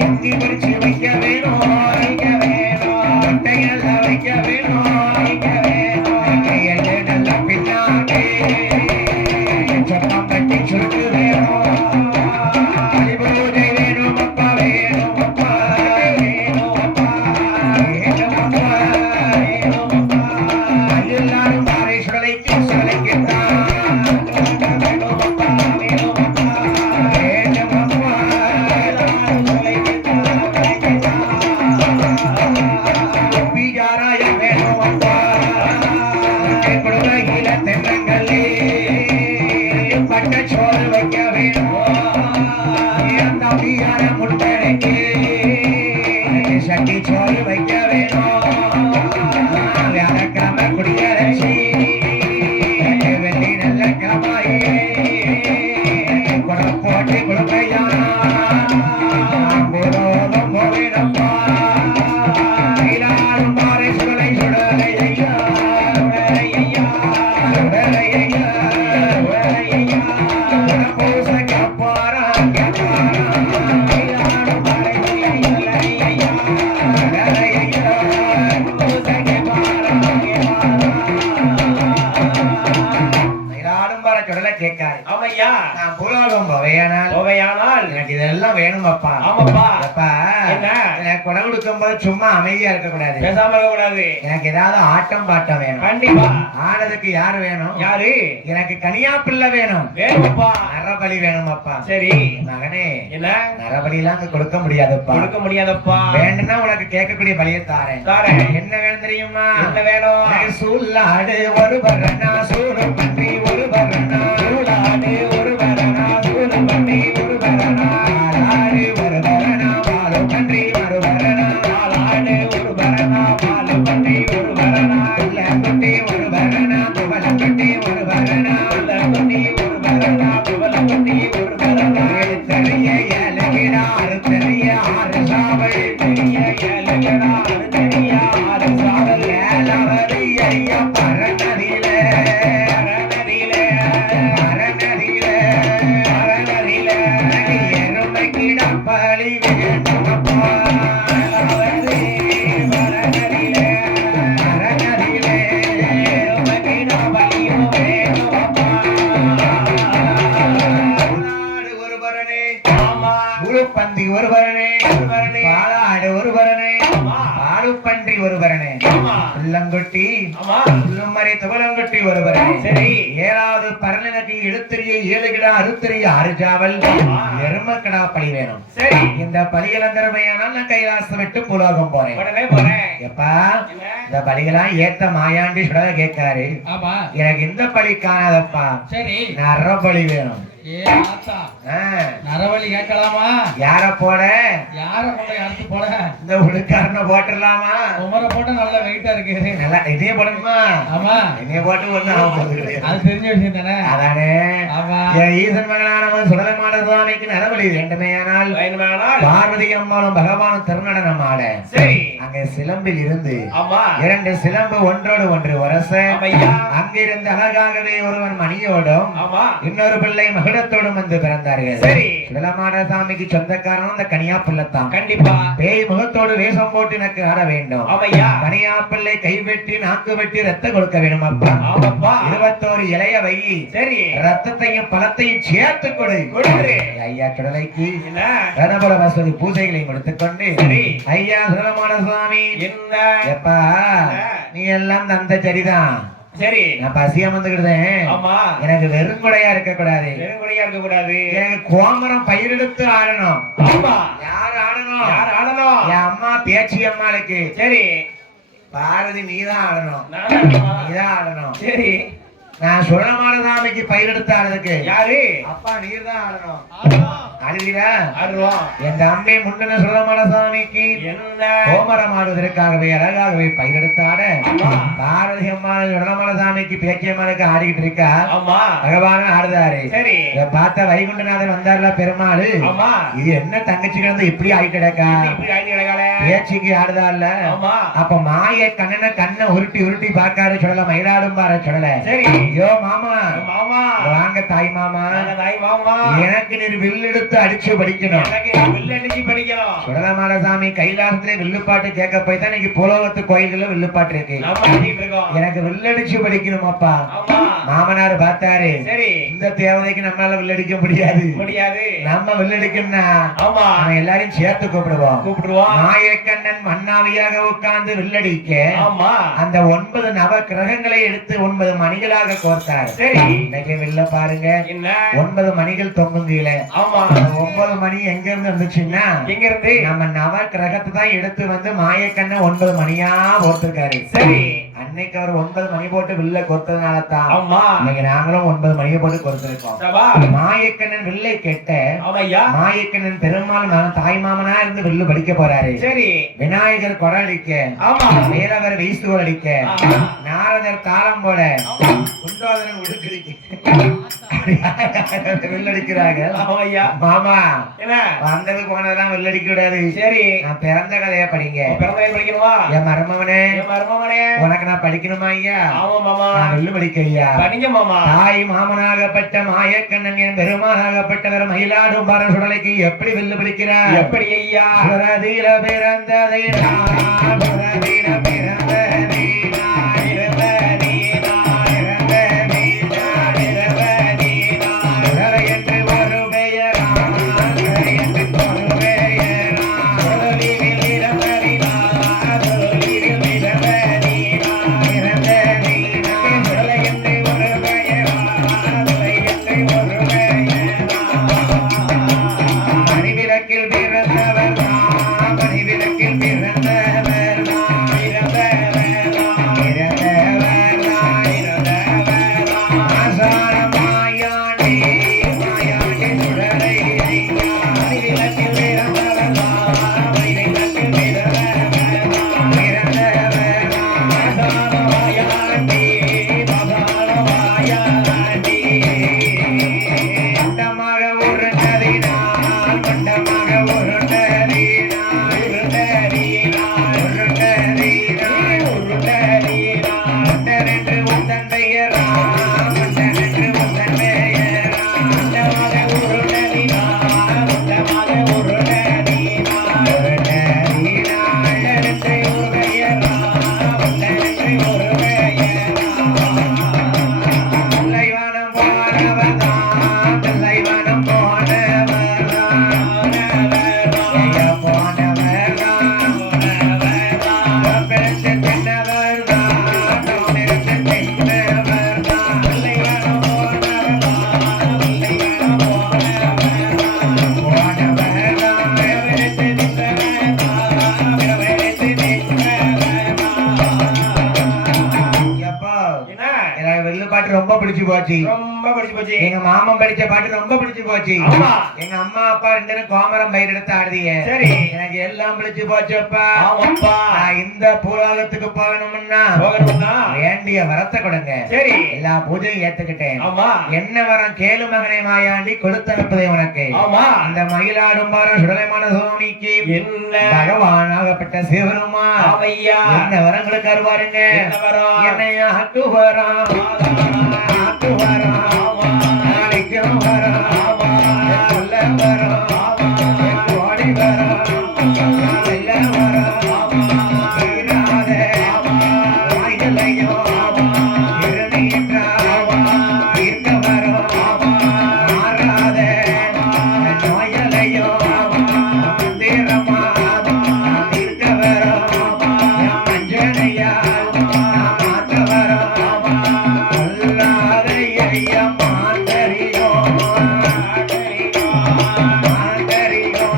பொங்கி பொரிச்சு வைக்க வேணும். வைக்க வேணும், முட்டையெல்லாம் வைக்க வேணும். வைக்க வேணும், முட்டையெல்லாம் நல்ல பின்னாக்கு கேட்காரு. ஆமையா நான் பூலோகம் போவேயானால் ஓவையானால் எனக்கு இதெல்லாம் வேணும் அப்பா. ஆமாப்பா அப்பா என்ன? எனக்கு குணம் கொடுக்கும் போது சும்மா அமைதியா இருக்க கூடாது. பேசாம இருக்க கூடாது. எனக்கு ஏதாவது ஆட்டம் பாட்டம் வேணும். கண்டிப்பா. ஆனதுக்கு யாரு வேணும்? யாரு? எனக்கு கனியா பிள்ளை வேணும். வேணும்ப்பா. நரபலி வேணும் அப்பா. சரி மகனே என்ன? நரபலி எல்லாம் அங்க கொடுக்க முடியாதுப்பா. கொடுக்க முடியாதப்பா. வேணும்னா உனக்கு கேட்கக்கூடிய பலியை தாரேன். தாரேன். என்ன வேணும் தெரியுமா? என்ன வேணும்? எனக்கு சூளாடு ஒரு பரணா சூடு பண்ணி ஒரு பரணா சூளாடு ஒரு பரணா சூடு பண்ணி ஒரு பரணா ஆளாடு ஒரு பரணா பாலு பன்றி ஒரு பரணா ஆளாடு ஒரு பரணா பாலு பன்றி ஒரு பரணா இல்ல குட்டி ஒரு பரணா புவல குட்டி ஒரு பரணா இல்ல குட்டி ஒரு பரணா புவல குட்டி ஒரு பரணா தெரிய ஏலகிடா தெரிய ஆறு சாவல் தெரிய ஏலகிடா தெரிய ஆறு சாவல் ஏலவரி ஐயா பரணதிலே பரணதிலே பரணதிலே பரணதிலே எருமைக்கிடா பலி வேண்டுமப்பா பரணதிலே பரணதிலே பரணதிலே எருமைக்கிடா பலியும் வேண்டுமப்பா ஒரு பரணே ஆமா உருப்பந்தி ஒரு பரணே பாலாடு ஒரு பரணே பாலுப்பன்றி ஒரு பரணே ஆமா உள்ளங்குட்டி ஆமா உள்ளுமறை துவலங்குட்டி ஒரு பரணே சரி ஏழாவது பரணனுக்கு எழுத்தறிய 7 கிடா அறுத்தறிய 6 ஜாவல் எருமக்கடா பலி வேணும். சரி இந்த பலிகள் தருமையானால் நான் கைலாசம் விட்டு பூலோகம் போறேன். உடனே போறேன். எப்பா இந்த பலிகளாம் ஏத்த மாயாண்டி சுடல கேட்காரு. ஆமா எனக்கு இந்த பலி காணாதப்பா. சரி நர பலி வேணும். ஏ ஆத்தா ஆ, நரவழி கேட்கலாமா? யார போட? யார கொண்டு அடுத்து போட? இந்த உடுக்காரனை போட்டுடலாமா? உமரை போட்டு நல்ல வெயிட்டா இருக்கு. நல்லா இதையே போடணுமா? ஆமா என்னைய போட்டு ஒண்ணு ஆக போகுது கிடையாது. அது தெரிஞ்ச விஷயம் தானே. அதானே ஆமா என் ஈசன் மகனானவன் சுடலமான சுவாமிக்கு நரபலி வேண்டுமேயானால் வேணுமானால் பார்வதி அம்மாளும் பகவானும் திருநடனம் ஆட சரி அங்கே சிலம்பில் இருந்து ஆமா 2 சிலம்பு ஒன்றோடு ஒன்று உரச ஆமையா அங்கிருந்து அழகாகவே ஒருவன் மணியோடும் ஆமா இன்னொரு பிள்ளை மகுடத்தோடும் வந்து பிறந்தார்கள். சரி சுடலமான சாமிக்கு சொந்தக்காரனும் அந்த கனியா பிள்ளைத்தான். கண்டிப்பா பேய் முகத்தோடு வேஷம் போட்டு எனக்கு ஆட வேண்டும். ஆமையா கனியா பிள்ளை கை வெட்டி நாக்கு வெட்டி ரத்தம் கொடுக்க வேணும் அப்பா. ஆமாப்பா 21 இலைய வை சரி ரத்தத்தையும் பழத்தையும் சேர்த்து கொடு. கொடுரு. ஐயா சுடலைக்கு என்ன கனபல வசதி பூஜைகளையும் கொடுத்துக்கொண்டு சரி ஐயா சுடலமான சுவாமி என்ன எப்பா நீ எல்லாம் தந்த சரிதான். சரி நான் பசியா வந்துக்கிட்டேன். ஆமா எனக்கு வெறுங்குடையா இருக்க கூடாது. வெறுங்குறையா இருக்க கூடாது. எனக்கு கோமரம் பயிரெடுத்து ஆடணும். ஆமா யார் ஆடணும்? யார் ஆடணும்? என் அம்மா பேச்சி அம்மாளுக்கு சரி பாரதி நீதான் ஆடணும். நான் ஆடணுமா? நீதான் ஆடணும். சரி நான் சுடலமான சாமிக்கு பயிரெடுத்து ஆடுறதுக்கு யாரு? அப்பா நீர் தான் ஆடணும். ஆடுவீரா? ஆடுவோம். என் தம்பி முன்ன சுடலமான சாமிக்கு என்ன கோமரம் ஆடுவதற்காகவே அழகாகவே பயிரெடுத்து ஆட ஆமா பாரதி அம்மா சுடலமான சாமிக்கு பேச்சியம்மாளுக்கு ஆடிக்கிட்டு இருக்கா. ஆமா பகவான் ஆடுதாரு. சரி இத பார்த்த வைகுண்டநாதன் வந்தார்ல பெருமாள். ஆமா இது என்ன தங்கச்சி கிடந்து இப்படி ஆகி கிடக்கா? இப்படி ஆயிட்டு கிடக்காளே. பேச்சுக்கு ஆடுதால்ல. ஆமா அப்ப மாய கண்ணை உருட்டி உருட்டி பார்க்காரு சுடல மயிலாடும் பாரு சுடல. சரி ஐயோ மாமா மாமா வாங்க தாய் மாமா நாங்க தாய் மாமா எனக்கு நீர் வில் எடுத்து அடிச்சு படிக்கணும். எனக்கு வில்லு அடிச்சு படிக்கணும். சுடலமான சாமி கைலாசத்திலே வில்லுப்பாட்டு கேட்க போய் தான் இன்னைக்கு புலவத்து கோயில்கள்ல வில்லுப்பாட்டு இருக்கு. நம்ம ஆடிட்டு இருக்கோம். எனக்கு வில்லடிச்சு படிக்கணும் அப்பா. ஆமா மாமனார் பார்த்தாரு. சரி இந்த தேவதைக்கு நம்மளால வில்லடிக்க முடியாது. முடியாது. நம்ம வில்லடிக்கணும்னா ஆமா நம்ம எல்லாரையும் சேர்த்து கூப்பிடுவோம். கூப்பிடுவோம். மாயக்கண்ணன் மன்னாவியாக உட்கார்ந்து வில்லடிக்க ஆமா அந்த 9 நவ கிரகங்களை எடுத்து 9 மணிகளாக கோர்த்தார். சரி இன்னைக்கு வில்ல பாருங்க என்ன 9 மணிகள் தொங்குங்கீழ. ஆமா 9 மணி எங்க இருந்து வந்துச்சுன்னா எங்க இருந்து நம்ம நவ கிரகத்தை தான் எடுத்து வந்து மாயக்கண்ண 9 மணியா போட்டிருக்காரு. சரி அன்னைக்கு அவர் 9 மணி போட்டு வில்ல கொடுத்ததுனால தான் ஆமா இன்னைக்கு நாங்களும் 9 மணியை போட்டு கொடுத்திருக்கோம். சபா மாயக்கண்ணன் வில்லை கேட்ட ஆமையா மாயக்கண்ணன் பெருமாள் தாய் மாமனா இருந்து வில்லு படிக்க போறாரு. சரி விநாயகர் கொடை அடிக்க ஆமா வேலவர் வீசுகோல் அடிக்க ஆமா. நாரதர் தாளம் போட ஆமா. குண்டோதரன் உடுக்கடிக்க வில்லடிக்கிறாங்க. ஆமையா மாமா என்ன வந்தது போனதெல்லாம் வில்லடிக்க கூடாது. சரி நான் பிறந்த கதையை படிங்க. பிறந்த படிக்கணுமா? என் மருமவனே என் மருமகனே உனக்கு நான் படிக்கணுமா ஐயா? ஆமா மாமா நான் வில்லு படிக்க ஐயா. படிங்க மாமா. தாய் மாமனாகப்பட்ட மாயக்கண்ணன் என் பெருமானாகப்பட்டவர் மயிலாடும் பார சுடலைக்கு எப்படி வில்லு படிக்கிறார்? எப்படி ஐயா? சுரதியில பிறந்ததை நான் சுரதியில பிறந்ததை நான் இருந்ததை நான் இருந்ததை நான் இருந்ததை பாட்டு ரொம்ப பிடிச்சு போச்சு, ரொம்ப பிடிச்சு போச்சு. எங்க மாமன் படிச்ச பாட்டு ரொம்ப பிடிச்சு போச்சு, ஆமா. எங்க அம்மா அப்பா ரெண்டு பேரும் கோமரம் பயிர் எடுத்து ஆடுதீங்க, சரி. எனக்கு எல்லாம் பிடிச்சு போச்சப்பா. ஆமாப்பா. நான் இந்த பூலோகத்துக்கு போகணும்னா போகணும்னா வேண்டிய வரத்தை கொடுங்க. சரி. எல்லா பூஜையும் ஏத்துக்கிட்டேன். ஆமா. என்ன வரம் கேளு மகனே மாயாண்டி கொடுத்தனுப்பதே உனக்கு. ஆமா. அந்த மயிலாடும் பாரு சுடலைமான சுவாமிக்கு என்ன பகவானாகப்பட்ட சிவருமா ஆமையா என்ன வரங்களுக்கு அருவாருங்க. என்ன வரம்? என்னைய ஆக்கு வரம், ஆக்கு வரம், நாளைக்கும் வரம், சொல்ல வரம், ஓடி வரம், வெல்ல வரம், தீராத வாய்களையோ இருநீற்றா தீர்க்க வரம், மாறாத நோயலையோ மந்திரமா தீர்க்க வரம், என் மஞ்சனையா நான் மாற்ற வரம், சொல்லாத ஐயா மாந்தரியோ மாந்தரியோ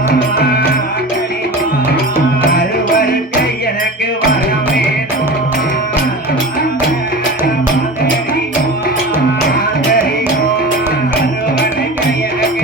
அறுவருக்கு எனக்கு வர வேணும், மாந்தரியோ அறுவருக்கு எனக்கு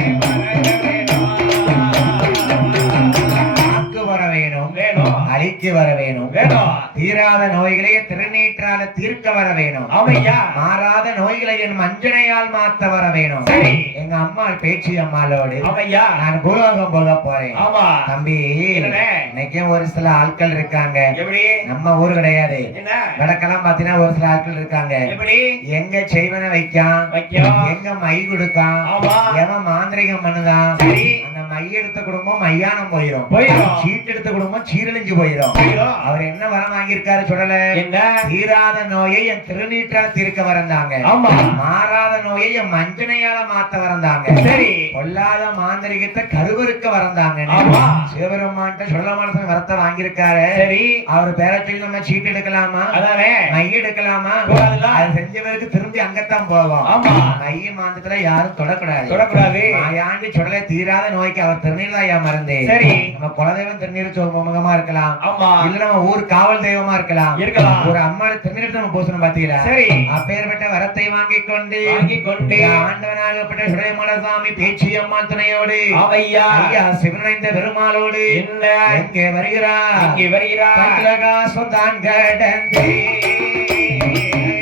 ஆக்கு வர வேணும், வேணும். அழிக்கு வர வேணும், வேணும். தீராத நோய்களை திருநீற்றால தீர்க்க வர வேணும், ஆமையா மாறாத நோய்களை என் மஞ்சனையால் மாத்த வர வேணும். சரி. எங்க அம்மா பேச்சு அம்மாளோடு ஆமையா நான் பூலோகம் போக போறேன். ஆமா. தம்பி என்னண்ணே? இன்னைக்கும் ஒரு சில ஆட்கள் இருக்காங்க, எப்படி நம்ம ஊர் கிடையாது, என்ன வடக்கெல்லாம் பாத்தீங்கன்னா ஒரு சில ஆட்கள் இருக்காங்க, எப்படி எங்க செய்வன வைக்கான், வைக்கும் எங்க மை கொடுக்கான், ஆமா. எவன் மாந்திரிகம் பண்ணுதான், சரி. அந்த மை எடுத்த குடும்பம் மையானம் போயிரும், போயிரும். சீட்டு எடுத்த குடும்பம் சீரழிஞ்சு போயிரும். போயிரும். அவர் என்ன வரம் வாங்கியிருக்காரு சொல்லல, என்ன தீராத நோயை என் திருநீற்றால் தீர்க்க வரந்தாங்க, ஆமா. மாறாத நோயை என் மஞ்சனையால மாத்த வரந்தாங்க, சரி. பொல்லாத மாந்திரிகத்தை கருவறுக்க வரந்தாங்க. ஆமா. சிவபெருமான்ட்ட சொல்லமான வரத்தை வாங்கியிருக்காரு, சரி. அவர் பேரை சொல்லி நம்ம சீட்டு எடுக்கலாமா, அதானே மை எடுக்கலாமா, கூடாதுல்ல? அது செஞ்சவருக்கு திரும்பி அங்கத்தான் போவோம். ஆமா. மைய மாந்தத்துல யாரும் தொடக்கூடாது, தொடக்கூடாது. மாயாண்டி சுடலை தீராத நோய்க்கு அவர் திருநீர்தாயா மருந்து. சரி. நம்ம குலதெய்வம் திருநீர் முகமா இருக்கலாம், ஆமா. இல்ல நம்ம ஊர் காவல் தெய்வமா இருக்கலாம், இருக்கலாம். ஒரு அம்மாவோட திருநீர் நம்ம பூசணும் பாத்தீங்களா, சரி. அப்பேற்பட்ட வரத்தை வாங்கிக் கொண்டு வாங்கிக்கொண்டு ஆண்டவனாகப்பட்ட சுடலைமலை சுவாமி பேச்சு அம்மா துணையோடு ஆமையா ஐயா சிவனைந்த பெருமாளோடு என்ன எங்கே வருகிறார், இங்கே வருகிறார். கட்டலகாசம் தான் கடந்து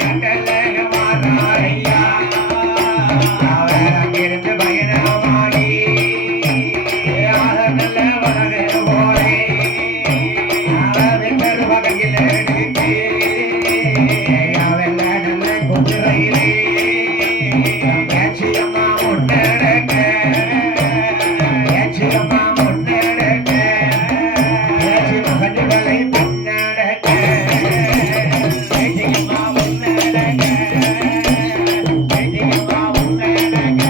கட்டலகமானார் ஐயா. அவர் அங்கிருந்து பயணமாகி நல்ல வளர போரே அவர் வகையில் எடுத்து அவெல்ல நல்ல குதிரையிலே பேச்சியம்மா முன்னடக்க பேச்சியம்மா முன்னடக்க பேச்சி மகன்களை பின்னடக்க பேச்சியம்மா முன்னடக்க பேச்சியம்மா முன்னடக்க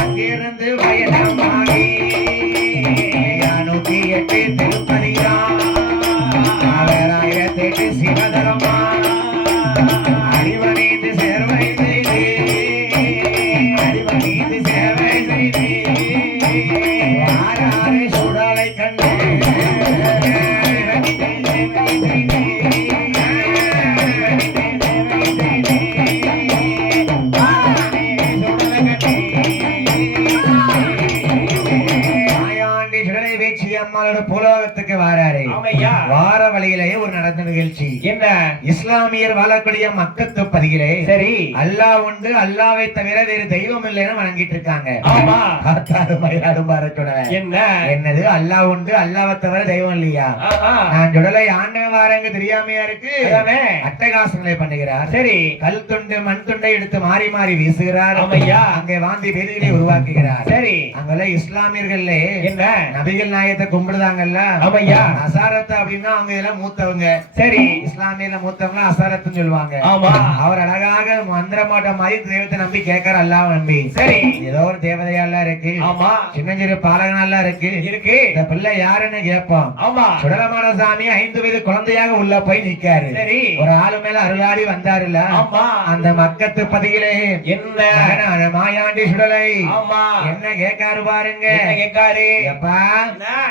அங்கிருந்து பயணமாகி 108 திருப்பதியா அவர் 1008 சிவதரமா அறிவனைந்து சேர்வை செய்து அறிவனைந்து சேவை செய்து ஆறாறு சுடலை கண்டு மாயாண்டி சுடலை வேச்சி அம்மாளோட புலோகத்துக்கு வாராரு. ஆமையா வார வழியிலேயே ஒரு நடந்த நிகழ்ச்சி என்ன இஸ்லாமியர் வாழக்கூடிய மக்கத்து பதிகிலே சரி. அல்லாஹ் உண்டு, அல்லாவை தவிர வேறு தெய்வம் இல்லைன்னு வணங்கிட்டு இருக்காங்க. ஆமா. பார்த்தாரு மயிலாடும் பாரச்சுடலை என்ன என்னது அல்லாஹ் உண்டு, அல்லாவை தவிர தெய்வம் இல்லையா, ஆஹா. நான் சுடலை ஆண்டவன் வாரங்க தெரியாமையா இருக்கு, அதானே. அட்டகாசங்களை பண்ணுகிறார். சரி. கல் துண்டு மண் துண்டை எடுத்து மாறி மாறி வீசுகிறார். ஆமையா. அங்கே வாந்தி வேதிகளை உருவாக்குகிறார். சரி. அங்கெல்லாம் இஸ்லாமியர்கள்ல என்ன நபிகள் நாயத்தை கும்பிடுதாங்கல்ல, ஆமையா. அசாரத்தை அப்படின்னா அவங்க எல்லாம் மூத்தவங்க. சரி. இஸ்லாமியில மூத்தவங்க அசாரத்துன்னு சொல்லுவாங்க. ஆமா. அவர் அழகாக மந்திரமாட்ட மாதிரி தெய்வத்தை நம்பி கேட்கற அல்லாஹ் நம்பி. சரி. ஏதோ ஒரு தேவதையெல்லாம் இருக்கு, ஆமா. சின்ன சிறு பாலகனெல்லாம் இருக்கு, இருக்கு. இந்த பிள்ளை யாருன்னு கேட்போம். ஆமா. சுடலமான சாமி 5 வயது குழந்தையாக உள்ள போய் நிக்காரு. சரி. ஒரு ஆளு மேல அருளாடி வந்தாருல்ல, ஆமா. அந்த மக்கத்து பதிகிலே என்ன மகனான மாயாண்டி சுடலை ஆமா. என்ன கேட்காரு பாருங்க. என்ன கேட்காரு எப்பா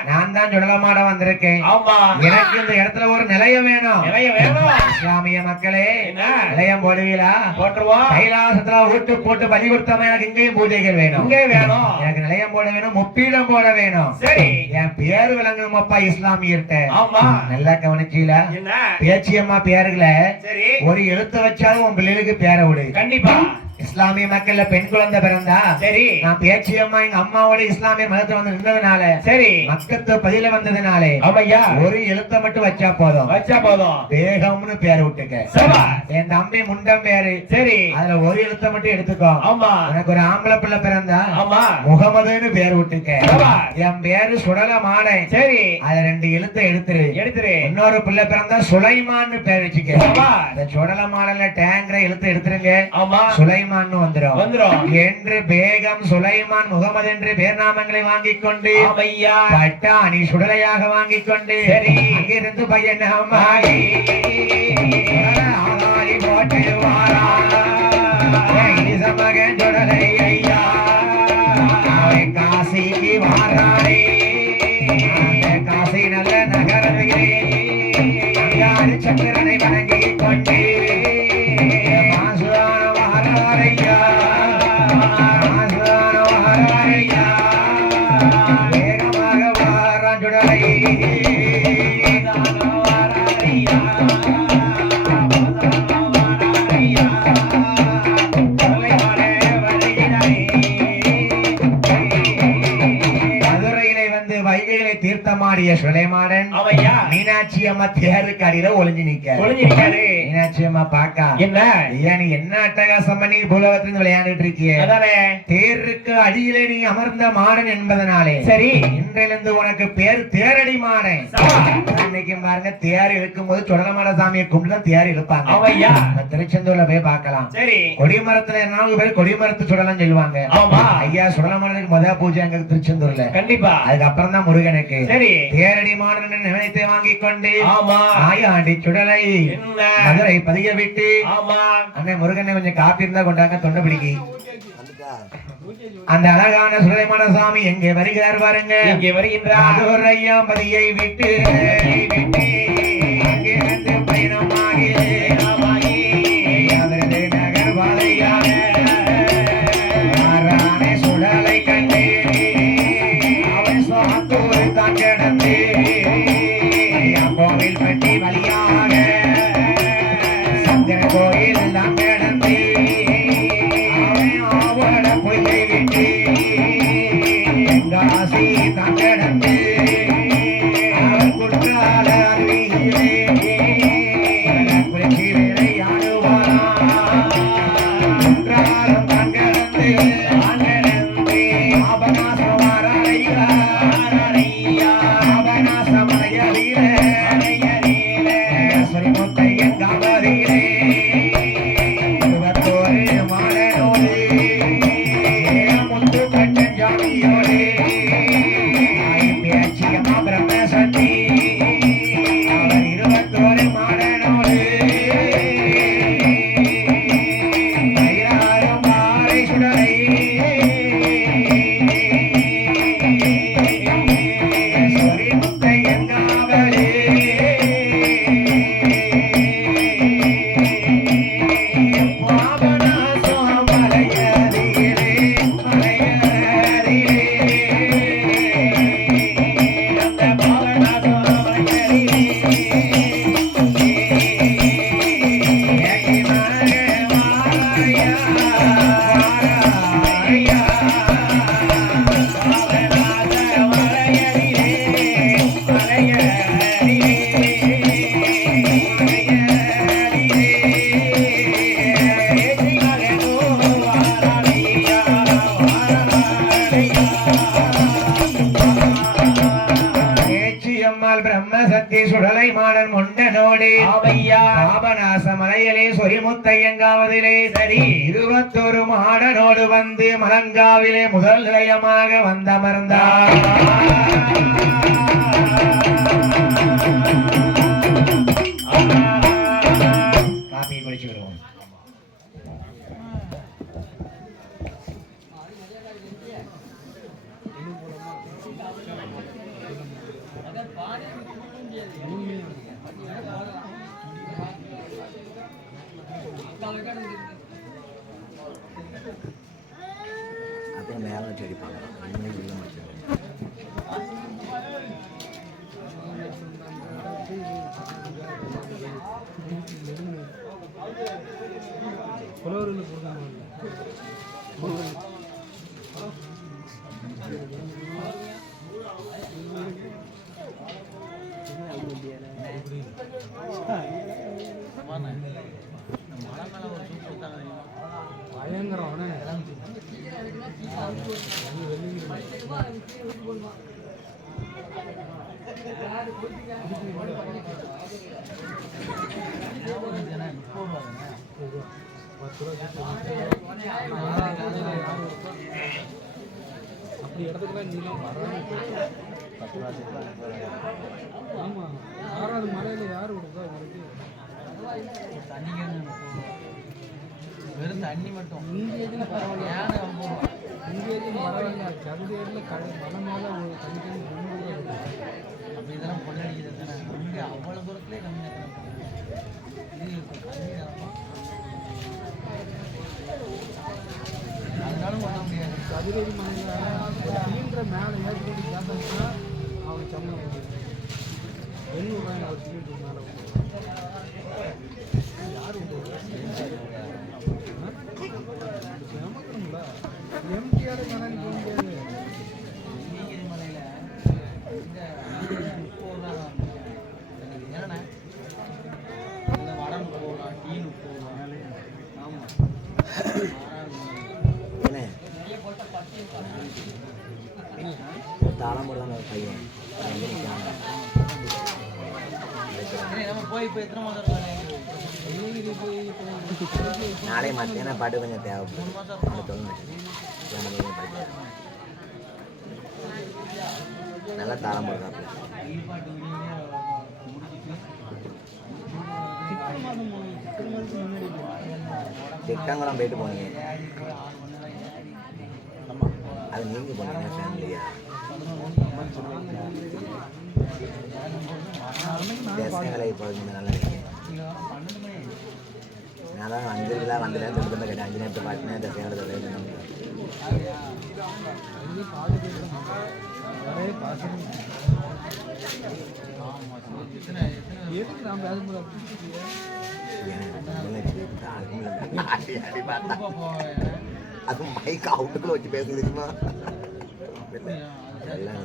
நான் தான் சுடலமாட வந்திருக்கேன். ஆமா எனக்கு இந்த இடத்துல ஒரு நிலையம் வேணும். நிறைய வேணும் இஸ்லாமிய மக்களே, என்ன நிலையம் போடுவீங்களா? போட்டுருவோம் கைலாசத்துல ஊட்டு போட்டு பலி கொடுத்தவன் எனக்கு இங்கேயும் பூஜைகள் வேணும். இங்கே வேணும் எனக்கு நிலையம் போட வேணும், முப்பீடம் போட வேணும். சரி என் பேரு விளங்கணுமப்பா இஸ்லாமியர்கிட்ட. ஆமா நல்லா கவனிச்சீல? என்ன பேச்சியம்மா பேருகளை சரி ஒரு எழுத்து வச்சாலும் உன் பிள்ளைகளுக்கு பேர விடு. கண்டிப்பா இஸ்லாமிய மக்கள்ல பெண் குழந்தை பிறந்தா சரி நான் பேச்சியம்மா எங்க அம்மாவோட இஸ்லாமிய மதத்துல வந்து நின்றதுனால, சரி மக்கத்து பதில வந்ததுனாலே ஆமையா ஒரு எழுத்த மட்டும் வச்சா போதும். வச்சா போதும் பேகம்னு பேர் விட்டுக்க. சபா என் தம்பி முண்டம் பேரு. சரி அதுல ஒரு எழுத்த மட்டும் எடுத்துக்கோ. ஆமா எனக்கு ஒரு ஆம்பளை பிள்ளை பிறந்தா ஆமா முகமதுன்னு பேர் விட்டுக்க. சபா என் பேரு சுடல மாடன். சரி அதுல 2 எழுத்த எடுத்துரு. எடுத்துரு இன்னொரு பிள்ளை பிறந்தா சுலைமான்னு பேர் வச்சுக்க. சபா இந்த சுடல மாடல்ல டேங்கிற எழுத்து எடுத்துருங்க, ஆமா சுலைமான்னு வந்துரும். வந்துரும் என்று பேகம் சுலைமான் முகமது என்று பேர் நாமங்களை வாங்கிக் கொண்டு ஆமையா பட்டாணி சுடலையாக வாங்கிக் கொண்டு சரி. அங்கிருந்து பயணமாகி ஆளாளி போட்டு வாரா மகன் சுடலை ஐயா அவன் காசிக்கு வாரானே. அந்த காசி நல்ல நகரத்திலே அங்காறு சந்திரனை வணங்கிக் கொண்டு மாசுவான வாராரையா வேகமாக வாரான் சுடலை. மதுரையிலே வந்து வைகையிலே தீர்த்தமாடிய சுலைமாடன் ஆமையா மீனாட்சி அம்மா தேருக்கு அடியில ஒளிஞ்சு நிக்க. ஒளிஞ்சிருக்காரு மீனாட்சி அம்மா பாக்கா, என்ன ஐயா நீ என்ன அட்டகாசம் பண்ணி பூலகத்திலிருந்து விளையாண்டுட்டு இருக்கிய? அதானே தேருக்கு அடியிலே நீ அமர்ந்த மாடன் என்பதனாலே சரி இன்றிலிருந்து உனக்கு பேர் தேரடி மாடன். இன்னைக்கு பாருங்க, தேர் இழுக்கும் போது சுடலமாட சாமியை கும்பிட்டு தேர் இழுப்பாங்க. ஆமையா நம்ம திருச்செந்தூர்ல போய் பார்க்கலாம். சரி கொடிமரத்துல என்ன பேர் கொடிமரத்து சுடலம் சொல்லுவாங்க. ஆமா ஐயா சுடலமாடனுக்கு முத பூஜை அங்க திருச்செந்தூர்ல, கண்டிப்பா அதுக்கப்புறம் தான் முருகனுக்கு. சரி தேரடி மாடன் நினைத்தை வாங்கிக் கொண்டு ஆமா ஆயாண்டி சுடலை என்ன மதுரை பதிய விட்டு ஆமா அண்ணன் முருகனை கொஞ்சம் காப்பி இருந்தா கொண்டாங்க தொண்டை பிடிக்கி. அந்த அழகான சுலைமான சாமி எங்கே வருகிறார் பாருங்க. இங்கே வருகின்றார் மதுரை ஐயா பதியை விட்டு அங்கே வந்து பயணமாகி அவரது நகர் பாதையாக மாறானே சுடலை கண்டு அவன் சாத்தூர் தான் கிடந்து கோவில் பட்டி வழியாக சங்கர கோயில் எல்லாம் கிடந்து அவன் ஆவட பொய்யை விட்டு காசி தான் கிடந்து அவன் குற்றால அருவியிலே புரட்சி விளையாடுவாராம். குற்றாலம் தான் கிடந்து ஆபநாசம் வாராரையா ஆபநாசம் அலையலிலே முத்தையன் காவலிலே இருபத்தோரு மாடனோடு முத்து கட்டன் ஜாமியோடு பேச்சியம்மா பிரம்மசக்தி அவர் 21 மாடனோடு மயிலாடும் பாறை சுடலை சொரி முத்தையன் காவலே பாபநாசம் மலையதிலே அந்த பாபநாசம் மலையதிலே வாராயா பாபநாசம் பேச்சியம்மாள் பிரம்மசக்தி சுடலை மாடன் முண்டனோடு ஆமையா பாபநாச மலையிலே சொரிமுத்தையங்காவதிலே சரி 21 மாடனோடு வந்து மலங்காவிலே முதல் நிலையமாக வந்தமர்ந்தார். காப்பி குடிச்சு விடுவோம். அப்புறம் மேலே வச்சு அடிப்பாங்க இன்னைக்கு உள்ள முடிச்சு அப்படி இடத்துக்குலாம் நீலாம் ஆமா 6வது மலையில யார் கொடுத்தா உங்களுக்கு வெறும் தண்ணி மட்டும் இங்கே எதுவும் பரவாயில்ல இங்கே எதுவும் பரவாயில்ல கவிதையில் மலை மேலே ஒரு தண்ணி அப்படி இதெல்லாம் கொள்ளடிக்கிறது தானே இங்கே அவ்வளோ தூரத்துலேயே கம்மி இது கம்மி அதனால பண்ண முடியாது கவிதை மலையில் சிலிண்டரை மேலே ஏற்றி கேட்டாங்கன்னா அவன் சம்பளம் ₹800 ஒரு சிலிண்டர் மேலே யார் எம்டிஆர் மேலே போக முடியாது நீங்கிரி மலையில் இந்த என்னண்ணே இந்த வடம் போகலாம் டீனு போகலாம் ஆமாம் தாளம் போடுறாங்க பையன் நம்ம போய் இப்போ எத்தனை மாதம் நாளை மத்தியான பாட்டு கொஞ்சம் 3 மாதம் நல்லா தாளம் போடுறாங்க திட்டங்குளம் போயிட்டு போனீங்க அது நீங்க போனீங்க ஃபேமிலியா தேசங்களை போகுது நல்லா நான் தான் 5 கிலோ வந்தேன் சொல்லிட்டு கேட்டேன் 5 நேரத்தை பாட்டினேன் தேசங்களை அது மைக் அவுட்டுக்குள்ள வச்சு பேச தெரியுமா எல்லாம்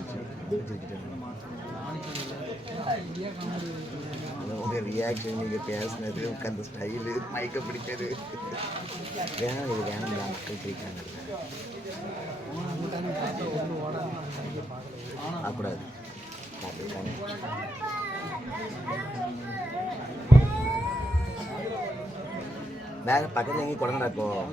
உங்க ரியாக்ஷன் நீங்க பேசினது உட்காந்த ஸ்டைலு மைக்கை பிடிச்சது வேணும் இது வேணும் மக்கள் பிடிக்கிறாங்க கூடாது வேற பக்கத்துல எங்கேயும் குழந்தை இருக்கும்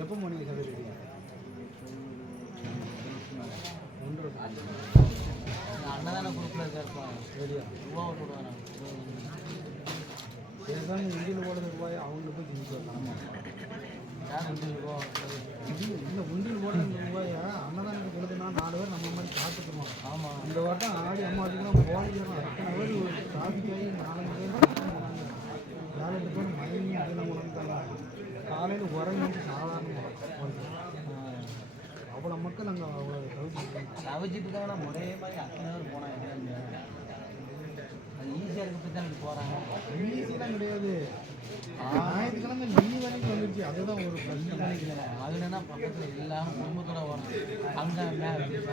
எப்போ போனீங்க சதுரடி அன்னதான குரூப்பில் இருப்போம் சரியா ரூபா விட்டுருவாங்க ஏதாவது உண்டியில் போடுறது ரூபாய் அவங்க போய் செஞ்சு வரலாம் யார் ரூபா இல்லை உண்டியில் போடுறது ரூபாயா அன்னதானத்துக்கு கொடுத்துனா 4 பேர் நம்ம மாதிரி சாப்பிட்டுருவோம். ஆமாம் இந்த வட்டம் ஆடி அம்மாவுக்குலாம் போகிறோம் அத்தனை பேர் ஒரு காஃபிக்காய் 4 பேர் போனாங்க 7-8 பேர் மயங்கி அதெல்லாம் உணர்ந்தாங்க. காலையில் உறங்கி சாதாரண அவ்வளோ மக்கள் அங்கே அவ்வளோ தவிச்சிட்டு இருக்காங்கன்னா ஒரே மாதிரி அத்தனை பேர் போனாங்க. அது ஈஸியாக இருக்க பற்றி தான் போகிறாங்க. ஈஸியெலாம் கிடையாது. ஞாயிற்றுக்கிழமை லீவ் வரைக்கும் வந்துடுச்சு. அதுதான் ஒரு பிரச்சனை நினைக்கிறேன். அது என்னன்னா பக்கத்தில் எல்லாம் குடும்பத்தோட வரும். அங்கே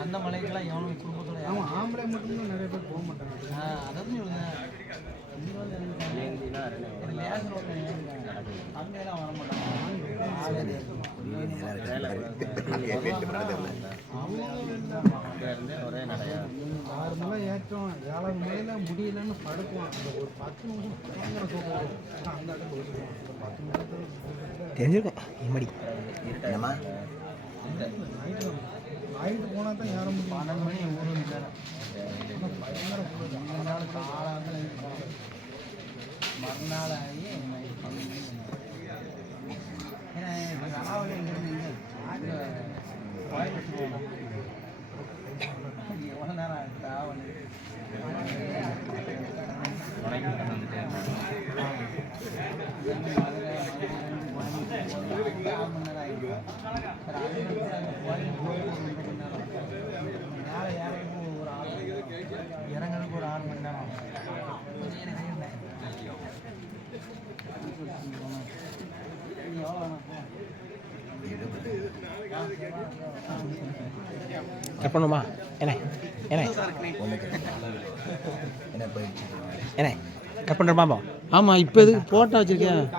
அந்த மலைக்கெல்லாம் எவனும் குடும்பத்தோட ஆமாம் ஆம்பளை மட்டும்தான் நிறைய பேர் போக மாட்டாங்க. அதான் சொல்லுங்க. ஆறு மலை ஏற்றம் 7வது மலையில் முடியலன்னு படுக்குவான். அந்த ஒரு 10 நிமிஷம் பயங்கர தூக்கம் வரும். அந்த இடத்துல ஒதுக்குவான். அந்த 10 நிமிஷத்துல தெரிஞ்சிருக்கும் இம்மடி என்னம்மா நைட்டு போனால் தான் ஏற முடியும். 12 மணி ஊர் பயங்கர குளிர். அந்த நாள் காலாங்கில் மறுநாள் ஆகி எவ்வளோ நேரம் ஆகுது இறங்கிறதுக்கு ஒரு 6 மணி நேரம் கட் பண்ணுமா என்ன என்ன என்ன போயிடுச்சு என்ன கட் பண்ணுறோமா? ஆமாம் இப்போ எதுக்கு போட்டோ வச்சுருக்கேன்.